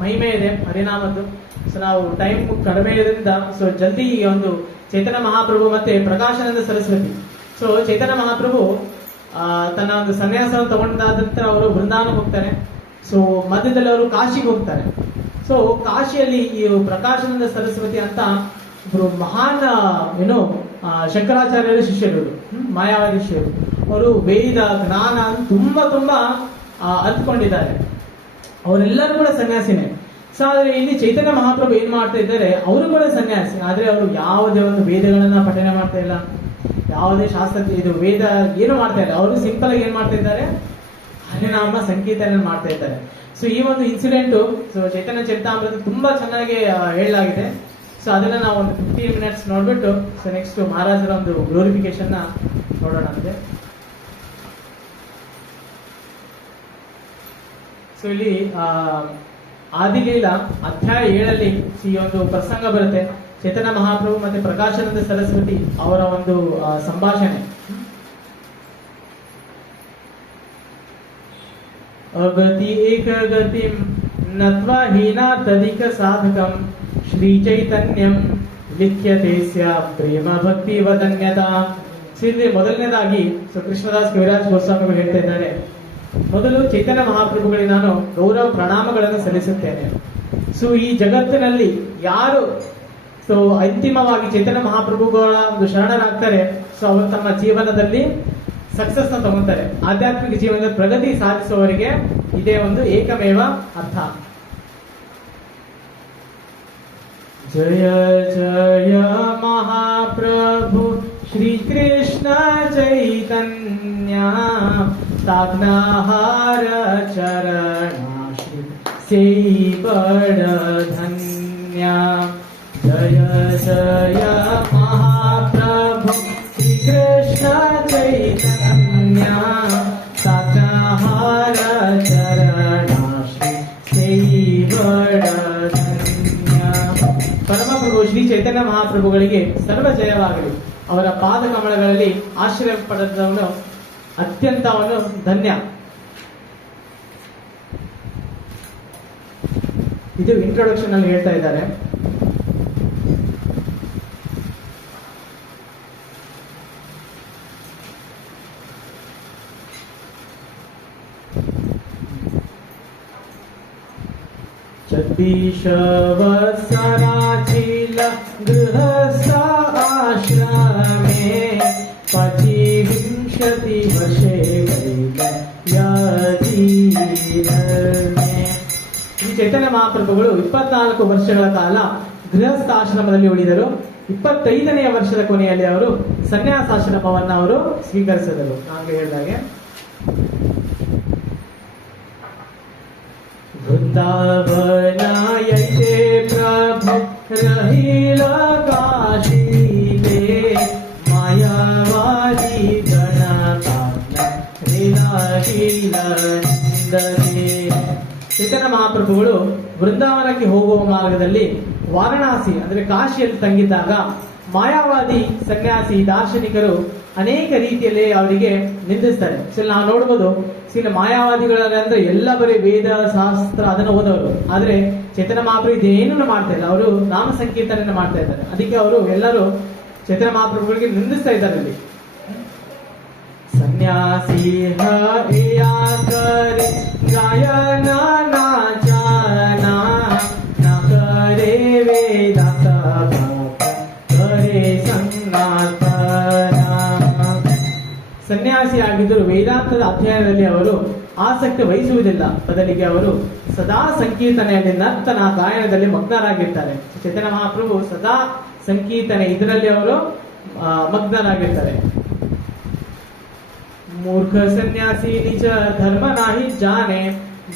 ಮಹಿಮೆ ಇದೆ ಹರಿನಾಮದ್ದು. ಸೊ ನಾವು ಟೈಮ್ ಕಡಿಮೆ ಇರೋದ್ರಿಂದ ಸೊ ಜಲ್ದಿ ಈ ಒಂದು ಚೈತನ್ಯ ಮಹಾಪ್ರಭು ಮತ್ತೆ ಪ್ರಕಾಶಾನಂದ ಸರಸ್ವತಿ. ಸೊ ಚೈತನ್ಯ ಮಹಾಪ್ರಭು ತನ್ನ ಒಂದು ಸನ್ಯಾಸವನ್ನು ತಗೊಂಡಾದ ನಂತರ ಅವರು ವೃಂದಾವನಕ್ಕೆ ಹೋಗ್ತಾರೆ. ಸೊ ಮಧ್ಯದಲ್ಲಿ ಅವರು ಕಾಶಿಗೆ ಹೋಗ್ತಾರೆ. ಸೊ ಕಾಶಿಯಲ್ಲಿ ಈ ಪ್ರಕಾಶಾನಂದ ಸರಸ್ವತಿ ಅಂತ ಒಬ್ರು ಮಹಾನ್ ಏನು ಶಂಕರಾಚಾರ್ಯರ ಶಿಷ್ಯರು, ಮಾಯಾವಾದಿ ಶಿಷ್ಯರು. ಅವರು ವೇದ ಜ್ಞಾನ ತುಂಬಾ ಅರ್ಥಕೊಂಡಿದ್ದಾರೆ. ಅವರೆಲ್ಲರೂ ಕೂಡ ಸನ್ಯಾಸಿನೇ. ಸೊ ಆದ್ರೆ ಇಲ್ಲಿ ಚೈತನ್ಯ ಮಹಾಪ್ರಭು ಏನ್ ಮಾಡ್ತಾ ಇದ್ದಾರೆ, ಅವರು ಕೂಡ ಸನ್ಯಾಸಿ. ಆದ್ರೆ ಅವರು ಯಾವುದೇ ಒಂದು ವೇದಗಳನ್ನ ಪಠನೆ ಮಾಡ್ತಾ ಇಲ್ಲ, ಯಾವುದೇ ಶಾಸ್ತ್ರ ಇದು ವೇದ ಏನು ಮಾಡ್ತಾ ಇಲ್ಲ. ಅವರು ಸಿಂಪಲ್ ಆಗಿ ಏನ್ ಮಾಡ್ತಾ ಇದ್ದಾರೆ, ಹರಿನಾಮ ಸಂಕೀರ್ತನೆ ಮಾಡ್ತಾ ಇದ್ದಾರೆ. ಸೊ ಈ ಒಂದು ಇನ್ಸಿಡೆಂಟ್ ಸೊ ಚೈತನ್ಯ ಚರಿತಾಮೃತ ತುಂಬಾ ಚೆನ್ನಾಗಿ ಹೇಳಲಾಗಿದೆ. ಸೊ ಅದನ್ನ ನಾವು ಒಂದು 15 ಮಿನಿಟ್ಸ್ ನೋಡ್ಬಿಟ್ಟು ಸೊ ನೆಕ್ಸ್ಟ್ ಮಹಾರಾಜರ ಒಂದು ಗ್ಲೋರಿಫಿಕೇಶನ್ ನೋಡೋಣ ಅಂತೆ. ಸೊ ಇಲ್ಲಿ ಆದಿಲೀಲಾ ಅಧ್ಯಾಯ 7 ಈ ಒಂದು ಪ್ರಸಂಗ ಬರುತ್ತೆ. ಚೈತನ್ಯ ಮಹಾಪ್ರಭು ಮತ್ತೆ ಪ್ರಕಾಶಾನಂದ ಸರಸ್ವತಿ ಅವರ ಒಂದು ಸಂಭಾಷಣೆ. ಅಗತಿ ಏಕಗತಿಂ ನತ್ವಾ ಹೀನಾ ತದಿಕ ಸಾಧಕಂ ಶ್ರೀ ಚೈತನ್ಯಂ ಲಿಖ್ಯತೆ ಸ್ಯಾ ಪ್ರೇಮ ಭಕ್ತಿ ವದನ್ಯತಾ. ಇಲ್ಲಿ ಮೊದಲನೇದಾಗಿ ಸೊ ಕೃಷ್ಣದಾಸ್ ಕವಿರಾಜ್ ಗೋಸ್ವಾಮಿಗಳು ಹೇಳ್ತಾ ಇದ್ದಾರೆ, ಮೊದಲು ಚೈತನ್ಯ ಮಹಾಪ್ರಭುಗಳಿಗೆ ನಾನು ಗೌರವ ಪ್ರಣಾಮಗಳನ್ನು ಸಲ್ಲಿಸುತ್ತೇನೆ. ಸೊ ಈ ಜಗತ್ತಿನಲ್ಲಿ ಯಾರು ಸೊ ಅಂತಿಮವಾಗಿ ಚೈತನ್ಯ ಮಹಾಪ್ರಭುಗಳ ಒಂದು ಶರಣರಾಗ್ತಾರೆ, ಸೊ ಅವರು ತಮ್ಮ ಜೀವನದಲ್ಲಿ ಸಕ್ಸಸ್ ನ ತಗೊಂತಾರೆ. ಆಧ್ಯಾತ್ಮಿಕ ಜೀವನದ ಪ್ರಗತಿ ಸಾಧಿಸುವವರಿಗೆ ಇದೇ ಒಂದು ಏಕಮೇವ ಅರ್ಥ. जय जय महाप्रभु श्री कृष्ण चैतन्य ताग्नाहार चरणाश्री से बड़ धन्य जय जय महाप्रभु श्री कृष्ण चैतन्य ताग्नाहार चरणाश्री से बड़ धन्य ಪರಮಪ್ರಭು ಶ್ರೀ ಚೈತನ್ಯ ಮಹಾಪ್ರಭುಗಳಿಗೆ ಸರ್ವ ಜಯವಾಗಲಿ. ಅವರ ಪಾದ ಕಮಲಗಳಲ್ಲಿ ಆಶ್ರಯ ಪಡೆದವನು ಅತ್ಯಂತ ಅವನು ಧನ್ಯ. ಇದು ಇಂಟ್ರೊಡಕ್ಷನ್ ಅಲ್ಲಿ ಹೇಳ್ತಾ ಇದ್ದಾರೆ. चब्बीसवत्सराचिल गृहस्थ आश्रमे 25 वर्षे ಈ ಚೈತನ್ಯ ಮಹಾಪ್ರಭುಗಳು 24 ವರ್ಷಗಳ ಕಾಲ ಗೃಹಸ್ಥಾಶ್ರಮದಲ್ಲಿ ಉಳಿದರು. 25ನೆಯ ವರ್ಷದ ಕೊನೆಯಲ್ಲಿ ಅವರು ಸನ್ಯಾಸಾಶ್ರಮವನ್ನು ಅವರು ಸ್ವೀಕರಿಸಿದರು. ನಾನು ಹೇಳಿದಾಗೆ वृंदावनायते प्रभु रहिल काशीले मायावादी गणकालीलंदने. ಚೈತನ್ಯ ಮಹಾಪ್ರಭುಗಳು ವೃಂದಾವನಕ್ಕೆ ಹೋಗುವ ಮಾರ್ಗದಲ್ಲಿ ವಾರಣಾಸಿ ಅಂದ್ರೆ ಕಾಶಿಯಲ್ಲಿ ತಂಗಿದ್ದಾಗ ಮಾಯಾವಾದಿ ಸನ್ಯಾಸಿ ದಾರ್ಶನಿಕರು ಅನೇಕ ರೀತಿಯಲ್ಲಿ ಅವರಿಗೆ ನಿಂದಿಸ್ತಾರೆ. ನಾವು ನೋಡ್ಬೋದು ಮಾಯಾವಾದಿಗಳಂದ್ರೆ ಎಲ್ಲ ಬರೀ ವೇದ ಶಾಸ್ತ್ರ ಅದನ್ನು ಓದವರು. ಆದ್ರೆ ಚೈತನ್ಯ ಮಹಾಪ್ರಭು ಇದೇನನ್ನು ಮಾಡ್ತಾ ಇಲ್ಲ, ಅವರು ನಾಮ ಸಂಕೀರ್ತನೆಯನ್ನು ಮಾಡ್ತಾ ಇದ್ದಾರೆ. ಅದಕ್ಕೆ ಅವರು ಎಲ್ಲರೂ ಚೈತನ್ಯ ಮಹಾಪ್ರಭುಗಳಿಗೆ ನಿಂದಿಸ್ತಾ ಇದ್ದಾರೆ. ಇಲ್ಲಿ ಸನ್ಯಾಸಿ ಗಾಯನ ನಾಚನ ನಕರೆ ವೇದಾಂತ ಸನ್ಯಾಸಿ ಆಗಿದ್ದರು ವೇದಾಂತದ ಅಧ್ಯಯನದಲ್ಲಿ ಅವರು ಆಸಕ್ತಿ ವಹಿಸುವುದಿಲ್ಲ. ಬದಲಿಗೆ ಅವರು ಸದಾ ಸಂಕೀರ್ತನೆಯಲ್ಲಿ ನರ್ತನ ಗಾಯನದಲ್ಲಿ ಮಗ್ನರಾಗಿರ್ತಾರೆ. ಚೈತನ್ಯ ಮಹಾಪ್ರಭು ಸದಾ ಸಂಕೀರ್ತನೆ ಇದರಲ್ಲಿ ಅವರು ಮಗ್ನರಾಗಿರ್ತಾರೆ. ಮೂರ್ಖ ಸನ್ಯಾಸಿ ನಿಜ ಧರ್ಮ ನಾಹಿ ಜಾನೆ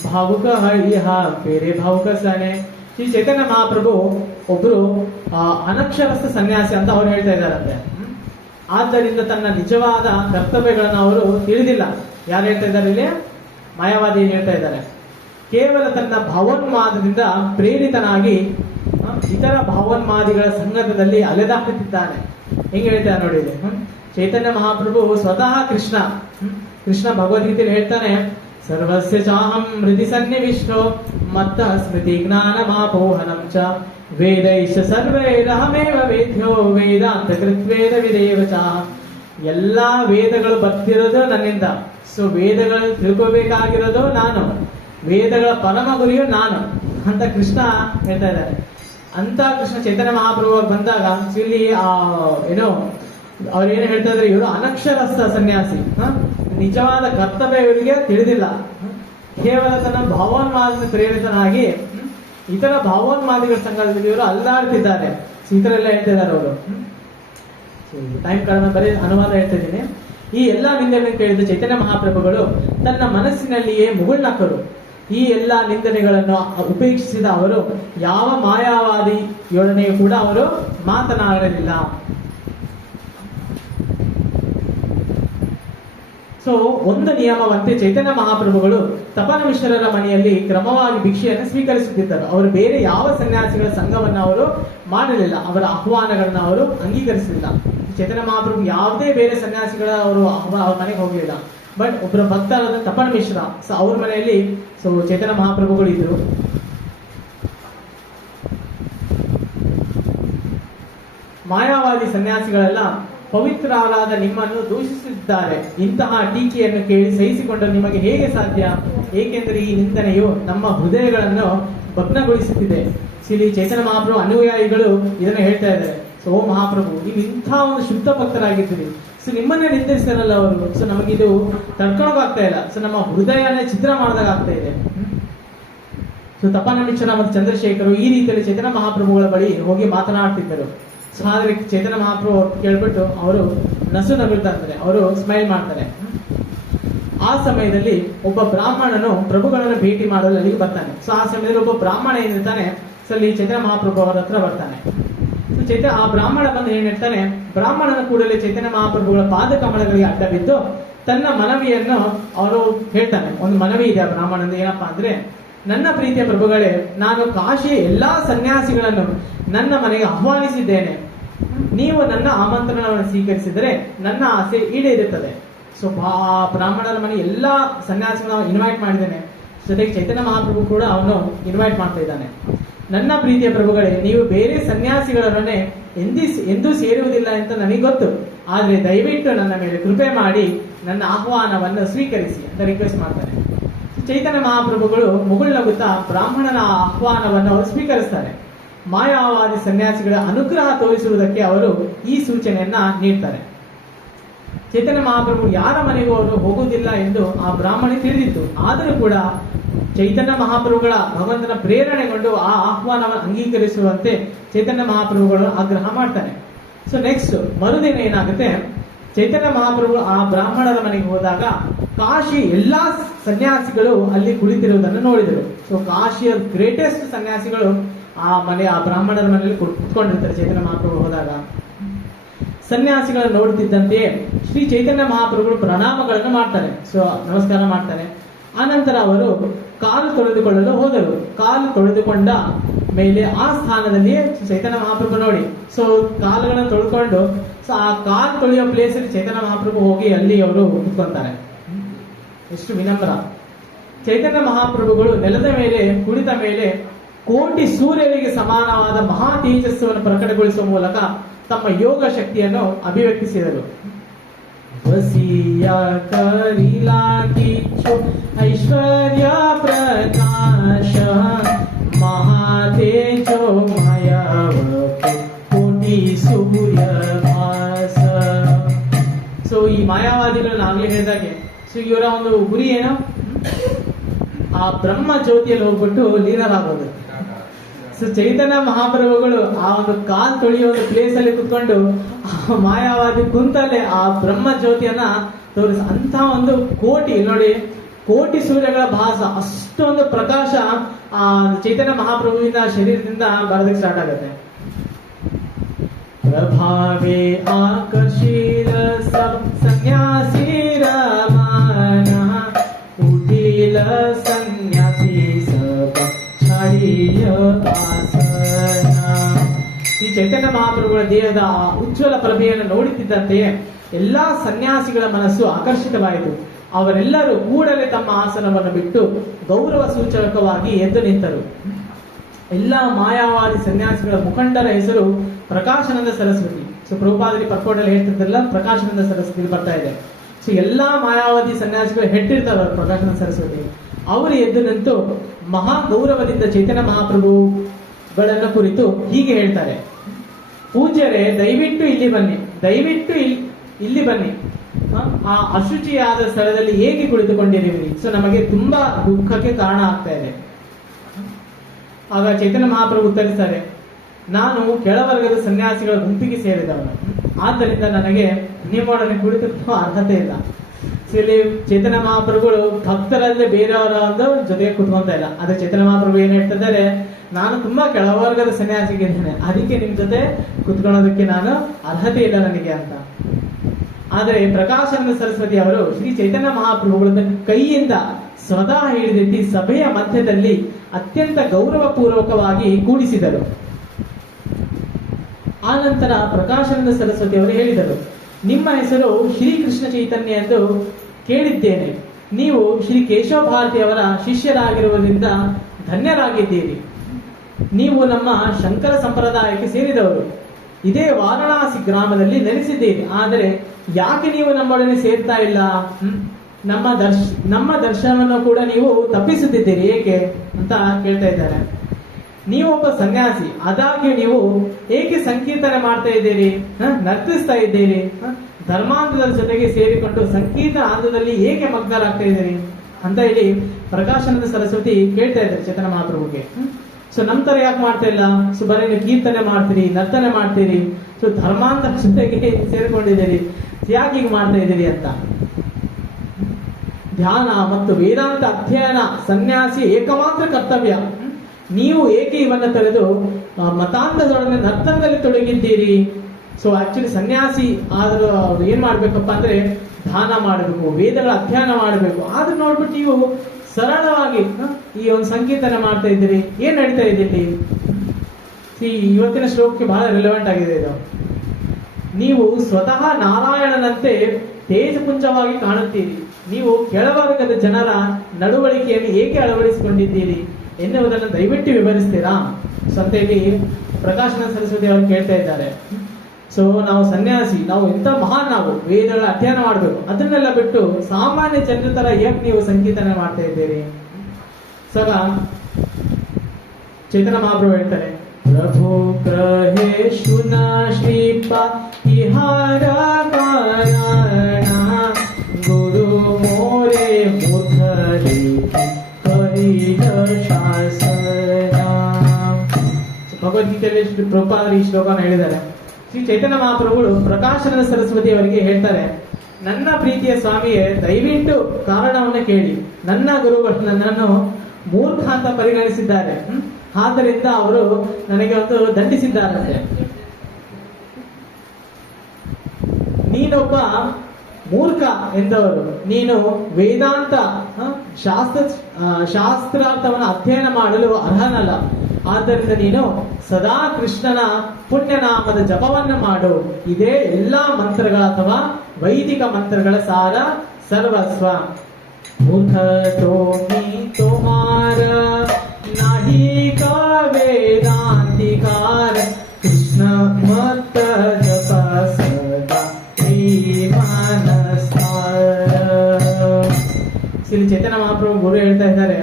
ಭಾವುಕ ಹರಿಹ ಬೇರೆ ಭಾವುಕ ಸನೆ. ಶ್ರೀ ಚೈತನ್ಯ ಮಹಾಪ್ರಭು ಒಬ್ರು ಅನಕ್ಷರಸ್ಥ ಸನ್ಯಾಸಿ ಅಂತ ಅವ್ರು ಹೇಳ್ತಾ ಇದ್ದಾರಂತೆ. ಆದ್ದರಿಂದ ತನ್ನ ನಿಜವಾದ ಕರ್ತವ್ಯಗಳನ್ನು ಅವರು ತಿಳಿದಿಲ್ಲ. ಯಾರು ಹೇಳ್ತಾ ಇದ್ದಾರೆ ಇಲ್ಲಿ? ಮಾಯಾವಾದಿ ಹೇಳ್ತಾ ಇದ್ದಾರೆ. ಕೇವಲ ತನ್ನ ಭಾವೋನ್ಮಾದದಿಂದ ಪ್ರೇರಿತನಾಗಿ ಇತರ ಭಾವೋನ್ಮಾದಿಗಳ ಸಂಗತದಲ್ಲಿ ಅಲೆದಾಡುತ್ತಿದ್ದಾನೆ. ಹೆಂಗ್ ಹೇಳ್ತಾರೆ ನೋಡಿ ಇಲ್ಲಿ. ಚೈತನ್ಯ ಮಹಾಪ್ರಭು ಸ್ವತಃ ಕೃಷ್ಣ ಭಗವದ್ಗೀತೆಯಲ್ಲಿ ಹೇಳ್ತಾನೆ, ಸರ್ವಸ್ಯ ಚಾಹಂ ಹೃದಿ ಸನ್ನಿವಿಷ್ಟೋ ಮತ್ತ ಸ್ಮೃತಿ ಜ್ಞಾನ ಮಾಪೋಹನಂ ಚ ವೇದೈಶ ಸರ್ವೈರಹಮೇವ ವೇದ್ಯೋ ವೇದಾಂತ ಕೃತ್ವೇದ ವಿದೇವ ಚ. ಎಲ್ಲಾ ವೇದಗಳು ಬರ್ತಿರೋದು ನನ್ನಿಂದ. ಸೊ ವೇದಗಳು ತಿಳ್ಕೋಬೇಕಾಗಿರೋದು ನಾನು, ವೇದಗಳ ಪರಮ ಗುರಿಯು ನಾನು ಅಂತ ಕೃಷ್ಣ ಹೇಳ್ತಾ ಇದ್ದಾರೆ. ಅಂತ ಕೃಷ್ಣ ಚೈತನ್ಯ ಮಹಾಪ್ರಭು ಬಂದಾಗ ಇಲ್ಲಿ ಏನೋ ಅವ್ರೇನು ಹೇಳ್ತಾ ಇದ್ದಾರೆ, ಇವರು ಅನಕ್ಷರಸ್ಥ ಸನ್ಯಾಸಿ. ನಿಜವಾದ ಕರ್ತವ್ಯ ಇವರಿಗೆ ತಿಳಿದಿಲ್ಲ. ಕೇವಲ ತನ್ನ ಭಾವೋನ್ಮಾದ ಪ್ರೇರಿತನಾಗಿ ಇತರ ಭಾವೋನ್ಮಾದಿಗಳ ಸಂಘದಲ್ಲಿ ಇವರು ಅಲ್ಲಾಡ್ತಿದ್ದಾರೆ. ಈ ತರ ಎಲ್ಲ ಹೇಳ್ತಿದ್ದಾರೆ ಅವರು. ಟೈಮ್ ಕಡಿಮೆ ಬರೀ ಅನುವಾದ ಹೇಳ್ತಾ ಇದ್ದೀನಿ. ಈ ಎಲ್ಲಾ ನಿಂದನೆಗಳನ್ನು ಕೇಳಿದ ಚೈತನ್ಯ ಮಹಾಪ್ರಭುಗಳು ತನ್ನ ಮನಸ್ಸಿನಲ್ಲಿಯೇ ಮುಗುಳ್ನಕ್ಕರು. ಈ ಎಲ್ಲಾ ನಿಂದನೆಗಳನ್ನು ಉಪೇಕ್ಷಿಸಿದ ಅವರು ಯಾವ ಮಾಯಾವಾದಿಯೊಡನೆಯೂ ಕೂಡ ಅವರು ಮಾತನಾಡಲಿಲ್ಲ. ಸೊ ಒಂದು ನಿಯಮವಂತೆ ಚೈತನ್ಯ ಮಹಾಪ್ರಭುಗಳು ತಪನ ಮಿಶ್ರರ ಮನೆಯಲ್ಲಿ ಕ್ರಮವಾಗಿ ಭಿಕ್ಷೆಯನ್ನು ಸ್ವೀಕರಿಸುತ್ತಿದ್ದರು. ಅವರು ಬೇರೆ ಯಾವ ಸನ್ಯಾಸಿಗಳ ಸಂಘವನ್ನು ಅವರು ಮಾಡಲಿಲ್ಲ. ಅವರ ಆಹ್ವಾನಗಳನ್ನು ಅವರು ಅಂಗೀಕರಿಸಲಿಲ್ಲ. ಚೈತನ್ಯ ಮಹಾಪ್ರಭು ಯಾವುದೇ ಬೇರೆ ಸನ್ಯಾಸಿಗಳ ಅವರು ಅವ್ರ ಮನೆಗೆ ಹೋಗಲಿಲ್ಲ. ಬಟ್ ಒಬ್ಬರ ಭಕ್ತರಾದ ತಪನ ಮಿಶ್ರ, ಸೊ ಅವ್ರ ಮನೆಯಲ್ಲಿ ಚೈತನ್ಯ ಮಹಾಪ್ರಭುಗಳು ಇದ್ರು. ಮಾಯಾವಾದಿ ಸನ್ಯಾಸಿಗಳೆಲ್ಲ ಪವಿತ್ರರಾದ ನಿಮ್ಮನ್ನು ದೂಷಿಸಿದ್ದಾರೆ. ಇಂತಹ ಟೀಕೆಯನ್ನು ಕೇಳಿ ಸಹಿಸಿಕೊಂಡು ನಿಮಗೆ ಹೇಗೆ ಸಾಧ್ಯ? ಏಕೆಂದರೆ ಈ ನಿಂದನೆಯು ನಮ್ಮ ಹೃದಯಗಳನ್ನು ಭಗ್ನಗೊಳಿಸುತ್ತಿದೆ. ಇಲ್ಲಿ ಚೈತನ್ಯ ಮಹಾಪ್ರಭು ಅನುಯಾಯಿಗಳು ಇದನ್ನ ಹೇಳ್ತಾ ಇದ್ದಾರೆ. ಸೊ ಓ ಮಹಾಪ್ರಭು, ನೀವು ಇಂಥ ಒಂದು ಶುದ್ಧ ಭಕ್ತರಾಗಿದ್ದೀರಿ. ಸೊ ನಿಮ್ಮನ್ನೇ ನಿಂದಿಸ್ತಾರಲ್ಲ ಅವರು. ಸೊ ನಮಗಿದು ತಡ್ಕೊಳಕಾಗ್ತಾ ಇಲ್ಲ. ಸೊ ನಮ್ಮ ಹೃದಯನೇ ಚಿತ್ರ ಮಾಡಿದಾಗ ಆಗ್ತಾ ಇದೆ. ಸೊ ತಪನ ಮಿಶ್ರ ಮತ್ತು ಚಂದ್ರಶೇಖರು ಈ ರೀತಿಯಲ್ಲಿ ಚೈತನ್ಯ ಮಹಾಪ್ರಭುಗಳ ಬಳಿ ಹೋಗಿ ಮಾತನಾಡ್ತಿದ್ದರು. ಸೊ ಆದ್ರೆ ಚೈತನ್ಯ ಮಹಾಪ್ರಭು ಕೇಳ್ಬಿಟ್ಟು ಅವರು ನಸು ನಗುತ್ತಾ ಇರ್ತಾರೆ, ಅವರು ಸ್ಮೈಲ್ ಮಾಡ್ತಾರೆ. ಆ ಸಮಯದಲ್ಲಿ ಒಬ್ಬ ಬ್ರಾಹ್ಮಣನು ಪ್ರಭುಗಳನ್ನು ಭೇಟಿ ಮಾಡಲು ಅಲ್ಲಿಗೆ ಬರ್ತಾನೆ. ಸೊ ಆ ಸಮಯದಲ್ಲಿ ಒಬ್ಬ ಬ್ರಾಹ್ಮಣ ಏನಿರ್ತಾನೆ, ಸೊ ಅಲ್ಲಿ ಚೈತನ್ಯ ಮಹಾಪ್ರಭು ಅವರ ಹತ್ರ ಬರ್ತಾನೆ. ಸೊ ಆ ಬ್ರಾಹ್ಮಣ ಬಂದು ಏನ್ ಹೇಳ್ತಾನೆ, ಬ್ರಾಹ್ಮಣನ ಕೂಡಲೇ ಚೈತನ್ಯ ಮಹಾಪ್ರಭುಗಳ ಪಾದ ಕಮಲಗಳಿಗೆ ಅಡ್ಡ ಬಿದ್ದು ತನ್ನ ಮನವಿಯನ್ನು ಅವರು ಹೇಳ್ತಾನೆ. ಒಂದು ಮನವಿ ಇದೆ ಆ ಬ್ರಾಹ್ಮಣಂದು, ಏನಪ್ಪಾ ಅಂದ್ರೆ, ನನ್ನ ಪ್ರೀತಿಯ ಪ್ರಭುಗಳೇ, ನಾನು ಕಾಶಿಯ ಎಲ್ಲಾ ಸನ್ಯಾಸಿಗಳನ್ನು ನನ್ನ ಮನೆಗೆ ಆಹ್ವಾನಿಸಿದ್ದೇನೆ. ನೀವು ನನ್ನ ಆಮಂತ್ರಣವನ್ನು ಸ್ವೀಕರಿಸಿದರೆ ನನ್ನ ಆಸೆ ಈಡೇರುತ್ತದೆ. ಸೊ ಬ್ರಾಹ್ಮಣರ ಮನೆ ಎಲ್ಲಾ ಸನ್ಯಾಸಿಗಳನ್ನು ಇನ್ವೈಟ್ ಮಾಡಿದ್ದೇನೆ. ಜೊತೆಗೆ ಚೈತನ್ಯ ಮಹಾಪ್ರಭು ಕೂಡ ಅವನು ಇನ್ವೈಟ್ ಮಾಡ್ತಾ ಇದ್ದಾನೆ. ನನ್ನ ಪ್ರೀತಿಯ ಪ್ರಭುಗಳೇ, ನೀವು ಬೇರೆ ಸನ್ಯಾಸಿಗಳನ್ನೇ ಎಂದೂ ಸೇರುವುದಿಲ್ಲ ಅಂತ ನನಗೆ ಗೊತ್ತು. ಆದ್ರೆ ದಯವಿಟ್ಟು ನನ್ನ ಮೇಲೆ ಕೃಪೆ ಮಾಡಿ ನನ್ನ ಆಹ್ವಾನವನ್ನು ಸ್ವೀಕರಿಸಿ ಅಂತ ರಿಕ್ವೆಸ್ಟ್ ಮಾಡ್ತಾನೆ. ಚೈತನ್ಯ ಮಹಾಪ್ರಭುಗಳು ಮುಗುಳ್ನಗುತ್ತಾ ಬ್ರಾಹ್ಮಣನ ಆಹ್ವಾನವನ್ನು ಅವರು ಸ್ವೀಕರಿಸ್ತಾರೆ. ಮಾಯಾವಾದಿ ಸನ್ಯಾಸಿಗಳ ಅನುಗ್ರಹ ತೋರಿಸುವುದಕ್ಕೆ ಅವರು ಈ ಸೂಚನೆಯನ್ನ ನೀಡ್ತಾರೆ. ಚೈತನ್ಯ ಮಹಾಪ್ರಭು ಯಾರ ಮನೆಗೂ ಅವರು ಹೋಗುವುದಿಲ್ಲ ಎಂದು ಆ ಬ್ರಾಹ್ಮಣ ತಿಳಿದಿತ್ತು. ಆದರೂ ಕೂಡ ಚೈತನ್ಯ ಮಹಾಪ್ರಭುಗಳ ಭಗವಂತನ ಪ್ರೇರಣೆಗೊಂಡು ಆ ಆಹ್ವಾನವನ್ನು ಅಂಗೀಕರಿಸುವಂತೆ ಚೈತನ್ಯ ಮಹಾಪ್ರಭುಗಳು ಆಗ್ರಹ ಮಾಡ್ತಾನೆ. ಸೊ ನೆಕ್ಸ್ಟ್ ಮರುದಿನ ಏನಾಗುತ್ತೆ, ಚೈತನ್ಯ ಮಹಾಪ್ರಭು ಆ ಬ್ರಾಹ್ಮಣರ ಮನೆಗೆ ಹೋದಾಗ ಕಾಶಿ ಎಲ್ಲಾ ಸನ್ಯಾಸಿಗಳು ಅಲ್ಲಿ ಕುಳಿತಿರುವುದನ್ನು ನೋಡಿದರು. ಸೊ ಕಾಶಿಯ ಗ್ರೇಟೆಸ್ಟ್ ಸನ್ಯಾಸಿಗಳು ಆ ಬ್ರಾಹ್ಮಣರ ಮನೆಯಲ್ಲಿ ಕುತ್ಕೊಂಡಿರ್ತಾರೆ. ಚೈತನ್ಯ ಮಹಾಪ್ರಭು ಹೋದಾಗ ಸನ್ಯಾಸಿಗಳನ್ನು ನೋಡುತ್ತಿದ್ದಂತೆಯೇ ಶ್ರೀ ಚೈತನ್ಯ ಮಹಾಪ್ರಭುಗಳು ಪ್ರಣಾಮಗಳನ್ನು ಮಾಡ್ತಾರೆ. ಸೊ ನಮಸ್ಕಾರ ಮಾಡ್ತಾರೆ. ಆನಂತರ ಅವರು ಕಾಲು ತೊಳೆದುಕೊಳ್ಳಲು ಹೋದರು. ಕಾಲು ತೊಳೆದುಕೊಂಡ ಮೇಲೆ ಆ ಸ್ಥಾನದಲ್ಲಿ ಚೈತನ್ಯ ಮಹಾಪ್ರಭು ನೋಡಿ, ಸೊ ಕಾಲುಗಳನ್ನು ತೊಳ್ಕೊಂಡು, ಸೊ ಆ ಕಾಲು ತೊಳೆಯೋ ಪ್ಲೇಸ್ ಅಲ್ಲಿ ಚೈತನ್ಯ ಮಹಾಪ್ರಭು ಹೋಗಿ ಅಲ್ಲಿ ಅವರು ಕುತ್ಕೊಂತಾರೆ. ಎಷ್ಟು ವಿನಮ್ರ. ಚೈತನ್ಯ ಮಹಾಪ್ರಭುಗಳು ನೆಲದ ಮೇಲೆ ಕುಳಿತ ಮೇಲೆ ಕೋಟಿ ಸೂರ್ಯರಿಗೆ ಸಮಾನವಾದ ಮಹಾ ತೇಜಸ್ಸನ್ನು ಪ್ರಕಟಗೊಳಿಸುವ ಮೂಲಕ ತಮ್ಮ ಯೋಗ ಶಕ್ತಿಯನ್ನು ಅಭಿವ್ಯಕ್ತಿಸಿದರು. ವಸಿಯ ಕರಿಲಾ ಕಿಚ್ಚು ಐಶ್ವರ್ಯ ಪ್ರಕಾಶ ಮಹಾತೇಜೋಮಯ ಕೋಟಿ ಸೂರ್ಯ ಭಾಸ. ಸೊ ಈ ಮಾಯಾವಾದಿಗಳನ್ನ ಆಗ್ಲೇ ಹೇಳಿದಾಗೆ, ಸೊ ಇವರ ಒಂದು ಗುರಿ ಏನು, ಆ ಬ್ರಹ್ಮ ಜ್ಯೋತಿಯಲ್ಲಿ ಹೋಗ್ಬಿಟ್ಟು ಲೀನರಾಗೋದು. ಸೊ ಚೈತನ್ಯ ಮಹಾಪ್ರಭುಗಳು ಆ ಒಂದು ಕಾಲ್ ತೊಳೆಯೋ ಒಂದು ಪ್ಲೇಸ್ ಅಲ್ಲಿ ಕುತ್ಕೊಂಡು ಆ ಮಾಯಾವಾದಿ ಕುಂತಲ್ಲೇ ಆ ಬ್ರಹ್ಮ ಜ್ಯೋತಿಯನ್ನ ಅಂತ ಒಂದು ಕೋಟಿ ನೋಡಿ, ಕೋಟಿ ಸೂರ್ಯಗಳ ಭಾಸ, ಅಷ್ಟೊಂದು ಪ್ರಕಾಶ ಆ ಚೈತನ್ಯ ಮಹಾಪ್ರಭುವಿನ ಶರೀರದಿಂದ ಬರೋದಕ್ಕೆ ಸ್ಟಾರ್ಟ್ ಆಗುತ್ತೆ. ಪ್ರಭಾವೇ ಆಕರ್ಷಿರ ಸನ್ಯಾಸಿರ ಮಾನ ಉಠಿಲ ಸನ್ಯಾಸಿ ಸಬ ಛಾಡಿಯ ಆಸನ. ಈ ಚೈತನ್ಯ ಮಹಾಪ್ರಭುಗಳ ದೇಹದ ಉಜ್ವಲ ಪ್ರಭೆಯನ್ನು ನೋಡುತ್ತಿದ್ದಂತೆಯೇ ಎಲ್ಲಾ ಸನ್ಯಾಸಿಗಳ ಮನಸ್ಸು ಆಕರ್ಷಿತವಾಯಿತು. ಅವರೆಲ್ಲರೂ ಕೂಡಲೇ ತಮ್ಮ ಆಸನವನ್ನು ಬಿಟ್ಟು ಗೌರವ ಸೂಚಕವಾಗಿ ಎದ್ದು ನಿಂತರು. ಎಲ್ಲಾ ಮಾಯಾವಾದಿ ಸನ್ಯಾಸಿಗಳ ಮುಖಂಡರ ಹೆಸರು ಪ್ರಕಾಶಾನಂದ ಸರಸ್ವತಿ. ಸೊ ಪ್ರಭುಪಾದರಿ ಪರ್ಕೋಟಲ್ಲಿ ಹೇಳ್ತಿದ್ದಲ್ಲ, ಪ್ರಕಾಶಾನಂದ ಸರಸ್ವತಿ ಬರ್ತಾ ಇದೆ. ಸೊ ಎಲ್ಲಾ ಮಾಯಾವಾದಿ ಸನ್ಯಾಸಿಗಳು ಹೆಟ್ಟಿರ್ತಾರೆ ಪ್ರಕಾಶಾನಂದ ಸರಸ್ವತಿ. ಅವರು ಎದ್ದು ನಿಂತು ಮಹಾ ಗೌರವದಿಂದ ಚೈತನ್ಯ ಮಹಾಪ್ರಭುಗಳನ್ನು ಕುರಿತು ಹೀಗೆ ಹೇಳ್ತಾರೆ, ಪೂಜ್ಯರೇ, ದಯವಿಟ್ಟು ಇಲ್ಲಿ ಬನ್ನಿ, ದಯವಿಟ್ಟು ಇಲ್ಲಿ ಬನ್ನಿ. ಆ ಅಶುಚಿಯಾದ ಸ್ಥಳದಲ್ಲಿ ಹೇಗೆ ಕುಳಿತುಕೊಂಡಿರುವಿರಿ? ಸೊ ನಮಗೆ ತುಂಬಾ ದುಃಖಕ್ಕೆ ಕಾರಣ ಆಗ್ತಾ ಇದೆ. ಆಗ ಚೈತನ್ಯ ಮಹಾಪ್ರಭು ಉತ್ತರಿಸ್ತಾರೆ, ನಾನು ಕೆಳವರ್ಗದ ಸನ್ಯಾಸಿಗಳ ಗುಂಪಿಗೆ ಸೇರಿದವನು, ಆದ್ದರಿಂದ ನನಗೆ ನಿಮ್ಮೊಡನೆ ಕುಳಿತುಕೊಳ್ಳುವ ಅರ್ಹತೆ ಇಲ್ಲ. ಸೊ ಇಲ್ಲಿ ಚೈತನ್ಯ ಮಹಾಪ್ರಭುಗಳು ಭಕ್ತರಲ್ಲೇ ಬೇರೆಯವರ ಒಂದು ಜೊತೆಗೆ ಕುತ್ಕೊಂತ ಇಲ್ಲ. ಅದೇ ಚೈತನ್ಯ ಮಹಾಪ್ರಭು ಏನ್ ಹೇಳ್ತಿದ್ದಾರೆ, ನಾನು ತುಂಬಾ ಕೆಳವರ್ಗದ ಸನ್ಯಾಸಿಗಿದ್ದೇನೆ, ಅದಕ್ಕೆ ನಿಮ್ ಜೊತೆ ಕುತ್ಕೊಳ್ಳೋದಕ್ಕೆ ನಾನು ಅರ್ಹತೆ ಇಲ್ಲ ನನಗೆ ಅಂತ. ಆದರೆ ಪ್ರಕಾಶಾನಂದ ಸರಸ್ವತಿ ಅವರು ಶ್ರೀ ಚೈತನ್ಯ ಮಹಾಪ್ರಭುಗಳನ್ನು ಕೈಯಿಂದ ಸ್ವತಃ ಹಿಡಿದೆತ್ತಿ ಸಭೆಯ ಮಧ್ಯದಲ್ಲಿ ಅತ್ಯಂತ ಗೌರವ ಪೂರ್ವಕವಾಗಿ ಕೂಡಿಸಿದರು. ಆ ನಂತರ ಪ್ರಕಾಶಾನಂದ ಸರಸ್ವತಿ ಅವರು ಹೇಳಿದರು, ನಿಮ್ಮ ಹೆಸರು ಶ್ರೀಕೃಷ್ಣ ಚೈತನ್ಯ ಎಂದು ಕೇಳಿದ್ದೇನೆ. ನೀವು ಶ್ರೀ ಕೇಶವ ಭಾರತಿ ಅವರ ಶಿಷ್ಯರಾಗಿರುವುದರಿಂದ ಧನ್ಯರಾಗಿದ್ದೀರಿ. ನೀವು ನಮ್ಮ ಶಂಕರ ಸಂಪ್ರದಾಯಕ್ಕೆ ಸೇರಿದವರು. ಇದೇ ವಾರಣಾಸಿ ಗ್ರಾಮದಲ್ಲಿ ನೆಲೆಸಿದ್ದೀರಿ. ಆದರೆ ಯಾಕೆ ನೀವು ನಮ್ಮೊಡನೆ ಸೇರ್ತಾ ಇಲ್ಲ? ನಮ್ಮ ದರ್ಶನವನ್ನು ಕೂಡ ನೀವು ತಪ್ಪಿಸುತ್ತಿದ್ದೀರಿ ಏಕೆ ಅಂತ ಕೇಳ್ತಾ ಇದ್ದಾರೆ. ನೀವೊಬ್ಬ ಸನ್ಯಾಸಿ, ಆದಾಗ್ಯೂ ನೀವು ಏಕೆ ಸಂಕೀರ್ತನೆ ಮಾಡ್ತಾ ಇದ್ದೀರಿ, ನರ್ತಿಸ್ತಾ ಇದ್ದೀರಿ, ಧರ್ಮಾಂಧದ ಜೊತೆಗೆ ಸೇರಿಕೊಂಡು ಸಂಕೀರ್ತನ ಆಂಧದಲ್ಲಿ ಏಕೆ ಮಗ್ನರಾಗ್ತಾ ಇದ್ದೀರಿ? ಅಂತ ಹೇಳಿ ಪ್ರಕಾಶನದ ಸರಸ್ವತಿ ಕೇಳ್ತಾ ಇದ್ದಾರೆ ಚೇತನ ಮಹಾಪ್ರಭುಗೆ. ಸೊ ನಮ್ ತರ ಯಾಕೆ ಮಾಡ್ತಾ ಇಲ್ಲ? ಸೊ ಬರೀ ನೀವು ಕೀರ್ತನೆ ಮಾಡ್ತೀರಿ, ನರ್ತನೆ ಮಾಡ್ತೀರಿ, ಸೊ ಧರ್ಮಾಂಧ ಜೊತೆಗೆ ಸೇರ್ಕೊಂಡಿದ್ದೀರಿ, ಯಾಕೆ ಹೀಗೆ ಮಾಡ್ತಾ ಇದ್ದೀರಿ ಅಂತ. ಧ್ಯಾನ ಮತ್ತು ವೇದಾಂತ ಅಧ್ಯಯನ ಸನ್ಯಾಸಿ ಏಕಮಾತ್ರ ಕರ್ತವ್ಯ. ನೀವು ಏಕೆ ಇವನ್ನ ತೊರೆದು ಮತಾಂಧದೊಡನೆ ನರ್ತನದಲ್ಲಿ ತೊಡಗಿದ್ದೀರಿ? ಸೊ ಆಕ್ಚುಲಿ ಸನ್ಯಾಸಿ ಆದ್ರೂ ಅವ್ರು ಏನ್ ಮಾಡ್ಬೇಕಪ್ಪ ಅಂದ್ರೆ ಧ್ಯಾನ ಮಾಡಬೇಕು, ವೇದಗಳ ಅಧ್ಯಯನ ಮಾಡಬೇಕು. ಆದ್ರೂ ನೋಡ್ಬಿಟ್ಟು ನೀವು ಸರಳವಾಗಿ ಈ ಒಂದು ಸಂಕೀರ್ತನೆ ಮಾಡ್ತಾ ಇದ್ದೀರಿ, ಏನ್ ನಡೀತಾ ಇದ್ದೀರಿ? ಇವತ್ತಿನ ಶ್ಲೋಕಕ್ಕೆ ಬಹಳ ರಿಲೆವೆಂಟ್ ಆಗಿದೆ ಇದು. ನೀವು ಸ್ವತಃ ನಾರಾಯಣನಂತೆ ತೇಜಪುಂಜವಾಗಿ ಕಾಣುತ್ತೀರಿ, ನೀವು ಕೆಳವರ್ಗದ ಜನರ ನಡವಳಿಕೆಯನ್ನು ಏಕೆ ಅಳವಡಿಸಿಕೊಂಡಿದ್ದೀರಿ ಎನ್ನುವುದನ್ನು ದಯವಿಟ್ಟು ವಿವರಿಸ್ತೀರಾ? ಸೊ ಅಂತೇಳಿ ಪ್ರಕಾಶನ ಸರಸ್ವತಿ ಅವರು ಕೇಳ್ತಾ ಇದ್ದಾರೆ. ಸೊ ನಾವು ಸನ್ಯಾಸಿ, ನಾವು ಎಂತ ಮಹಾನ್, ನಾವು ವೇದಗಳ ಅಧ್ಯಯನ ಮಾಡಬೇಕು, ಅದನ್ನೆಲ್ಲ ಬಿಟ್ಟು ಸಾಮಾನ್ಯ ಜನರ ತರ ಯಾಕೆ ನೀವು ಸಂಕೀರ್ತನೆ ಮಾಡ್ತಾ ಇದ್ದೀರಿ? ಸಗ ಚೈತನ್ಯ ಮಹಾಪ್ರಭು ಹೇಳ್ತಾರೆ, ಪ್ರಭು ಗ್ರಹೇಶು ನ ಶ್ರೀಪ ಇಹಾರ ಕಾರಣ ಗುರು ಮೋರೆ ಮುಧರಿ ಕರಿದ ಶಾಸನ. ಭಗವದ್ಗೀತೆಯಲ್ಲಿ ಶ್ರೀ ಪ್ರಭುಪಾದರು ಈ ಶ್ಲೋಕನ ಹೇಳಿದ್ದಾರೆ. ಶ್ರೀ ಚೈತನ್ಯ ಮಹಾಪ್ರಭುಗಳು ಪ್ರಕಾಶನದ ಸರಸ್ವತಿ ಅವರಿಗೆ ಹೇಳ್ತಾರೆ, ನನ್ನ ಪ್ರೀತಿಯ ಸ್ವಾಮಿಯೇ, ದಯವಿಟ್ಟು ಕಾರಣವನ್ನು ಕೇಳಿ. ನನ್ನ ಗುರುಗಳು ನನ್ನನ್ನು ಮೂರ್ಖ ಅಂತ ಪರಿಗಣಿಸಿದ್ದಾರೆ, ಆದ್ದರಿಂದ ಅವರು ನನಗೆ ಒಂದು ದಂಡಿಸಿದ್ದಾರಂತೆ. ನೀನೊಬ್ಬ ಮೂರ್ಖ ಎಂದವರು, ನೀನು ವೇದಾಂತ ಶಾಸ್ತ್ರಾರ್ಥವನ್ನು ಅಧ್ಯಯನ ಮಾಡಲು ಅರ್ಹನಲ್ಲ. ಆದ್ದರಿಂದ ನೀನು ಸದಾ ಕೃಷ್ಣನ ಪುಣ್ಯನಾಮದ ಜಪವನ್ನು ಮಾಡು. ಇದೇ ಎಲ್ಲಾ ಮಂತ್ರಗಳ ಅಥವಾ ವೈದಿಕ ಮಂತ್ರಗಳ ಸಾರ ಸರ್ವಸ್ವ. ಮೂರ್ಖ ತೋಮಿ ತೋಮಾರ ನಾಹಿ ಕಾ ವೇದಾಂತಿಕಾರ ಕೃಷ್ಣ ಮತ್ತ ಜಪ ಸದಾ ಶ್ರೀ ಚೈತನ್ಯ ಮಹಾಪ್ರಭು ಗುರು ಹೇಳ್ತಾ ಇದ್ದಾರೆ.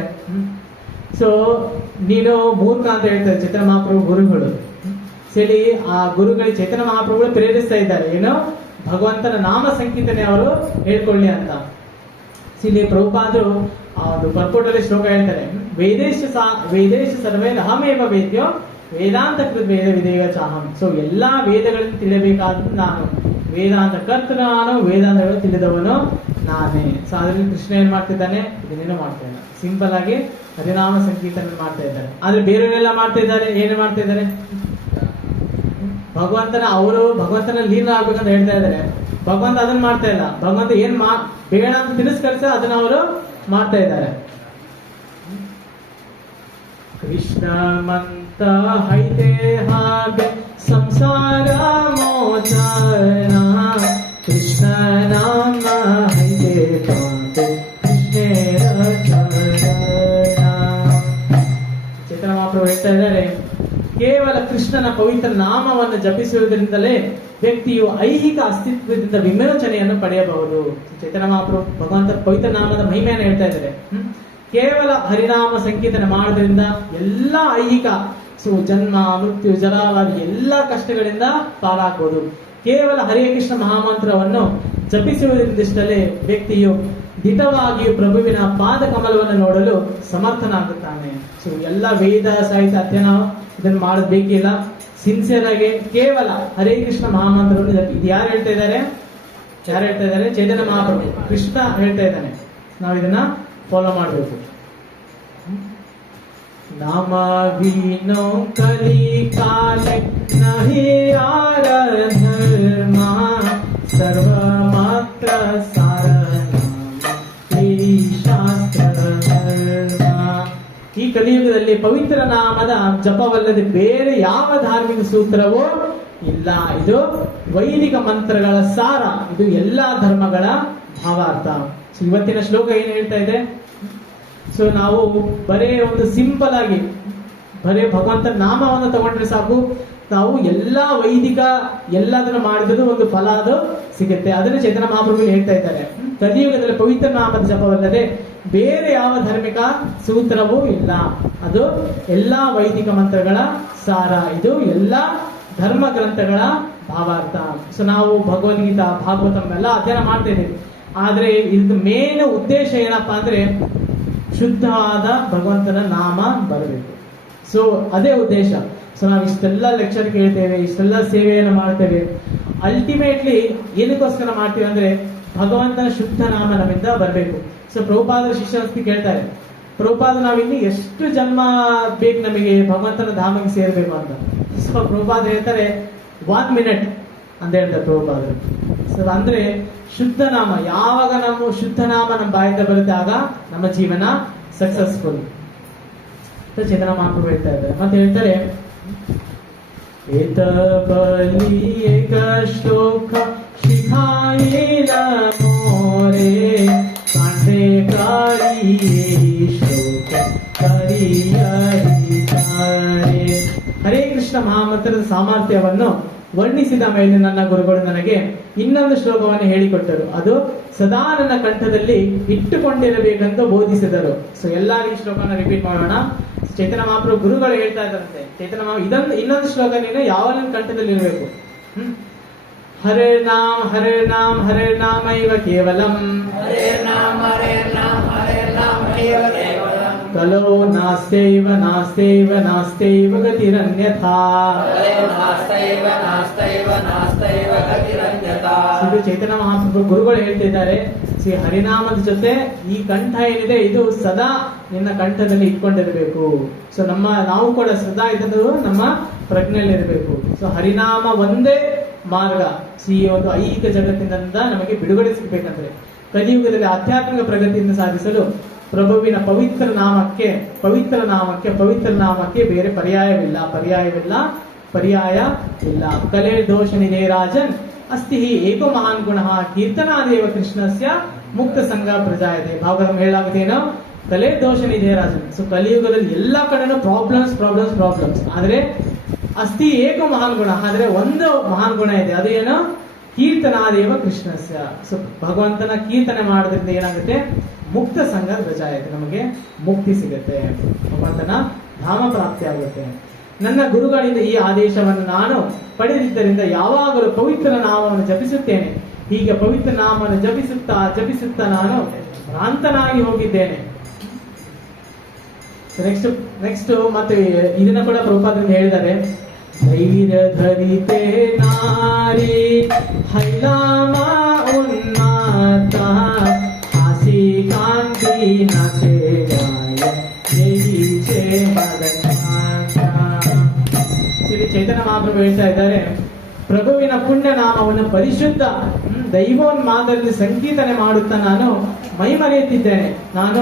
ಸೊ ನೀನು ಮೂರ್ಖ ಅಂತ ಹೇಳ್ತಾರೆ ಚೈತನ್ಯ ಮಹಾಪ್ರಭು ಗುರುಗಳು. ಸರಿ, ಆ ಗುರುಗಳಿಗೆ ಚೈತನ್ಯ ಮಹಾಪ್ರಭುಗಳು ಪ್ರೇರಿಸ್ತಾ ಇದ್ದಾರೆ, ಏನು ಭಗವಂತನ ನಾಮ ಸಂಕೀರ್ತನೆ ಅವರು ಹೇಳ್ಕೊಳ್ಳಿ ಅಂತ. ಇಲ್ಲಿ ಪ್ರಭುಪಾದರು ಆ ಒಂದು ಪರ್ಪೋಟಲ್ಲಿ ಶ್ಲೋಕ ಹೇಳ್ತಾರೆ, ವೇದೇಶ ಸರ್ವೇ ಅಹಮೇವ ವೇದ್ಯೋ ವೇದಾಂತ ಕೃತ ವೇದ ವಿದೇವ ಚಾಹಂ. ಸೊ ಎಲ್ಲಾ ವೇದಗಳನ್ನು ತಿಳಿಯಬೇಕಾದ ನಾನು, ವೇದಾಂತ ಕರ್ತನು ನಾನು, ವೇದಾಂತಗಳು ತಿಳಿದವನು ನಾನೇ. ಸೊ ಅದರಲ್ಲಿ ಕೃಷ್ಣ ಏನ್ ಮಾಡ್ತಿದ್ದಾನೆ, ಇದನ್ನೇನು ಮಾಡ್ತಾ ಇಲ್ಲ, ಸಿಂಪಲ್ ಆಗಿ ಹರಿನಾಮ ಸಂಕೀರ್ತನೆ ಮಾಡ್ತಾ ಇದ್ದಾರೆ. ಆದ್ರೆ ಬೇರೆಯವರೆಲ್ಲ ಮಾಡ್ತಾ ಇದ್ದಾರೆ, ಏನು ಮಾಡ್ತಾ ಇದ್ದಾರೆ, ಭಗವಂತನ ಲೀನ ಆಗ್ಬೇಕಂತ ಹೇಳ್ತಾ ಇದ್ದಾರೆ. ಭಗವಂತ ಅದನ್ನ ಮಾಡ್ತಾ ಇಲ್ಲ, ಭಗವಂತ ಏನ್ ಬೇಡ ಅಂತ ತಿರಸ್ಕರಿಸ ಅದನ್ನ ಅವರು ಮಾಡ್ತಾ ಇದ್ದಾರೆ. ಕೃಷ್ಣ ಮಂತ ಹೈತೆ ಹಾಗೆ ಸಂಸಾರ ಮೋಚನ, ಕೃಷ್ಣ ನಾಮ ಹೈತೆ ಪಾತೆ ಕೃಷ್ಣೇರ ಚರಣ. ಚೈತನ್ಯ ಮಹಾಪ್ರಭು ಹೇಳ್ತಾ ಇದ್ದಾರೆ, ಕೇವಲ ಕೃಷ್ಣನ ಪವಿತ್ರ ನಾಮವನ್ನು ಜಪಿಸುವುದರಿಂದಲೇ ವ್ಯಕ್ತಿಯು ಐಹಿಕ ಅಸ್ತಿತ್ವದಿಂದ ವಿಮೋಚನೆಯನ್ನು ಪಡೆಯಬಹುದು. ಚೈತನ್ಯ ಮಹಾಪ್ರಭು ಭಗವಂತ ಪವಿತ್ರ ನಾಮದ ಮಹಿಮೆಯನ್ನು ಹೇಳ್ತಾ ಇದ್ದಾರೆ. ಕೇವಲ ಹರಿನಾಮ ಸಂಕೀರ್ತನೆ ಮಾಡೋದ್ರಿಂದ ಎಲ್ಲಾ ಐಹಿಕ ಜನ್ಮ ಮೃತ್ಯು ಜರಾವಾದಿ ಎಲ್ಲಾ ಕಷ್ಟಗಳಿಂದ ಪಾರಾಗಬಹುದು. ಕೇವಲ ಹರೇ ಕೃಷ್ಣ ಮಹಾಮಂತ್ರವನ್ನು ಜಪಿಸುವುದರಿಂದಷ್ಟೇ ವ್ಯಕ್ತಿಯು ದಿಟವಾಗಿಯೂ ಪ್ರಭುವಿನ ಪಾದ ಕಮಲವನ್ನು ನೋಡಲು ಸಮರ್ಥನಾಗುತ್ತಾನೆ. ಸೊ ಎಲ್ಲ ವೇದ ಸಾಹಿತ್ಯ ಅಧ್ಯಯನ ಇದನ್ನು ಮಾಡೋದು ಬೇಕಿಲ್ಲ. ಸಿನ್ಸಿಯರ್ ಆಗಿ ಕೇವಲ ಹರೇ ಕೃಷ್ಣ ಮಹಾಮಂತ್ರವನ್ನು ಇದು ಯಾರು ಹೇಳ್ತಾ ಇದ್ದಾರೆ? ಚೈತನ್ಯ ಮಹಾಪ್ರಭು, ಕೃಷ್ಣ ಹೇಳ್ತಾ ಇದ್ದಾನೆ. ನಾವು ಇದನ್ನ ಫಾಲೋ ಮಾಡಬೇಕು. ನಾಮ ವೀನೋ ಕಲಿ ಕಾಲೆ ನಹಿ ಯಾರ ಧರ್ಮ ಸರ್ವ ಮಾತ್ರ ಸಾರ ಶಾಸ್ತ್ರ ಧರ್ಮ. ಈ ಕಲಿಯುಗದಲ್ಲಿ ಪವಿತ್ರ ನಾಮದ ಜಪವಲ್ಲದೆ ಬೇರೆ ಯಾವ ಧಾರ್ಮಿಕ ಸೂತ್ರವೂ ಇಲ್ಲ. ಇದು ವೈದಿಕ ಮಂತ್ರಗಳ ಸಾರ, ಇದು ಎಲ್ಲಾ ಧರ್ಮಗಳ ಭಾವಾರ್ಥ. ಇವತ್ತಿನ ಶ್ಲೋಕ ಏನ್ ಹೇಳ್ತಾ ಇದೆ? ಸೊ ನಾವು ಬರೇ ಒಂದು ಸಿಂಪಲ್ ಆಗಿ ಬರೇ ಭಗವಂತನ ನಾಮವನ್ನು ತಗೊಂಡ್ರೆ ಸಾಕು, ನಾವು ಎಲ್ಲಾ ವೈದಿಕ ಎಲ್ಲದನ್ನು ಮಾಡಿದ್ರು ಒಂದು ಫಲ ಅದು ಸಿಗುತ್ತೆ. ಅದನ್ನು ಚೈತನ್ಯ ಮಹಾಪ್ರಭು ಹೇಳ್ತಾ ಇದ್ದಾರೆ. ಕಲಿಯುಗದಲ್ಲಿ ಪವಿತ್ರ ನಾಮದ ಜಪವಲ್ಲದೆ ಬೇರೆ ಯಾವ ಧಾರ್ಮಿಕ ಸೂತ್ರವೂ ಇಲ್ಲ, ಅದು ಎಲ್ಲಾ ವೈದಿಕ ಮಂತ್ರಗಳ ಸಾರ, ಇದು ಎಲ್ಲಾ ಧರ್ಮ ಗ್ರಂಥಗಳ ಭಾವಾರ್ಥ. ಸೊ ನಾವು ಭಗವದ್ಗೀತಾ ಭಾಗವತಂ ಎಲ್ಲ ಅಧ್ಯಯನ ಮಾಡ್ತಾ ಇದ್ದೀವಿ. ಆದ್ರೆ ಇದು ಮೇನ್ ಉದ್ದೇಶ ಏನಪ್ಪಾ ಅಂದ್ರೆ ಶುದ್ಧವಾದ ಭಗವಂತನ ನಾಮ ಬರಬೇಕು. ಸೊ ಅದೇ ಉದ್ದೇಶ. ಸೊ ನಾವು ಇಷ್ಟೆಲ್ಲ ಲೆಕ್ಚರ್ ಕೇಳ್ತೇವೆ, ಇಷ್ಟೆಲ್ಲ ಸೇವೆಯನ್ನು ಮಾಡ್ತೇವೆ, ಅಲ್ಟಿಮೇಟ್ಲಿ ಏನಕ್ಕೋಸ್ಕರ ಮಾಡ್ತೀವಿ ಅಂದ್ರೆ ಭಗವಂತನ ಶುದ್ಧ ನಾಮ ನಮ್ಮಿಂದ ಬರಬೇಕು. ಸೊ ಪ್ರಭುಪಾದರ ಶಿಷ್ಯಸ್ತಿ ಕೇಳ್ತಾರೆ, ಪ್ರಭುಪಾದ ನಾವಿನ್ನು ಎಷ್ಟು ಜನ್ಮ ಬೇಕು ನಮಗೆ ಭಗವಂತನ ಧಾಮಕ್ಕೆ ಸೇರ್ಬೇಕು ಅಂತ. ಸೊ ಪ್ರಭುಪಾದ ಹೇಳ್ತಾರೆ 1 minute ಅಂತ ಹೇಳ್ತಾರೆ ಪ್ರಭುಪಾದರು. ಸೊ ಅಂದ್ರೆ ಶುದ್ಧ ನಾಮ ಯಾವಾಗ ನಮ್ಮ ಶುದ್ಧ ನಾಮ ನಮ್ಮ ಬಾಯಿಂದ ಬರುತ್ತೆ ಆಗ ನಮ್ಮ ಜೀವನ ಸಕ್ಸಸ್ಫುಲ್. ಚೇತನ ಮಹಾಪ್ರಭು ಹೇಳ್ತಾ ಇದ್ದಾರೆ. ಮತ್ತೆ ಹೇಳ್ತಾರೆ ಏತ ಬಲಿ ಏಕ ಶ್ಲೋಕ ಶಿಖಾಯಿಲ ಮೋರೆ ಕಾಂಡೆ ಕಾಳಿ ಶ್ಲೋಕ ಕರಿಯರಿತಾರೆ. ಹರೇ ಕೃಷ್ಣ ಮಹಾಮಂತ್ರದ ಸಾಮರ್ಥ್ಯವನ್ನು ವರ್ಣಿಸಿದ ಮೇಲೆ ನನ್ನ ಗುರುಗಳು ನನಗೆ ಇನ್ನೊಂದು ಶ್ಲೋಕವನ್ನು ಹೇಳಿಕೊಟ್ಟರು. ಅದು ಸದಾ ನನ್ನ ಕಂಠದಲ್ಲಿ ಇಟ್ಟುಕೊಂಡಿರಬೇಕೆಂದು ಬೋಧಿಸಿದರು. ಸೊ ಎಲ್ಲರೂ ಈ ಶ್ಲೋಕನ ರಿಪೀಟ್ ಮಾಡೋಣ. ಚೈತನ್ಯ ಮಹಾಪ್ರಭು ಗುರುಗಳು ಹೇಳ್ತಾ ಇದ್ದಾರಂತೆ, ಚೈತನ್ಯ ಮಹಾ ಇನ್ನೊಂದು ಶ್ಲೋಕ ನೀನು ಯಾವಾಗ ನನ್ನ ಕಂಠದಲ್ಲಿ ಇರಬೇಕು. ಹರೇ ನಾಮ್ ಹರೇ ನಾಮ್ ಹರೇ ನಾಮ ಇವ ಕೇವಲಂ ಕಲೋ ನಾಸ್ತೈವ ನಾಸ್ತೈವ ನಾಸ್ತೈವ ಗತಿರನ್ಯಥಾ. ಇದು ಚೈತನ್ಯ ಮಹಾಪ್ರಭು ಗುರುಗಳು ಹೇಳ್ತಿದ್ದಾರೆ. ಶ್ರೀ ಹರಿನಾಮದ ಜೊತೆ ಈ ಕಂಠ ಏನಿದೆ ಇದು ಸದಾ ನಿನ್ನ ಕಂಠದಲ್ಲಿ ಇಟ್ಕೊಂಡಿರ್ಬೇಕು. ಸೊ ನಾವು ಕೂಡ ಸದಾ ಇದ್ದು ನಮ್ಮ ಪ್ರಜ್ಞೆಯಲ್ಲಿ ಇರಬೇಕು. ಸೊ ಹರಿನಾಮ ಒಂದೇ ಮಾರ್ಗ ಈ ಒಂದು ಐಹಿಕ ಜಗತ್ತಿನಿಂದ ನಮಗೆ ಬಿಡುಗಡೆ ಸಿಗ್ಬೇಕಂದ್ರೆ ಕಲಿಯುಗದಲ್ಲಿ ಆಧ್ಯಾತ್ಮಿಕ ಪ್ರಗತಿಯನ್ನು ಸಾಧಿಸಲು ಪ್ರಭುವಿನ ಪವಿತ್ರ ನಾಮಕ್ಕೆ ಬೇರೆ ಪರ್ಯಾಯ ಇಲ್ಲ. ಕಲೆ ದೋಷ ನಿಧೇ ರಾಜನ್ ಅಸ್ತಿ ಏಕೋ ಮಹಾನ್ ಗುಣ ಕೀರ್ತನಾದೇವ ಕೃಷ್ಣಸ್ಯ ಮುಕ್ತ ಸಂಘ ಪ್ರಜಾಯತೆ. ಭಾಗವತ ಹೇಳಾಗುತ್ತೇನೋ ಕಲೆ ದೋಷ ನಿಧೇ ರಾಜನ್. ಸೊ ಕಲಿಯುಗದಲ್ಲಿ ಎಲ್ಲಾ ಕಡೆನೂ ಪ್ರಾಬ್ಲಮ್ಸ್ ಆದ್ರೆ ಅಸ್ತಿ ಏಕೋ ಮಹಾನ್ ಗುಣ, ಆದ್ರೆ ಒಂದು ಮಹಾನ್ ಗುಣ ಇದೆ, ಅದು ಏನು? ಕೀರ್ತನಾದೇವ ಕೃಷ್ಣಸ್ಯ. ಸೊ ಭಗವಂತನ ಕೀರ್ತನೆ ಮಾಡೋದ್ರಿಂದ ಏನಾಗುತ್ತೆ? ಮುಕ್ತ ಸಂಘ ಪ್ರಜಾಯತೆ, ನಮಗೆ ಮುಕ್ತಿ ಸಿಗುತ್ತೆ, ಭಗವಂತನ ಧಾಮ ಪ್ರಾಪ್ತಿ ಆಗುತ್ತೆ. ನನ್ನ ಗುರುಗಳಿಂದ ಈ ಆದೇಶವನ್ನು ನಾನು ಪಡೆದಿದ್ದರಿಂದ ಯಾವಾಗಲೂ ಪವಿತ್ರ ನಾಮವನ್ನು ಜಪಿಸುತ್ತೇನೆ. ಹೀಗೆ ಪವಿತ್ರ ನಾಮವನ್ನು ಜಪಿಸುತ್ತಾ ನಾನು ಭ್ರಾಂತನಾಗಿ ಹೋಗಿದ್ದೇನೆ. ನೆಕ್ಸ್ಟ್ ಮತ್ತೆ ಇದನ್ನ ಕೂಡ ಪ್ರಭುಪಾದರಿಂದ ಹೇಳಿದ್ದಾರೆ. ಧೈರ್ಯ ಧರಿತೆ ನಾರಿ ಹೈಲಾಮ ಉನ್ಮಾತ ಹಾಸಿ ಕಾಂತಿ ನಾಚೆ ಶ್ರೀ ಚೈತನ್ಯ ಮಹಾಪ್ರಭು ಹೇಳ್ತಾ ಇದ್ದಾರೆ, ಪ್ರಭುವಿನ ಪುಣ್ಯ ನಾಮವನ್ನು ಪರಿಶುದ್ಧ ದೈವೋನ್ಮಾದದಲ್ಲಿ ಸಂಕೀರ್ತನೆ ಮಾಡುತ್ತಾ ನಾನು ಮೈ ಮರೆಯುತ್ತಿದ್ದೇನೆ. ನಾನು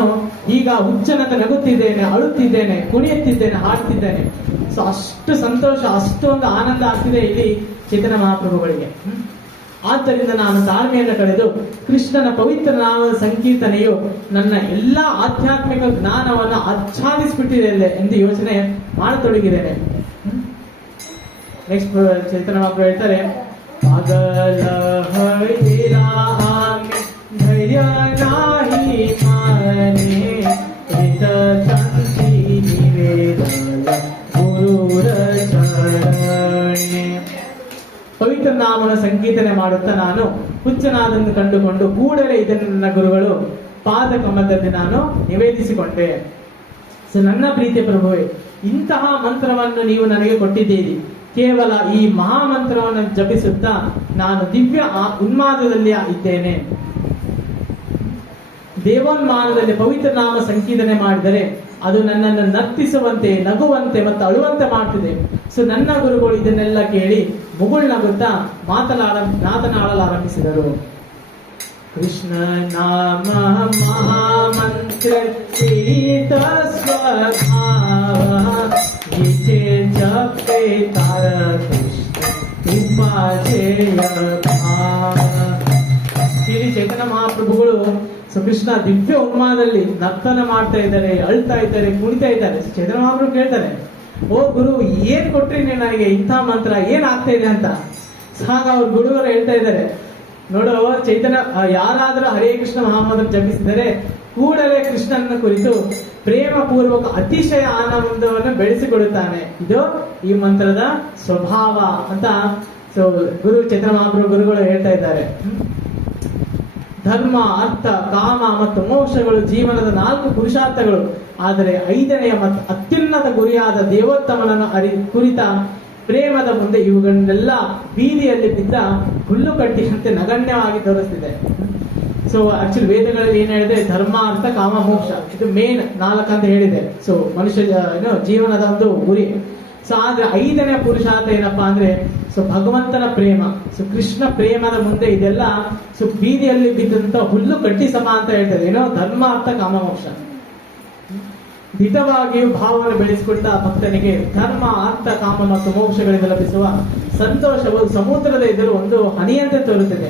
ಈಗ ಹುಚ್ಚನಂತ ನಗುತ್ತಿದ್ದೇನೆ, ಅಳುತ್ತಿದ್ದೇನೆ, ಕುಣಿಯುತ್ತಿದ್ದೇನೆ, ಹಾಡ್ತಿದ್ದೇನೆ. ಸೊ ಅಷ್ಟು ಸಂತೋಷ, ಅಷ್ಟೊಂದು ಆನಂದ ಆಗ್ತಿದೆ ಇಲ್ಲಿ ಚೈತನ್ಯ ಮಹಾಪ್ರಭುಗಳಿಗೆ. ಆದ್ದರಿಂದ ನಾನು ತಾಳ್ಮೆಯನ್ನು ಕಳೆದು ಕೃಷ್ಣನ ಪವಿತ್ರ ನಾಮದ ಸಂಕೀರ್ತನೆಯು ನನ್ನ ಎಲ್ಲಾ ಆಧ್ಯಾತ್ಮಿಕ ಜ್ಞಾನವನ್ನು ಆಚ್ಛಾದಿಸಿಬಿಟ್ಟಿದೆ ಎಂದು ಯೋಚನೆ ಮಾಡತೊಡಗಿದ್ದೇನೆ. ನೆಕ್ಸ್ಟ್ ಚೈತನ್ಯ ಮಹಾಪ್ರಭು ಹೇಳ್ತಾರೆ, ಅಗಲ ಧೈರ್ಯ ನಾಹಿ ಮಾನೆ ತಂತಿ ನಿವೇದನ ಗುರುರ ಚರಣೆ. ಪವಿತ್ರ ನಾಮನ ಸಂಕೀರ್ತನೆ ಮಾಡುತ್ತಾ ನಾನು ಹುಚ್ಚನಾದನ್ನು ಕಂಡುಕೊಂಡು ಕೂಡಲೇ ಇದನ್ನು ನನ್ನ ಗುರುಗಳು ಪಾದ ಕಮಲದಲ್ಲಿ ನಾನು ನಿವೇದಿಸಿಕೊಂಡೆ. ಸೊ ನನ್ನ ಪ್ರೀತಿಯ ಪ್ರಭುವೇ, ಇಂತಹ ಮಂತ್ರವನ್ನು ನೀವು ನನಗೆ ಕೊಟ್ಟಿದ್ದೀರಿ. ಕೇವಲ ಈ ಮಹಾಮಂತ್ರವನ್ನು ಜಪಿಸುತ್ತಾ ನಾನು ದಿವ್ಯ ಉನ್ಮಾದದಲ್ಲಿ ಇದ್ದೇನೆ. ದೇವೋನ್ಮಾನದಲ್ಲಿ ಪವಿತ್ರ ನಾಮ ಸಂಕೀರ್ತನೆ ಮಾಡಿದರೆ ಅದು ನನ್ನನ್ನು ನರ್ತಿಸುವಂತೆ, ನಗುವಂತೆ ಮತ್ತು ಅಳುವಂತೆ ಮಾಡ್ತಿದೆ. ಸೊ ನನ್ನ ಗುರುಗಳು ಇದನ್ನೆಲ್ಲ ಕೇಳಿ ಮುಗುಳ್ನಗುತ್ತಾ ಮಾತನಾಡಲಾರಂಭಿಸಿದರು. ಕೃಷ್ಣ ನಾಮ ಮಹಾಮಂತ್ರ ಸೀತ ಸ್ವಭಾವ ಗೀತೆ ಜಪೆ ತಾರ ಕೃಷ್ಣ ಉಪಾಜೇಯ ಭಾವ. ಶ್ರೀ ಚೈತನ್ಯ ಮಹಾಪ್ರಭುಗಳು ಕೃಷ್ಣ ದಿವ್ಯ ಉನ್ಮಾದಲ್ಲಿ ನರ್ತನ ಮಾಡ್ತಾ ಇದ್ದಾರೆ, ಅಳ್ತಾ ಇದ್ದಾರೆ, ಕುಣಿತಾ ಇದ್ದಾರೆ. ಚೈತನ್ಯ ಮಹಾಪ್ರಭು ಕೇಳ್ತಾರೆ, ಓ ಗುರು, ಏನ್ ಕೊಟ್ರಿ ನೀವು ನನಗೆ ಇಂಥ ಮಂತ್ರ, ಏನ್ ಆಗ್ತಾ ಇದೆ ಅಂತ. ಆಗ ಅವ್ರ ಗುರುವರು ಹೇಳ್ತಾ ಇದ್ದಾರೆ, ನೋಡು ಚೈತನ್ಯ, ಯಾರಾದರೂ ಹರೇ ಕೃಷ್ಣ ಮಹಾಮಂತ್ರ ಜಪಿಸಿದರೆ ಕೂಡಲೇ ಕೃಷ್ಣನ ಕುರಿತು ಪ್ರೇಮ ಪೂರ್ವಕ ಅತಿಶಯ ಆನಂದವನ್ನು ಬೆಳೆಸಿಕೊಡುತ್ತಾನೆ. ಇದು ಈ ಮಂತ್ರದ ಸ್ವಭಾವ ಅಂತ ಸೊ ಗುರು ಚೈತನ್ಯ ಮಹಾಪ್ರಭು ಗುರುಗಳು ಹೇಳ್ತಾ ಇದ್ದಾರೆ. ಧರ್ಮ, ಅರ್ಥ, ಕಾಮ ಮತ್ತು ಮೋಕ್ಷಗಳು ಜೀವನದ 4 ಪುರುಷಾರ್ಥಗಳು. ಆದರೆ 5ನೆಯ ಮತ್ತು ಅತ್ಯುನ್ನತ ಗುರಿಯಾದ ದೇವೋತ್ತಮನನ್ನು ಕುರಿತ ಪ್ರೇಮದ ಮುಂದೆ ಇವುಗಳನ್ನೆಲ್ಲ ಬೀದಿಯಲ್ಲಿ ಬಿದ್ದ ಹುಲ್ಲು ಕಟ್ಟಿಯಂತೆ ನಗಣ್ಯವಾಗಿ ತೋರಿಸ್ತಿದೆ. ಸೊ ಆಕ್ಚುಲಿ ವೇದಗಳಲ್ಲಿ ಏನ್ ಹೇಳಿದೆ, ಧರ್ಮ, ಅರ್ಥ, ಕಾಮ, ಮೋಕ್ಷ, ಇದು ಮೇನ್ 4 ಅಂತ ಹೇಳಿದೆ. ಸೊ ಮನುಷ್ಯ ಜೀವನದ ಒಂದು ಗುರಿ. ಸೊ ಆದ್ರೆ 5ನೇ ಪುರುಷಾರ್ಥ ಏನಪ್ಪಾ ಅಂದ್ರೆ ಸೊ ಭಗವಂತನ ಪ್ರೇಮ. ಸೊ ಕೃಷ್ಣ ಪ್ರೇಮದ ಮುಂದೆ ಇದೆಲ್ಲ ಸೊ ಬೀದಿಯಲ್ಲಿ ಬಿದ್ದಂತ ಹುಲ್ಲು ಕಡ್ಡಿ ಸಮ ಅಂತ ಹೇಳ್ತದೆ. ಏನೋ ಧರ್ಮ, ಅರ್ಥ, ಕಾಮ, ಮೋಕ್ಷ. ದಿಟವಾಗಿಯೂ ಭಾವವನ್ನು ಬೆಳೆಸಿಕೊಟ್ಟ ಭಕ್ತನಿಗೆ ಧರ್ಮ, ಅರ್ಥ, ಕಾಮ ಮತ್ತು ಮೋಕ್ಷಗಳಿಂದ ಲಭಿಸುವ ಸಂತೋಷವು ಸಮುದ್ರದ ಎದುರು ಒಂದು ಹನಿಯಂತೆ ತೋರುತ್ತದೆ.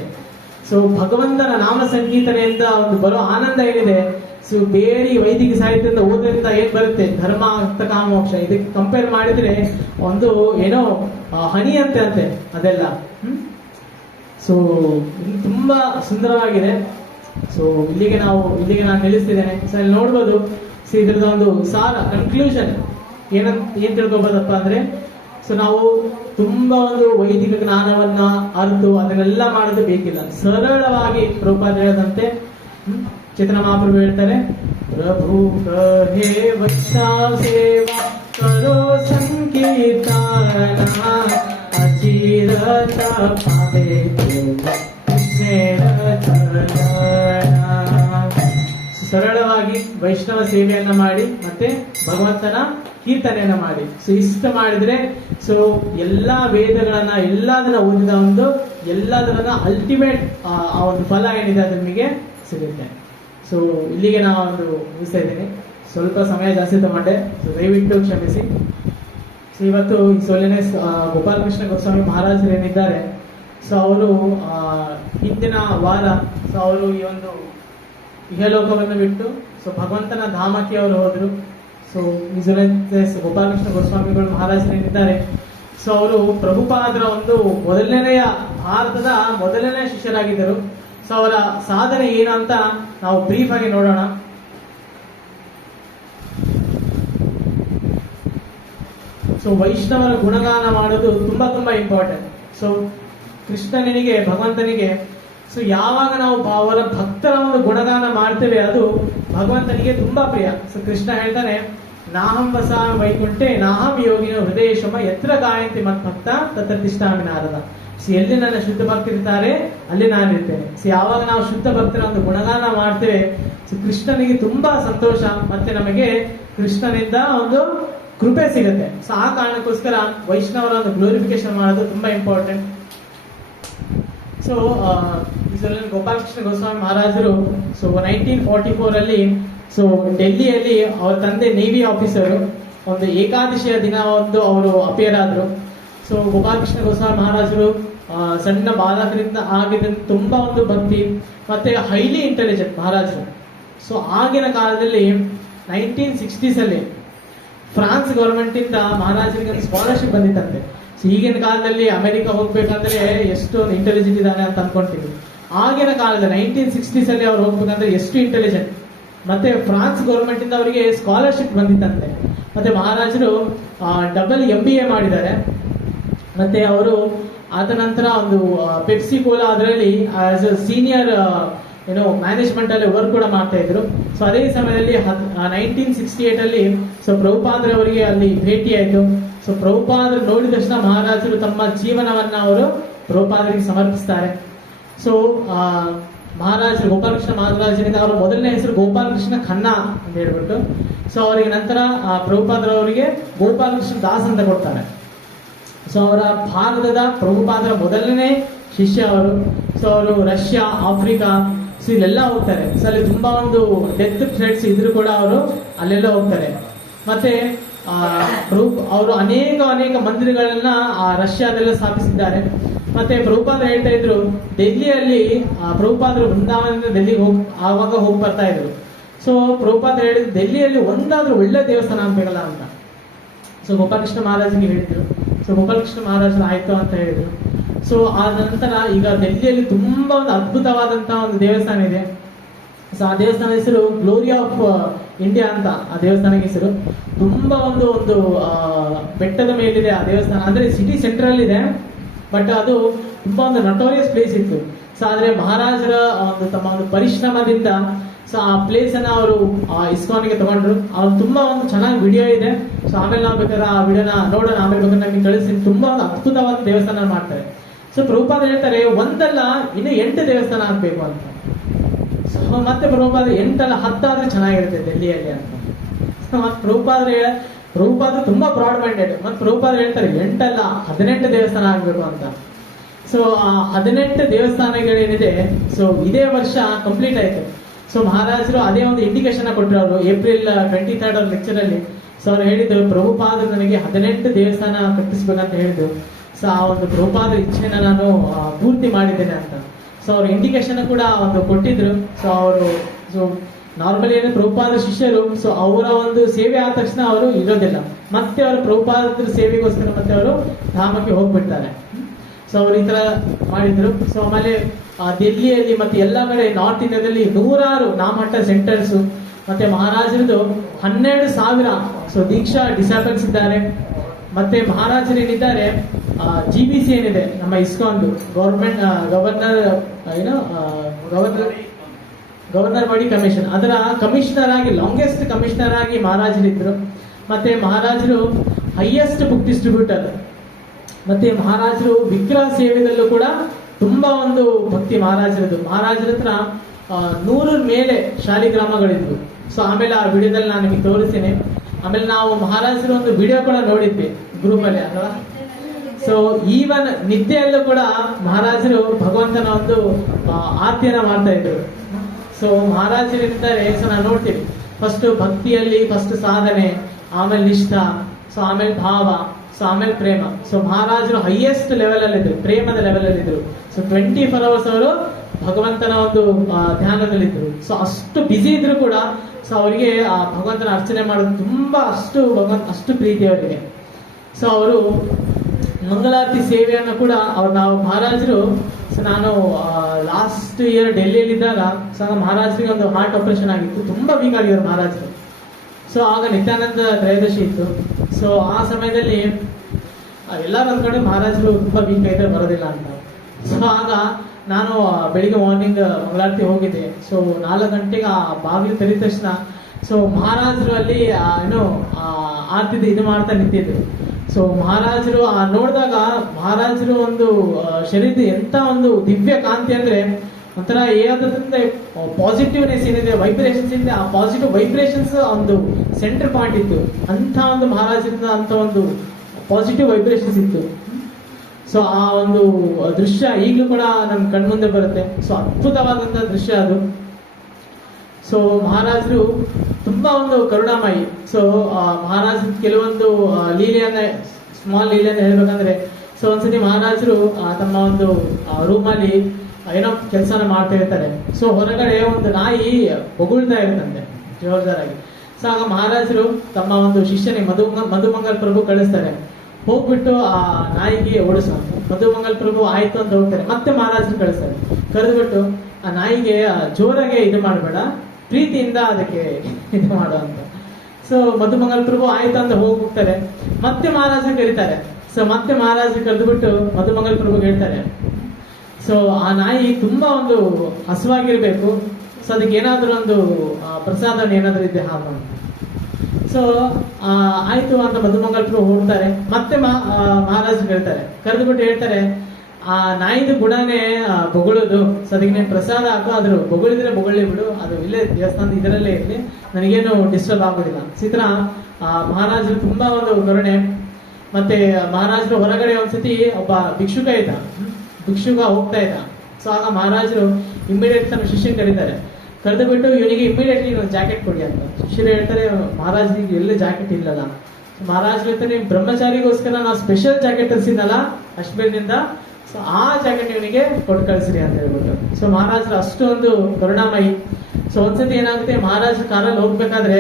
ಸೊ ಭಗವಂತನ ನಾಮ ಸಂಕೀರ್ತನೆಯಿಂದ ಒಂದು ಬರೋ ಆನಂದ ಏನಿದೆ, ಸೊ ಬೇರೆ ವೈದಿಕ ಸಾಹಿತ್ಯದಿಂದ ಓದೋದ್ರಿಂದ ಏನ್ ಬರುತ್ತೆ, ಧರ್ಮ, ಅರ್ಥ, ಕಾಮ, ಮೋಕ್ಷ, ಇದಕ್ಕೆ ಕಂಪೇರ್ ಮಾಡಿದ್ರೆ ಒಂದು ಏನೋ ಹನಿಯಂತೆ ಅಂತೆ ಅದೆಲ್ಲ. ಸೊ ಇಲ್ಲಿ ತುಂಬಾ ಸುಂದರವಾಗಿದೆ. ಸೊ ಇಲ್ಲಿಗೆ ನಾನು ನಿಲ್ಲಿಸ್ತಿದ್ದೇನೆ. ಸೊ ಇಲ್ಲಿ ನೋಡ್ಬೋದು, ಸೊ ಇದ್ರದ ಒಂದು ಸಾರ ಕನ್ಕ್ಲೂಷನ್ ಏನ್ ತಿಳ್ಕೊಬೋದಪ್ಪ ಅಂದ್ರೆ, ಸೊ ನಾವು ತುಂಬಾ ಒಂದು ವೈದಿಕ ಜ್ಞಾನವನ್ನ ಅರಿತು ಅದನ್ನೆಲ್ಲ ಮಾಡೋದು ಬೇಕಿಲ್ಲ. ಸರಳವಾಗಿ ಪ್ರಭುಪಾದ ಹೇಳದಂತೆ ಚೈತನ್ಯ ಮಹಾಪ್ರಭು ಹೇಳ್ತಾರೆ, ಪ್ರಭು ಕಹೇ ವೈಷ್ಣವ ಸೇವಾ ಕರೋ ಸಂಕೀರ್ತನ ಅಚಿರತ ಪಾದೆ ಸರಳವಾಗಿ ವೈಷ್ಣವ ಸೇವೆಯನ್ನ ಮಾಡಿ ಮತ್ತೆ ಭಗವಂತನ ಕೀರ್ತನೆಯನ್ನ ಮಾಡಿ. ಸೊ ಇಷ್ಟ ಮಾಡಿದ್ರೆ ಸೊ ಎಲ್ಲಾ ವೇದಗಳನ್ನ ಎಲ್ಲದನ್ನ ಓದಿದ ಎಲ್ಲದನ್ನ ಅಲ್ಟಿಮೇಟ್ ಆ ಒಂದು ಫಲ ಏನಿದೆ ಅದು ನಿಮಗೆ ಸಿಗುತ್ತೆ. ಸೊ ಇಲ್ಲಿಗೆ ನಾನು ಮುಗಿಸ್ತಾ ಇದ್ದೀನಿ. ಸ್ವಲ್ಪ ಸಮಯ ಜಾಸ್ತಿ ತಗೊಂಡೆ, ಸೊ ದಯವಿಟ್ಟು ಕ್ಷಮಿಸಿ. ಸೊ ಇವತ್ತು ಈ ಸೋಲಿನ ಗೋಪಾಲಕೃಷ್ಣ ಗೋಸ್ವಾಮಿ ಮಹಾರಾಜರು ಏನಿದ್ದಾರೆ, ಸೊ ಅವರು ಹಿಂದಿನ ವಾರ ಸೊ ಅವರು ಈ ಒಂದು ಇಹಲೋಕವನ್ನು ಬಿಟ್ಟು ಸೊ ಭಗವಂತನ ಧಾಮಕ್ಕೆ ಅವರು ಹೋದ್ರು. ಸೊ ಗೋಪಾಲಕೃಷ್ಣ ಗೋಸ್ವಾಮಿಗಳು ಮಹಾರಾಜರು ಏನಿದ್ದಾರೆ, ಸೊ ಅವರು ಪ್ರಭುಪಾದರ ಒಂದು ಭಾರತದ ಮೊದಲನೇ ಶಿಷ್ಯರಾಗಿದ್ದರು. ಸೊ ಅವರ ಸಾಧನೆ ಏನು ಅಂತ ನಾವು ಬ್ರೀಫ್ ಆಗಿ ನೋಡೋಣ. ಸೊ ವೈಷ್ಣವರ ಗುಣಗಾನ ಮಾಡೋದು ತುಂಬಾ ಇಂಪಾರ್ಟೆಂಟ್. ಸೊ ಕೃಷ್ಣನಿಗೆ, ಭಗವಂತನಿಗೆ ಸೊ ಯಾವಾಗ ನಾವು ಅವರ ಭಕ್ತರ ಒಂದು ಗುಣಗಾನ ಮಾಡ್ತೇವೆ ಅದು ಭಗವಂತನಿಗೆ ತುಂಬಾ ಪ್ರಿಯ. ಸೊ ಕೃಷ್ಣ ಹೇಳ್ತಾನೆ, ನಾಹಂ ವಸಾಮಿ ವೈಕುಂಠೆ ನಾಹಂ ಯೋಗಿನೋ ಹೃದಯೇಶಮ ಯತ್ರ ಗಾಯಂತಿ ಮತ್ಭಕ್ತ ತತ್ರ ತಿಷ್ಠಾಮಿ ನಾರದ. ಸೊ ಎಲ್ಲಿ ನನ್ನ ಶುದ್ಧ ಭಕ್ತರಿರ್ತಾರೆ ಅಲ್ಲಿ ನಾನಿರ್ತೇನೆ. ಸೊ ಯಾವಾಗ ನಾವು ಶುದ್ಧ ಭಕ್ತರ ಒಂದು ಗುಣಗಾನ ಮಾಡ್ತೇವೆ ಸೊ ಕೃಷ್ಣನಿಗೆ ತುಂಬಾ ಸಂತೋಷ, ಮತ್ತೆ ನಮಗೆ ಕೃಷ್ಣನಿಂದ ಒಂದು ಕೃಪೆ ಸಿಗುತ್ತೆ. ಸೊ ಆ ಕಾರಣಕ್ಕೋಸ್ಕರ ವೈಷ್ಣವರ ಒಂದು ಗ್ಲೋರಿಫಿಕೇಶನ್ ಮಾಡೋದು ತುಂಬಾ ಇಂಪಾರ್ಟೆಂಟ್. ಸೊ ಗೋಪಾಲಕೃಷ್ಣ ಗೋಸ್ವಾಮಿ ಮಹಾರಾಜರು ಸೊ 1944 ಅಲ್ಲಿ ಸೊ ಡೆಲ್ಲಿಯಲ್ಲಿ ಅವರ ತಂದೆ ನೇವಿ ಆಫೀಸರು ಒಂದು ಏಕಾದಶಿಯ ದಿನ ಅವರು ಅಪಿಯರ್ ಆದ್ರು. ಸೊ ಗೋಪಾಲಕೃಷ್ಣ ಗೋಸ್ವಾಮಿ ಮಹಾರಾಜರು ಸಣ್ಣ ಬಾಲಕರಿಂದ ಆಗಿದ್ದ ತುಂಬಾ ಒಂದು ಭಕ್ತಿ ಮತ್ತೆ ಹೈಲಿ ಇಂಟೆಲಿಜೆಂಟ್ ಮಹಾರಾಜರು. ಸೊ ಆಗಿನ ಕಾಲದಲ್ಲಿ 1960s ಅಲ್ಲಿ ಫ್ರಾನ್ಸ್ ಗವರ್ಮೆಂಟ್ ಇಂದ ಮಹಾರಾಜರಿಗೆ ಒಂದು ಸ್ಕಾಲರ್ಶಿಪ್ ಬಂದಿತ್ತಂತೆ. ಸೊ ಈಗಿನ ಕಾಲದಲ್ಲಿ ಅಮೆರಿಕ ಹೋಗ್ಬೇಕಂದ್ರೆ ಎಷ್ಟು ಇಂಟೆಲಿಜೆಂಟ್ ಇದ್ದಾನೆ ಅಂತ ಅನ್ಕೊಂತೀವಿ. ಆಗಿನ ಕಾಲದಲ್ಲಿ 1960s ಅಲ್ಲಿ ಅವ್ರು ಹೋಗ್ಬೇಕಂದ್ರೆ ಎಷ್ಟು ಇಂಟೆಲಿಜೆಂಟ್. ಮತ್ತೆ ಫ್ರಾನ್ಸ್ ಗವರ್ಮೆಂಟ್ ಇಂದ ಅವರಿಗೆ ಸ್ಕಾಲರ್ಶಿಪ್ ಬಂದಿತ್ತಂತೆ. ಮತ್ತೆ ಮಹಾರಾಜರು ಡಬಲ್ MBA ಮಾಡಿದ್ದಾರೆ. ಮತ್ತೆ ಅವರು ಆದ ನಂತರ ಒಂದು ಪೆಪ್ಸಿ ಕೋಲಾ ಅದರಲ್ಲಿ ಆಸ್ ಅ ಸೀನಿಯರ್ ಮ್ಯಾನೇಜ್ಮೆಂಟ್ ಅಲ್ಲಿ ವರ್ಕ್ ಕೂಡ ಮಾಡ್ತಾ ಇದ್ರು. ಸೊ ಅದೇ ಸಮಯದಲ್ಲಿ 1968 ಅಲ್ಲಿ ಸೊ ಪ್ರಭುಪಾದ್ರ ಅವರಿಗೆ ಅಲ್ಲಿ ಭೇಟಿ ಆಯ್ತು. ಸೊ ಪ್ರಭುಪಾದ್ರ ನೋಡಿದ ತಕ್ಷಣ ಮಹಾರಾಜರು ತಮ್ಮ ಜೀವನವನ್ನ ಅವರು ಪ್ರಭುಪಾದರಿಗೆ ಸಮರ್ಪಿಸ್ತಾರೆ. ಸೊ ಮಹಾರಾಜರು ಗೋಪಾಲಕೃಷ್ಣ ಮಹಾರಾಜರಿಂದ ಅವರ ಮೊದಲನೇ ಹೆಸರು ಗೋಪಾಲಕೃಷ್ಣ ಖನ್ನಾ ಅಂತ ಹೇಳ್ಬಿಟ್ಟು, ಸೊ ಅವರಿಗೆ ನಂತರ ಪ್ರಭುಪಾದ್ರ ಅವರಿಗೆ ಗೋಪಾಲಕೃಷ್ಣ ದಾಸ್ ಅಂತ ಕೊಡ್ತಾರೆ. ಸೊ ಅವರ ಭಾರತದ ಪ್ರಭುಪಾದರ ಮೊದಲನೇ ಶಿಷ್ಯ ಅವರು. ಸೊ ಅವರು ರಷ್ಯಾ, ಆಫ್ರಿಕಾ ಸೊ ಇಲ್ಲೆಲ್ಲ ಹೋಗ್ತಾರೆ. ಸೊ ಅಲ್ಲಿ ತುಂಬಾ ಒಂದು ಡೆತ್ ಥ್ರೆಟ್ಸ್ ಇದ್ರು ಕೂಡ ಅವರು ಅಲ್ಲೆಲ್ಲ ಹೋಗ್ತಾರೆ. ಮತ್ತೆ ಅವರು ಅನೇಕ ಮಂದಿರಗಳನ್ನ ರಷ್ಯಾದೆಲ್ಲ ಸ್ಥಾಪಿಸಿದ್ದಾರೆ. ಮತ್ತೆ ಪ್ರಭುಪಾದ ಹೇಳ್ತಾ ಇದ್ರು, ಡೆಲ್ಲಿಯಲ್ಲಿ ಪ್ರಭುಪಾದರು ವೃಂದಾವನದಿಂದ ಡೆಲ್ಲಿಗೆ ಹೋಗಿ ಬರ್ತಾ ಇದ್ರು. ಸೊ ಪ್ರಭುಪಾದ ಹೇಳಿದ್ರು, ಡೆಲ್ಲಿಯಲ್ಲಿ ಒಂದಾದ್ರೂ ಒಳ್ಳೆ ದೇವಸ್ಥಾನ ಆಗ್ಬೇಕಲ್ಲ ಅಂತ. ಸೊ ಗೋಪಾಲಕೃಷ್ಣ ಮಹಾರಾಜನಿಗೆ ಹೇಳಿದ್ರು. ಸೊ ಗೋಪಾಲಕೃಷ್ಣ ಮಹಾರಾಜರು ಆಯ್ತು ಅಂತ ಹೇಳಿದ್ರು. ಸೊ ಆ ನಂತರ ಈಗ ಡೆಲ್ಲಿಯಲ್ಲಿ ತುಂಬಾ ಒಂದು ಅದ್ಭುತವಾದಂತಹ ಒಂದು ದೇವಸ್ಥಾನ ಇದೆ. ಸೊ ಆ ದೇವಸ್ಥಾನ ಹೆಸರು ಗ್ಲೋರಿ ಆಫ್ ಇಂಡಿಯಾ ಅಂತ ಆ ದೇವಸ್ಥಾನಕ್ಕೆ ಹೆಸರು. ತುಂಬಾ ಒಂದು ಬೆಟ್ಟದ ಮೇಲಿದೆ ಆ ದೇವಸ್ಥಾನ. ಅಂದ್ರೆ ಸಿಟಿ ಸೆಂಟ್ರಲ್ ಇದೆ, ಬಟ್ ಅದು ತುಂಬಾ ಒಂದು ನಟೋರಿಯಸ್ ಪ್ಲೇಸ್ ಇತ್ತು. ಸೊ ಆದ್ರೆ ಮಹಾರಾಜರ ಒಂದು ತಮ್ಮ ಒಂದು ಪರಿಶ್ರಮದಿಂದ ಸೊ ಆ ಪ್ಲೇಸ್ ಅನ್ನ ಅವರು ಇಸ್ಕಾನ್ಗೆ ತಗೊಂಡ್ರು. ಅವ್ರು ತುಂಬಾ ಒಂದು ಚೆನ್ನಾಗಿ ವಿಡಿಯೋ ಇದೆ. ಸೊ ಆಮೇಲೆ ನಾವು ಬೇಕಾದ್ರೆ ಆ ವಿಡಿಯೋನ ನೋಡೋಣ, ಆಮೇಲೆ ಬೇಕಾದ್ರೆ ನಮಗೆ ಕಳಿಸ್ತೀನಿ. ತುಂಬಾ ಒಂದು ಅದ್ಭುತವಾದ ದೇವಸ್ಥಾನ ಮಾಡ್ತಾರೆ. ಸೊ ಪ್ರಭುಪಾದ ಹೇಳ್ತಾರೆ ಒಂದಲ್ಲ ಇನ್ನು 8 ದೇವಸ್ಥಾನ ಆಗ್ಬೇಕು ಅಂತ. ಸೊ ಮತ್ತೆ ಪ್ರಭುಪಾದ 8 ಅಲ್ಲ 10 ಆದ್ರೆ ಚೆನ್ನಾಗಿರುತ್ತೆ ಡೆಲ್ಲಿಯಲ್ಲಿ ಅಂತ. ಸೊ ಮತ್ತೆ ಪ್ರಭುಪಾದ ತುಂಬಾ ಬ್ರಾಡ್ ಮೈಂಡೆಡ್. ಮತ್ತೆ ಪ್ರಭುಪಾದ ಹೇಳ್ತಾರೆ 8 ಅಲ್ಲ 18 ದೇವಸ್ಥಾನ ಆಗ್ಬೇಕು ಅಂತ. ಸೊ ಆ 18 ದೇವಸ್ಥಾನಗಳೇನಿದೆ ಸೊ ಇದೇ ವರ್ಷ ಕಂಪ್ಲೀಟ್ ಆಯ್ತು. ಸೊ ಮಹಾರಾಜರು ಅದೇ ಒಂದು ಇಂಡಿಕೇಶನ್ ಕೊಟ್ಟರು ಅವರು ಏಪ್ರಿಲ್ 23rd ಲೆಕ್ಚರ್ ಅಲ್ಲಿ. ಸೊ ಅವ್ರು ಹೇಳಿದ್ರು ಪ್ರಭುಪಾದ ನನಗೆ 18 ದೇವಸ್ಥಾನ ಕಟ್ಟಿಸ್ಬೇಕಂತ ಹೇಳಿದ್ರು. ಸೊ ಆ ಒಂದು ಪ್ರಭುಪಾದ ಇಚ್ಛೆನ ನಾನು ಪೂರ್ತಿ ಮಾಡಿದ್ದೇನೆ ಅಂತ. ಸೊ ಅವ್ರ ಇಂಡಿಕೇಶನ್ ಕೂಡ ಒಂದು ಕೊಟ್ಟಿದ್ರು. ಸೊ ಅವರು ಸೊ ನಾರ್ಮಲಿ ಏನು ಪ್ರಭುಪಾದ ಶಿಷ್ಯರು ಸೊ ಅವರ ಒಂದು ಸೇವೆ ಆದ ತಕ್ಷಣ ಅವರು ಇರೋದಿಲ್ಲ, ಮತ್ತೆ ಅವರು ಪ್ರಭುಪಾದ ಸೇವೆಗೋಸ್ಕರ ಮತ್ತೆ ಅವರು ಧಾಮಕ್ಕೆ ಹೋಗ್ಬಿಡ್ತಾರೆ. ಸೊ ಅವ್ರು ಈ ತರ ಮಾಡಿದ್ರು. ಸೊ ಆಮೇಲೆ ದಿಲ್ಲಿಯಲ್ಲಿ ಮತ್ತೆ ಎಲ್ಲಾ ಕಡೆ ನಾರ್ತ್ ಇಂಡಿಯಾದಲ್ಲಿ 100 ನಾಮಹಟ್ಟ ಸೆಂಟರ್ಸ್, ಮತ್ತೆ ಮಹಾರಾಜರದು 12,000 ಸೊ ದೀಕ್ಷಾ ಡಿಸಾಬಲ್ಸ್ ಇದ್ದಾರೆ. ಮತ್ತೆ ಮಹಾರಾಜರು ಏನಿದ್ದಾರೆ GBC ಏನಿದೆ ನಮ್ಮ ಇಸ್ಕಾನ್ ಗವರ್ನರ್ ಬಾಡಿ ಕಮಿಷನ್, ಅದರ ಕಮಿಷನರ್ ಆಗಿ ಲಾಂಗೆಸ್ಟ್ ಕಮಿಷನರ್ ಆಗಿ ಮಹಾರಾಜರಿದ್ರು. ಮತ್ತೆ ಮಹಾರಾಜರು ಹೈಯೆಸ್ಟ್ ಬುಕ್ ಡಿಸ್ಟ್ರಿಬ್ಯೂಟರ್. ಮತ್ತೆ ಮಹಾರಾಜರು ವಿಗ್ರಹ ಸೇವೆದಲ್ಲೂ ಕೂಡ ತುಂಬಾ ಒಂದು ಭಕ್ತಿ ಮಹಾರಾಜರದು. ಮಹಾರಾಜರ ಹತ್ರ 100 ಮೇಲೆ ಶಾಲಿಗ್ರಾಮಗಳಿದ್ವು. ಸೊ ಆಮೇಲೆ ಆ ವಿಡಿಯೋದಲ್ಲಿ ನಾನು ನಿಮಗೆ ತೋರಿಸ್ತೀನಿ. ಆಮೇಲೆ ನಾವು ಮಹಾರಾಜರ ಒಂದು ವಿಡಿಯೋ ಕೂಡ ನೋಡಿದ್ವಿ ಗ್ರೂಪ್ ಅಲ್ಲಿ ಅಲ್ವಾ. ಸೊ ಈವನ್ ನಿದ್ದೆಯಲ್ಲೂ ಕೂಡ ಮಹಾರಾಜರು ಭಗವಂತನ ಒಂದು ಆರತಿಯನ್ನ ಮಾಡ್ತಾ ಇದ್ರು. ಸೊ ಮಹಾರಾಜರಿದ್ದಾರೆ. ಸೊ ನಾವು ನೋಡ್ತೀವಿ ಫಸ್ಟ್ ಭಕ್ತಿಯಲ್ಲಿ ಫಸ್ಟ್ ಸಾಧನೆ, ಆಮೇಲೆ ನಿಷ್ಠಾ, ಸೊ ಆಮೇಲೆ ಭಾವ, ಸೊ ಆಮೇಲೆ ಪ್ರೇಮ. ಸೊ ಮಹಾರಾಜರು ಹೈಯೆಸ್ಟ್ ಲೆವೆಲ್ ಅಲ್ಲಿ ಇದ್ರು, ಪ್ರೇಮದ ಲೆವೆಲ್ ಅಲ್ಲಿ ಇದ್ರು. ಸೊ 24 hours ಅವರು ಭಗವಂತನ ಒಂದು ಧ್ಯಾನದಲ್ಲಿದ್ರು. ಸೊ ಅಷ್ಟು ಬ್ಯುಸಿ ಇದ್ರು ಕೂಡ ಸೊ ಅವರಿಗೆ ಆ ಭಗವಂತನ ಅರ್ಚನೆ ಮಾಡೋದು ತುಂಬಾ ಅಷ್ಟು ಪ್ರೀತಿ ಅವರಿಗೆ. ಸೊ ಅವರು ಮಂಗಳಾರತಿ ಸೇವೆಯನ್ನು ಕೂಡ ನಾವು ಮಹಾರಾಜರು ಸೊ ನಾನು ಲಾಸ್ಟ್ ಇಯರ್ ಡೆಲ್ಲಿಯಲ್ಲಿದ್ದಾಗ ಸೊ ಮಹಾರಾಜರಿಗೆ ಒಂದು ಹಾರ್ಟ್ ಆಪರೇಷನ್ ಆಗಿತ್ತು. ತುಂಬಾ ವೀಕ್ ಆಗಿದ್ರು ಮಹಾರಾಜರು. ಸೊ ಆಗ ನಿತ್ಯಾನಂದ ತ್ರಯೋದಶಿ ಇತ್ತು. ಸೊ ಆ ಸಮಯದಲ್ಲಿ ಎಲ್ಲರೂ ಅಂದ್ಕೊಂಡು ಮಹಾರಾಜರು ತುಂಬಾ ವೀಕ್ ಇದ್ರೆ ಬರೋದಿಲ್ಲ ಅಂತ. ಸೊ ಆಗ ನಾನು ಬೆಳಿಗ್ಗೆ ಮಾರ್ನಿಂಗ್ ಮಂಗಳಾರತಿ ಹೋಗಿದ್ದೆ. ಸೊ 4 ಗಂಟೆಗೆ ಆ ಬಾಗಿಲು ತೆರೆದ ತಕ್ಷಣ ಸೊ ಮಹಾರಾಜರು ಅಲ್ಲಿ ಏನು ಆರ್ತಿದ್ದು ಇದು ಮಾಡ್ತಾ ನಿಂತಿದ್ರು. ಸೊ ಮಹಾರಾಜರು ನೋಡಿದಾಗ ಮಹಾರಾಜರು ಒಂದು ಶರೀರದ ಎಂತ ಒಂದು ದಿವ್ಯ ಕಾಂತಿ ಅಂದ್ರೆ ಒಂಥರ ಏನಾದ್ರೆ ಪಾಸಿಟಿವ್ನೆಸ್ ಏನಿದೆ ವೈಬ್ರೇಷನ್ಸ್ ಇದೆ, ಆ ಪಾಸಿಟಿವ್ ವೈಬ್ರೇಷನ್ಸ್ ಒಂದು ಸೆಂಟರ್ ಪಾಯಿಂಟ್ ಇತ್ತು. ಅಂತ ಒಂದು ಮಹಾರಾಜರಿಂದ ಅಂತ ಒಂದು ಪಾಸಿಟಿವ್ ವೈಬ್ರೇಷನ್ಸ್ ಇತ್ತು. ಸೊ ಆ ಒಂದು ದೃಶ್ಯ ಈಗಲೂ ಕೂಡ ನನ್ನ ಕಣ್ಮುಂದೆ ಬರುತ್ತೆ. ಸೊ ಅದ್ಭುತವಾದಂತಹ ದೃಶ್ಯ ಅದು. ಸೊ ಮಹಾರಾಜರು ತುಂಬಾ ಒಂದು ಕರುಣಾಮಯಿ. ಸೊ ಮಹಾರಾಜ ಕೆಲವೊಂದು ಲೀಲೆಯನ್ನ ಸ್ಮಾಲ್ ಲೀಲೆಯನ್ನ ಹೇಳ್ಬೇಕಂದ್ರೆ ಸೊ ಒಂದ್ಸತಿ ಮಹಾರಾಜರು ತಮ್ಮ ಒಂದು ರೂಮಲ್ಲಿ ಏನೋ ಕೆಲಸನ ಮಾಡ್ತಾ ಇರ್ತಾರೆ. ಸೊ ಹೊರಗಡೆ ಒಂದು ನಾಯಿ ಬೊಗಳ್ತಾ ಇರ್ತಂತೆ ಜೋರ್ಜಾರಾಗಿ. ಸೊ ಆಗ ಮಹಾರಾಜರು ತಮ್ಮ ಒಂದು ಶಿಷ್ಯನಿಗೆ ಮಧುಮಂಗಲ್ ಪ್ರಭು ಕಳಿಸ್ತಾರೆ, ಹೋಗ್ಬಿಟ್ಟು ಆ ನಾಯಿಗೆ ಓಡಿಸ. ಮಧುಮಂಗಲ್ ಪ್ರಭು ಆಯ್ತು ಅಂತ ಹೋಗ್ತಾರೆ. ಮತ್ತೆ ಮಹಾರಾಜರು ಕಳಿಸ್ತಾರೆ, ಕರೆದ್ಬಿಟ್ಟು ಆ ನಾಯಿಗೆ ಜೋರಾಗೆ ಇದು ಮಾಡಬೇಡ, ಪ್ರೀತಿಯಿಂದ ಅದಕ್ಕೆ ಇದು ಮಾಡು ಅಂತ. ಸೊ ಮಧುಮಂಗಲ್ ಪ್ರಭು ಆಯ್ತು ಅಂತ ಹೋಗ್ತಾರೆ. ಮತ್ತೆ ಮಹಾರಾಜರು ಕರೀತಾರೆ. ಸೊ ಮತ್ತೆ ಮಹಾರಾಜರು ಕರೆದ್ಬಿಟ್ಟು ಮಧುಮಂಗಲ್ ಪ್ರಭು ಹೇಳ್ತಾರೆ, ಸೊ ಆ ನಾಯಿ ತುಂಬಾ ಒಂದು ಹಸುವಾಗಿರ್ಬೇಕು, ಸೊ ಅದಕ್ಕೆ ಏನಾದ್ರೂ ಒಂದು ಪ್ರಸಾದ ಏನಾದ್ರೂ ಇದೆ ಹಾಕು ಅಂತ. ಸೊ ಆಯ್ತು ಅಂತ ಮಧುಮಂಗಲ್ ಪ್ರಭು ಹೋಗ್ತಾರೆ. ಮತ್ತೆ ಮಹಾರಾಜರು ಹೇಳ್ತಾರೆ, ಕರೆದ್ಬಿಟ್ಟು ಹೇಳ್ತಾರೆ, ಆ ನಾಯಿದು ಗುಣನೇ ಬೊಗಳೋದು, ಸೊ ಅದಕ್ಕೆ ನೀನು ಪ್ರಸಾದ ಹಾಕು, ಆದ್ರೂ ಬೊಗಳಿದ್ರೆ ಬೊಗಳಿ ಬಿಡು, ಅದು ಇಲ್ಲೇ ದೇವಸ್ಥಾನದ ಇದರಲ್ಲೇ ಇರಲಿ, ನನಗೇನು ಡಿಸ್ಟರ್ಬ್ ಆಗೋದಿಲ್ಲ. ಸಿತ್ರ ಮಹಾರಾಜರು ತುಂಬಾ ಒಂದು ಕರುಣೆ. ಮತ್ತೆ ಮಹಾರಾಜರು ಹೊರಗಡೆ ಒಂದ್ಸತಿ ಒಬ್ಬ ಭಿಕ್ಷುಕ ಹೋಗ್ತಾ ಇದ್ದ. ಸೊ ಆಗ ಮಹಾರಾಜರು ಇಮಿಡಿಯೇಟ್ ತನ್ನ ಶಿಷ್ಯನ್ ಕರೀತಾರೆ, ಕರೆದು ಬಿಟ್ಟು ಇವನಿಗೆ ಇಮಿಡಿಯೇಟ್ಲಿ ಒಂದು ಜಾಕೆಟ್ ಕೊಡಿ ಅಂತ. ಶಿಷ್ಯರು ಹೇಳ್ತಾರೆ, ಮಹಾರಾಜರಿಗೆ ಎಲ್ಲಿ ಜಾಕೆಟ್ ಇಲ್ಲಲ್ಲ. ಮಹಾರಾಜರು ಹೇಳ್ತಾರೆ, ಬ್ರಹ್ಮಚಾರಿಗೋಸ್ಕರ ನಾವು ಸ್ಪೆಷಲ್ ಜಾಕೆಟ್ ತರಿಸಿದ್ನಲ್ಲ ಕಾಶ್ಮೀರದಿಂದ, ಸೊ ಆ ಜಾಕೆಟ್ ಇವನಿಗೆ ಕೊಟ್ಟು ಕಳಿಸ್ರಿ ಅಂತ ಹೇಳ್ಬಿಟ್ಟು. ಸೊ ಮಹಾರಾಜರು ಅಷ್ಟೊಂದು ಕರುಣಾಮಯಿ. ಸೊ ಒಂದ್ಸತಿ ಏನಾಗುತ್ತೆ, ಮಹಾರಾಜ ಕಾರಲ್ಲಿ ಹೋಗ್ಬೇಕಾದ್ರೆ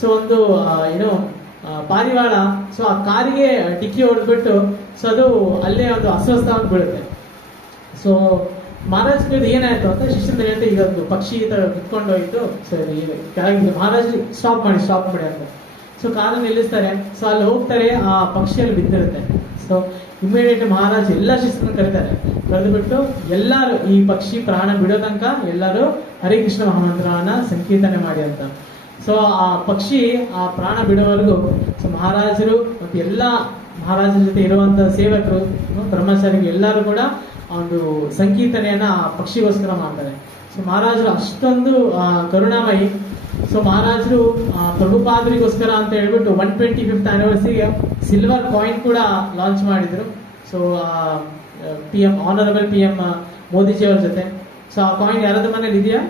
ಸೊ ಒಂದು ಏನು ಪಾರಿವಾಳ ಸೊ ಆ ಕಾರಿಗೆ ಡಿಕ್ಕಿ ಹೊಡೆದ್ಬಿಟ್ಟು ಸೊ ಅದು ಅಲ್ಲೇ ಒಂದು ಅಸ್ವಸ್ಥವಾಗಿ ಬೀಳುತ್ತೆ. ಸೊ ಮಹಾರಾಜ್ ಏನಾಯ್ತು ಅಂತ ಶಿಷ್ಯಂದ್ರೆ ಹೇಳ್ತಾರೆ, ಈಗ ಒಂದು ಪಕ್ಷಿ ಈ ತರ ಕುತ್ಕೊಂಡು ಹೋಯ್ತು, ಸೊ ಕೆಳಗೆ ಮಹಾರಾಜ್ ಸ್ಟಾಪ್ ಮಾಡಿ ಅಂತ. ಸೊ ಕಾರನ್ನು ನಿಲ್ಲಿಸ್ತಾರೆ. ಸೊ ಅಲ್ಲಿ ಹೋಗ್ತಾರೆ, ಆ ಪಕ್ಷಿಯಲ್ಲಿ ಬಿದ್ದಿರುತ್ತೆ. ಸೊ ಇಮಿಡಿಯೇಟ್ ಮಹಾರಾಜ್ ಎಲ್ಲ ಶಿಷ್ಯರನ್ನು ಕರೀತಾರೆ. ಕರೆದುಬಿಟ್ಟು ಎಲ್ಲರೂ ಈ ಪಕ್ಷಿ ಪ್ರಾಣ ಬಿಡೋ ತನಕ ಎಲ್ಲರೂ ಹರೇ ಕೃಷ್ಣ ಮಹಾಮಂತ್ರವನ್ನ ಸಂಕೀರ್ತನೆ ಮಾಡಿ ಅಂತ. ಸೊ ಆ ಪಕ್ಷಿ ಆ ಪ್ರಾಣ ಬಿಡುವವರೆಗೂ ಸೊ ಮಹಾರಾಜರು ಮತ್ತು ಎಲ್ಲ ಮಹಾರಾಜರ ಜೊತೆ ಇರುವಂತ ಸೇವಕರು, ಬ್ರಹ್ಮಚಾರಿಗಳು ಎಲ್ಲರೂ ಕೂಡ ಆ ಒಂದು ಸಂಕೀರ್ತನೆಯನ್ನ ಆ ಪಕ್ಷಿಗೋಸ್ಕರ ಮಾಡ್ತಾರೆ. ಸೊ ಮಹಾರಾಜರು ಅಷ್ಟೊಂದು ಕರುಣಾಮಯಿ. ಸೊ ಮಹಾರಾಜರು ಪ್ರಭುಪಾದರಿಗೋಸ್ಕರ ಅಂತ ಹೇಳ್ಬಿಟ್ಟು 125th ಆನಿವರ್ಸರಿಗೆ ಸಿಲ್ವರ್ ಕಾಯಿನ್ ಕೂಡ ಲಾಂಚ್ ಮಾಡಿದ್ರು. So PM honourable PM Modiji ಅವ್ರ ಜೊತೆ. ಸೊ ಆ ಕಾಯಿನ್ ಯಾರಾದ್ರೂ ಮನೇಲಿ ಇದೆಯಾ?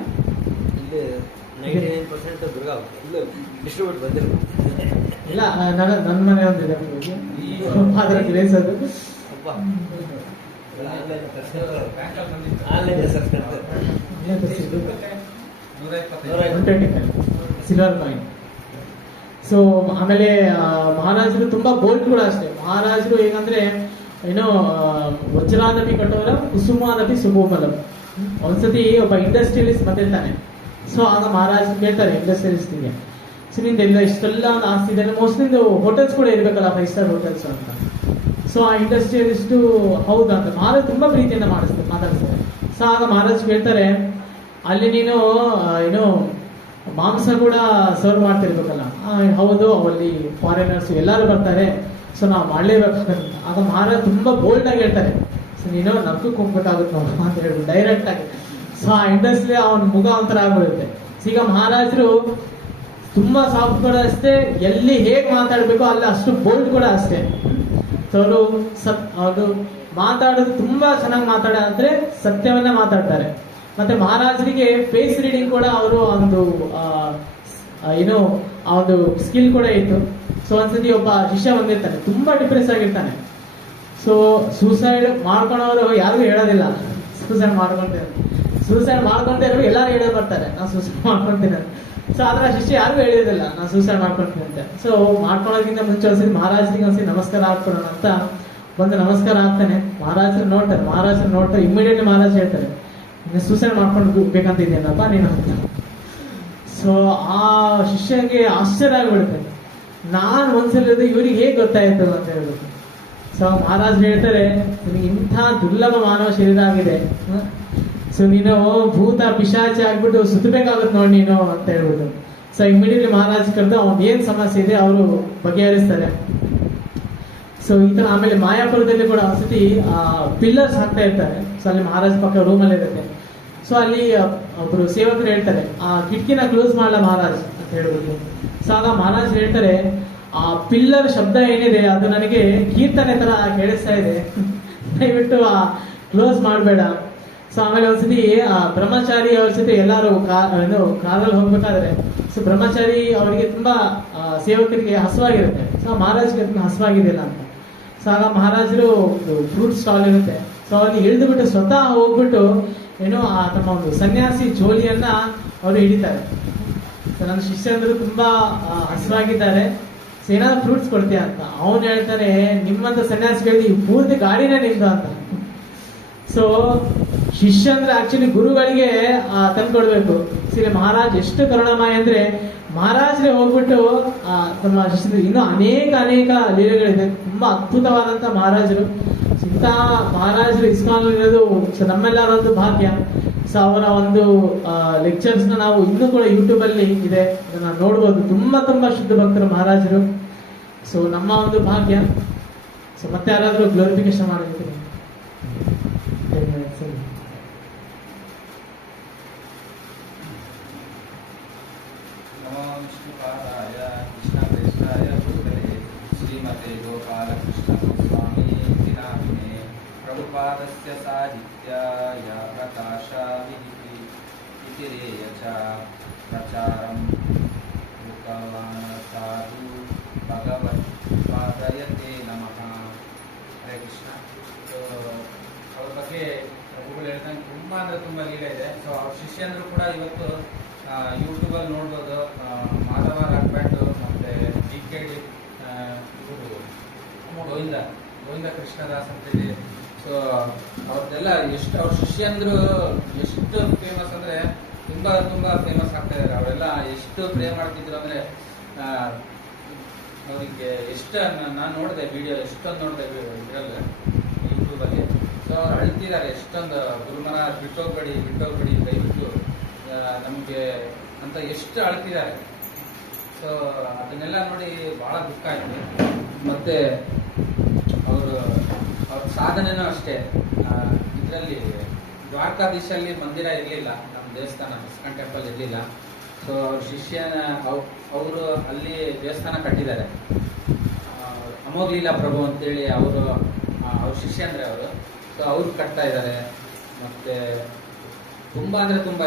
ಇಲ್ಲಿ 99% ದುರ್ಗಾ ಡಿಸ್ಟ್ರಿಬ್ಯೂಟ್ ಬಂದಿಲ್ಲ. ಇಲ್ಲ, ನನ್ನ ಮನೆ ಒಂದಿದೆ ಅದರ ಗ್ರೇಸ್ ಅದು. Silver coin. ಸೊ ಆಮೇಲೆ ಮಹಾರಾಜರು ತುಂಬಾ ಬೋಲ್ಡ್ ಕೂಡ ಅಷ್ಟೇ. ಮಹಾರಾಜರು ಹೇಗಂದ್ರೆ ಏನೋ ವಜ್ರಾನಪಿ ಕಠೋರ ಕುಸುಮಾನಪಿ ಸುಕೋಮಲಂ. ಒಂದ್ಸತಿ ಒಬ್ಬ ಇಂಡಸ್ಟ್ರಿಯಲಿಸ್ಟ್ ಬಂದಿರ್ತಾನೆ. ಸೊ ಆಗ ಮಹಾರಾಜ್ ಕೇಳ್ತಾರೆ ಇಂಡಸ್ಟ್ರಿಯಲಿಸ್ಟ್ಗೆ, ಸೊ ನಿಂದೆಲ್ಲ ಇಷ್ಟೆಲ್ಲ ಒಂದು ಆಸ್ತಿ ಇದೆ, ಮೋಸ್ಟ್ಲಿ ಹೋಟೆಲ್ಸ್ ಕೂಡ ಇರ್ಬೇಕಲ್ಲ, 5 ಸ್ಟಾರ್ ಹೋಟೆಲ್ಸ್ ಅಂತ. ಸೊ ಆ ಇಂಡಸ್ಟ್ರಿಯಲಿಸ್ಟು ಹೌದಾ ಅಂತ ಮಹಾರಾಜ್ ತುಂಬಾ ಪ್ರೀತಿಯಿಂದ ಮಾತಾಡ್ತಾರೆ. ಸೊ ಆಗ ಮಹಾರಾಜ್ ಕೇಳ್ತಾರೆ, ಅಲ್ಲಿ ನೀನು ಏನು ಮಾಂಸ ಕೂಡ ಸರ್ವ್ ಮಾಡ್ತಿರ್ಬೇಕಲ್ಲ? ಹೌದು, ಅಲ್ಲಿ ಫಾರಿನರ್ಸ್ ಎಲ್ಲರೂ ಬರ್ತಾರೆ, ಸೊ ನಾವು ಮಾಡ್ಲೇಬೇಕಾಗಂತ. ಆಗ ಮಹಾರಾಜ್ ತುಂಬಾ ಬೋಲ್ಡ್ ಆಗಿ ಹೇಳ್ತಾರೆ, ಸೊ ನೀನು ನರ್ಕಕ್ಕೆ ಹೋಗ್ಬೇಕಾಗುತ್ತೆ ನಾವು ಅಂತ ಹೇಳ್ಬಿಟ್ಟು ಡೈರೆಕ್ಟ್ ಆಗಿ. ಸೊ ಆ ಇಂಡಸ್ಟ್ರಿ ಅವನ ಮುಖ ಒಂಥರ ಆಗ್ಬಿಡುತ್ತೆ. ಈಗ ಮಹಾರಾಜರು ತುಂಬಾ ಸಾಫ್ಟ್ ಕೂಡ ಅಷ್ಟೇ, ಎಲ್ಲಿ ಹೇಗೆ ಮಾತಾಡ್ಬೇಕು ಅಲ್ಲಿ ಅಷ್ಟು ಬೋಲ್ಡ್ ಕೂಡ ಅಷ್ಟೇ. ಅವರು ಅದು ಮಾತಾಡೋದು ತುಂಬಾ ಚೆನ್ನಾಗಿ ಮಾತಾಡಂದ್ರೆ ಸತ್ಯವನ್ನ ಮಾತಾಡ್ತಾರೆ. ಮತ್ತೆ ಮಹಾರಾಜರಿಗೆ ಫೇಸ್ ರೀಡಿಂಗ್ ಕೂಡ ಅವರು ಒಂದು ಏನು ಆ ಒಂದು ಸ್ಕಿಲ್ ಕೂಡ ಇತ್ತು. ಸೊ ಒಂದ್ಸತಿ ಒಬ್ಬ ಶಿಷ್ಯ ಬಂದಿರ್ತಾನೆ, ತುಂಬಾ ಡಿಪ್ರೆಸ್ ಆಗಿರ್ತಾನೆ. ಸೊ ಸೂಸೈಡ್ ಮಾಡ್ಕೊಳೋರು ಯಾರಿಗೂ ಹೇಳೋದಿಲ್ಲ, ಸೂಸೈಡ್ ಮಾಡ್ಕೊಂತ ಇರೋ ಎಲ್ಲಾರು ಹೇಳೋದು ಬರ್ತಾರೆ, ನಾನು ಸೂಸೈಡ್ ಮಾಡ್ಕೊಂತೀನಿ ಅಂತ. ಸೊ ಆದ್ರೆ ಶಿಷ್ಯ ಯಾರಿಗೂ ಹೇಳಿರೋದಿಲ್ಲ ನಾನು ಸೂಸೈಡ್ ಮಾಡ್ಕೊಂತೀನಿ ಅಂತ. ಸೊ ಮಾಡ್ಕೊಳ್ಳೋದಕ್ಕಿಂತ ಮುಂಚೆ ಒಂದ್ಸತಿ ಮಹಾರಾಜರಿಗೆ ಒಂದ್ಸತಿ ನಮಸ್ಕಾರ ಹಾಕ್ಕೊಡೋಣ ಅಂತ ಬಂದು ನಮಸ್ಕಾರ ಆಗ್ತಾನೆ. ಮಹಾರಾಜರು ನೋಡ್ತಾರೆ, ಇಮಿಡಿಯೇಟ್ಲಿ ಮಹಾರಾಜ್ ಹೇಳ್ತಾರೆ, ನೀನು ಸೂಸೈಡ್ ಮಾಡ್ಕೊಂಡು ಬೇಕಂತ ಇದೆಯಲ್ಲಪ್ಪ ನೀನು ಅಂತ. ಸೊ ಆ ಶಿಷ್ಯನಿಗೆ ಆಶ್ಚರ್ಯ ಆಗಿಬಿಡುತ್ತೆ, ನಾನು ಒಂದ್ಸಲ ಇವ್ರಿಗೆ ಹೇಗೆ ಗೊತ್ತಾಯ್ತು ಅಂತ ಹೇಳ್ಬೇಕು. ಸೊ ಮಹಾರಾಜ್ ಹೇಳ್ತಾರೆ, ನಿನಗೆ ಇಂಥ ದುರ್ಲಭ ಮಾನವ ಶರೀರ ಆಗಿದೆ, ಸೊ ನೀನು ಭೂತ ಪಿಶಾಚ ಆಗ್ಬಿಟ್ಟು ಸುತ್ತಬೇಕಾಗುತ್ತೆ ನೋಡಿ ನೀನು ಅಂತ ಹೇಳ್ಬಿಟ್ಟು. ಸೊ ಇಮಿಡಿಯೇಟ್ಲಿ ಮಹಾರಾಜ್ ಕರೆದು ಅವ್ನು ಏನ್ ಸಮಸ್ಯೆ ಇದೆ ಅವರು ಬಗೆಹರಿಸ್ತಾರೆ. ಸೊ ಈ ತರ ಆಮೇಲೆ ಮಾಯಾಪುರದಲ್ಲಿ ಕೂಡ ಒಂದ್ಸತಿ ಪಿಲ್ಲರ್ಸ್ ಹಾಕ್ತಾ ಇರ್ತಾರೆ. ಸೊ ಅಲ್ಲಿ ಮಹಾರಾಜ್ ಪಕ್ಕ ರೂಮಲ್ಲಿ ಇರುತ್ತೆ. ಸೊ ಅಲ್ಲಿ ಒಬ್ರು ಸೇವಕರು ಹೇಳ್ತಾರೆ, ಆ ಕಿಟಕಿನ ಕ್ಲೋಸ್ ಮಾಡಲ್ಲ ಮಹಾರಾಜ್ ಅಂತ ಹೇಳ್ಬಿಟ್ಟು. ಸೊ ಆಗ ಮಹಾರಾಜ್ ಹೇಳ್ತಾರೆ, ಆ ಪಿಲ್ಲರ್ ಶಬ್ದ ಏನಿದೆ ಅದು ನನಗೆ ಕೀರ್ತನೆ ತರ ಕೇಳಿಸ್ತಾ ಇದೆ, ದಯವಿಟ್ಟು ಕ್ಲೋಸ್ ಮಾಡಬೇಡ. ಸೊ ಆಮೇಲೆ ಒಂದ್ಸತಿ ಬ್ರಹ್ಮಚಾರಿ ಅವ್ರ ಜೊತೆ ಎಲ್ಲಾರು ಕಾರಲ್ಲಿ ಹೋಗ್ಬೇಕಾದ್ರೆ, ಸೊ ಬ್ರಹ್ಮಚಾರಿ ಅವರಿಗೆ ತುಂಬಾ ಸೇವಕರಿಗೆ ಹಸುವಾಗಿರುತ್ತೆ. ಸೊ ಮಹಾರಾಜ್ಗೆ ಹಸುವಾಗಿದೆಯಲ್ಲ ಅಂತ. ಸೊ ಆಗ ಮಹಾರಾಜರು ಫ್ರೂಟ್ ಸ್ಟಾಲ್ ಇರುತ್ತೆ. ಸೊ ಅಲ್ಲಿ ಇಳಿದುಬಿಟ್ಟು ಸ್ವತಃ ಹೋಗ್ಬಿಟ್ಟು ಏನೋ ತಮ್ಮ ಒಂದು ಸನ್ಯಾಸಿ ಜೋಲಿಯನ್ನ ಅವರು ಹಿಡಿತಾರೆ. ಸೊ ನನ್ನ ಶಿಷ್ಯಂದ್ರು ತುಂಬಾ ಹಸುವಾಗಿದ್ದಾರೆ, ಸೊ ಏನಾದ್ರು ಫ್ರೂಟ್ಸ್ ಕೊಡ್ತೀಯ ಅಂತ. ಅವನು ಹೇಳ್ತಾರೆ, ನಿಮ್ಮಂತ ಸನ್ಯಾಸಿಗಳಿಗೆ ಈ ಪೂರ್ತಿ ಗಾಡಿನೇ ನಿಂತು ಅಂತ. ಸೊ ಶಿಷ್ಯ ಅಂದ್ರೆ ಆಕ್ಚುಲಿ ಗುರುಗಳಿಗೆ ತಂದ್ಕೊಡ್ಬೇಕು. ಸರಿ, ಮಹಾರಾಜ್ ಎಷ್ಟು ಕರುಣಾಮಯ ಅಂದ್ರೆ ಮಹಾರಾಜ್ರೆ ಹೋಗ್ಬಿಟ್ಟು ತಮ್ಮ ಶಿಷ್ಯರು ಇನ್ನೂ ಅನೇಕ ಲೀಲೆಗಳಿದೆ. ತುಂಬಾ ಅದ್ಭುತವಾದಂತ ಮಹಾರಾಜರು. ಇಂಥ ಮಹಾರಾಜರು ಇಸ್ಕಾನ್ ಇರೋದು ನಮ್ಮೆಲ್ಲರ ಒಂದು ಭಾಗ್ಯ. ಸೊ ಅವರ ಒಂದು ಲೆಕ್ಚರ್ಸ್ ನಾವು ಇನ್ನೂ ಕೂಡ ಯೂಟ್ಯೂಬ್ ಅಲ್ಲಿ ಇದೆ, ಅದನ್ನ ನೋಡ್ಬೋದು. ತುಂಬಾ ಶುದ್ಧ ಭಕ್ತರು ಮಹಾರಾಜರು. ಸೊ ನಮ್ಮ ಒಂದು ಭಾಗ್ಯ. ಸೊ ಮತ್ತೆ ಯಾರಾದ್ರೂ ಗ್ಲೋರಿಫಿಕೇಶನ್ ಮಾಡಬೇಕು? नमो विष्णुपादाय कृष्णप्रेष्ठाय भूतले श्रीमते गोपालकृष्ण गोस्वामी नामिने प्रभुपादस्य साहित्याय प्रकाशा विधिरेय च प्रचारं कृतवान् साधु भगवत्पादयते नमः. हरे कृष्ण. ಅವ್ರ ಬಗ್ಗೆ ಪ್ರಭುಗಳು ಹೇಳ್ದಂಗೆ ತುಂಬಾ ಅಂದ್ರೆ ತುಂಬಾ ಲೀಲೆ ಇದೆ. ಸೊ ಅವ್ರ ಶಿಷ್ಯಂದ್ರು ಕೂಡ ಇವತ್ತು ಯೂಟ್ಯೂಬಲ್ಲಿ ನೋಡ್ಬೋದು. ಮಾಧವ ರಾಕ್ಬ್ಯಾಂಡು ಮತ್ತೆ DKD ಗೋವಿಂದ ಕೃಷ್ಣದಾಸ್ ಅಂತಿದೆ. ಸೊ ಅವ್ರದ್ದೆಲ್ಲ ಎಷ್ಟು ಅವ್ರ ಶಿಷ್ಯಂದ್ರು ಎಷ್ಟು ಫೇಮಸ್ ಅಂದ್ರೆ ತುಂಬಾ ಫೇಮಸ್ ಆಗ್ತಾ ಇದಾರೆ. ಅವರೆಲ್ಲ ಎಷ್ಟು ಪ್ರೇ ಮಾಡ್ತಿದ್ರು ಅಂದ್ರೆ ಅವರಿಗೆ ನಾನು ನೋಡಿದೆ ವಿಡಿಯೋ ಎಷ್ಟೊಂದು ನೋಡಿದೆ ಇದರಲ್ಲಿ ಯೂಟ್ಯೂಬಲ್ಲಿ. ಸೊ ಅವ್ರು ಅಳ್ತಿದ್ದಾರೆ ಎಷ್ಟೊಂದು ಗುರುಮರ ಬಿಟ್ಟೋಗ್ಬೇಡಿ ದಯವಿಟ್ಟು ನಮಗೆ ಅಂತ ಎಷ್ಟು ಅಳ್ತಿದ್ದಾರೆ. ಸೊ ಅದನ್ನೆಲ್ಲ ನೋಡಿ ಭಾಳ ದುಃಖ ಆಯಿತು. ಮತ್ತು ಅವ್ರ ಸಾಧನೆನೂ ಅಷ್ಟೇ. ಇದರಲ್ಲಿ ದ್ವಾರಕಾಧೀಶಲ್ಲಿ ಮಂದಿರ ಇರಲಿಲ್ಲ, ನಮ್ಮ ದೇವಸ್ಥಾನ ಇಸ್ಕಾನ್ ಟೆಂಪಲ್ ಇರಲಿಲ್ಲ. ಸೊ ಅವ್ರ ಶಿಷ್ಯನ ಅವರು ಅಲ್ಲಿ ದೇವಸ್ಥಾನ ಕಟ್ಟಿದ್ದಾರೆ. ಅಮೋಘಲೀಲಾ ಪ್ರಭು ಅಂತೇಳಿ ಅವ್ರ ಶಿಷ್ಯ ಅಂದರೆ ಅವರು. ಸೊ ಅವ್ರು ಕಟ್ತಾ ಇದ್ದಾರೆ. ಮತ್ತು ತುಂಬ ಅಂದರೆ ತುಂಬ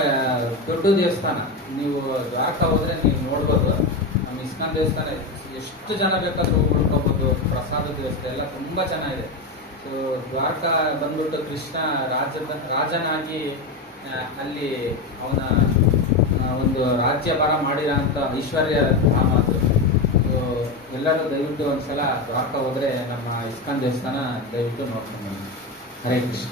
ದೊಡ್ಡ ದೇವಸ್ಥಾನ. ನೀವು ದ್ವಾರಕಾ ಹೋದರೆ ನೀವು ನೋಡ್ಬೋದು. ನಮ್ಮ ಇಸ್ಕಾನ್ ದೇವಸ್ಥಾನ ಎಷ್ಟು ಜನ ಬೇಕಾದರೂ ಉಳ್ಕೋಬೋದು. ಪ್ರಸಾದ ದೇವಸ್ಥಾನ ಎಲ್ಲ ತುಂಬ ಚೆನ್ನಾಗಿದೆ. ಸೊ ದ್ವಾರಕಾ ಬಂದ್ಬಿಟ್ಟು ಕೃಷ್ಣ ರಾಜನಾಗಿ ಅಲ್ಲಿ ಅವನ ಒಂದು ರಾಜ್ಯಭಾರ ಮಾಡಿರೋ ಅಂತ ಐಶ್ವರ್ಯ ಧಾಮ ಅದು. ಸೊ ಎಲ್ಲರೂ ದಯವಿಟ್ಟು ಒಂದ್ಸಲ ದ್ವಾರಕಾ ಹೋದರೆ ನಮ್ಮ ಇಸ್ಕಾನ್ ದೇವಸ್ಥಾನ ದಯವಿಟ್ಟು ನೋಡ್ಕೊಂಡು ಬನ್ನಿ. ಹರೇ ಕೃಷ್ಣ.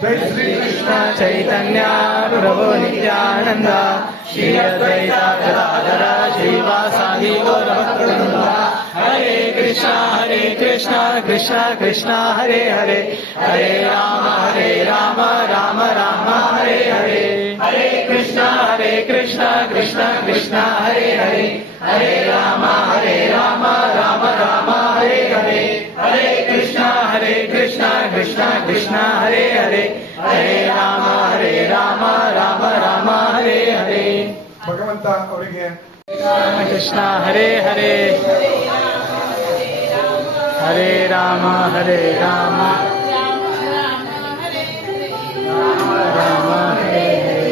जय श्री कृष्ण चैतन्य प्रभु नित्यानंद श्री अद्वैत गदाधर श्रीवासादि गौरभक्तवृंद। हरे कृष्णा कृष्ण कृष्ण हरे हरे, हरे राम राम राम हरे हरे। हरे कृष्णा कृष्ण कृष्ण हरे हरे, हरे राम राम राम हरे हरे। हरे कृष्णा कृष्ण कृष्ण हरे हरे, हरे राम राम राम हरे हरे। ಭಗವಂತ ಅವರಿಗೆ कृष्ण हरे हरे, हरे राम हरे राम राम हरे हरे।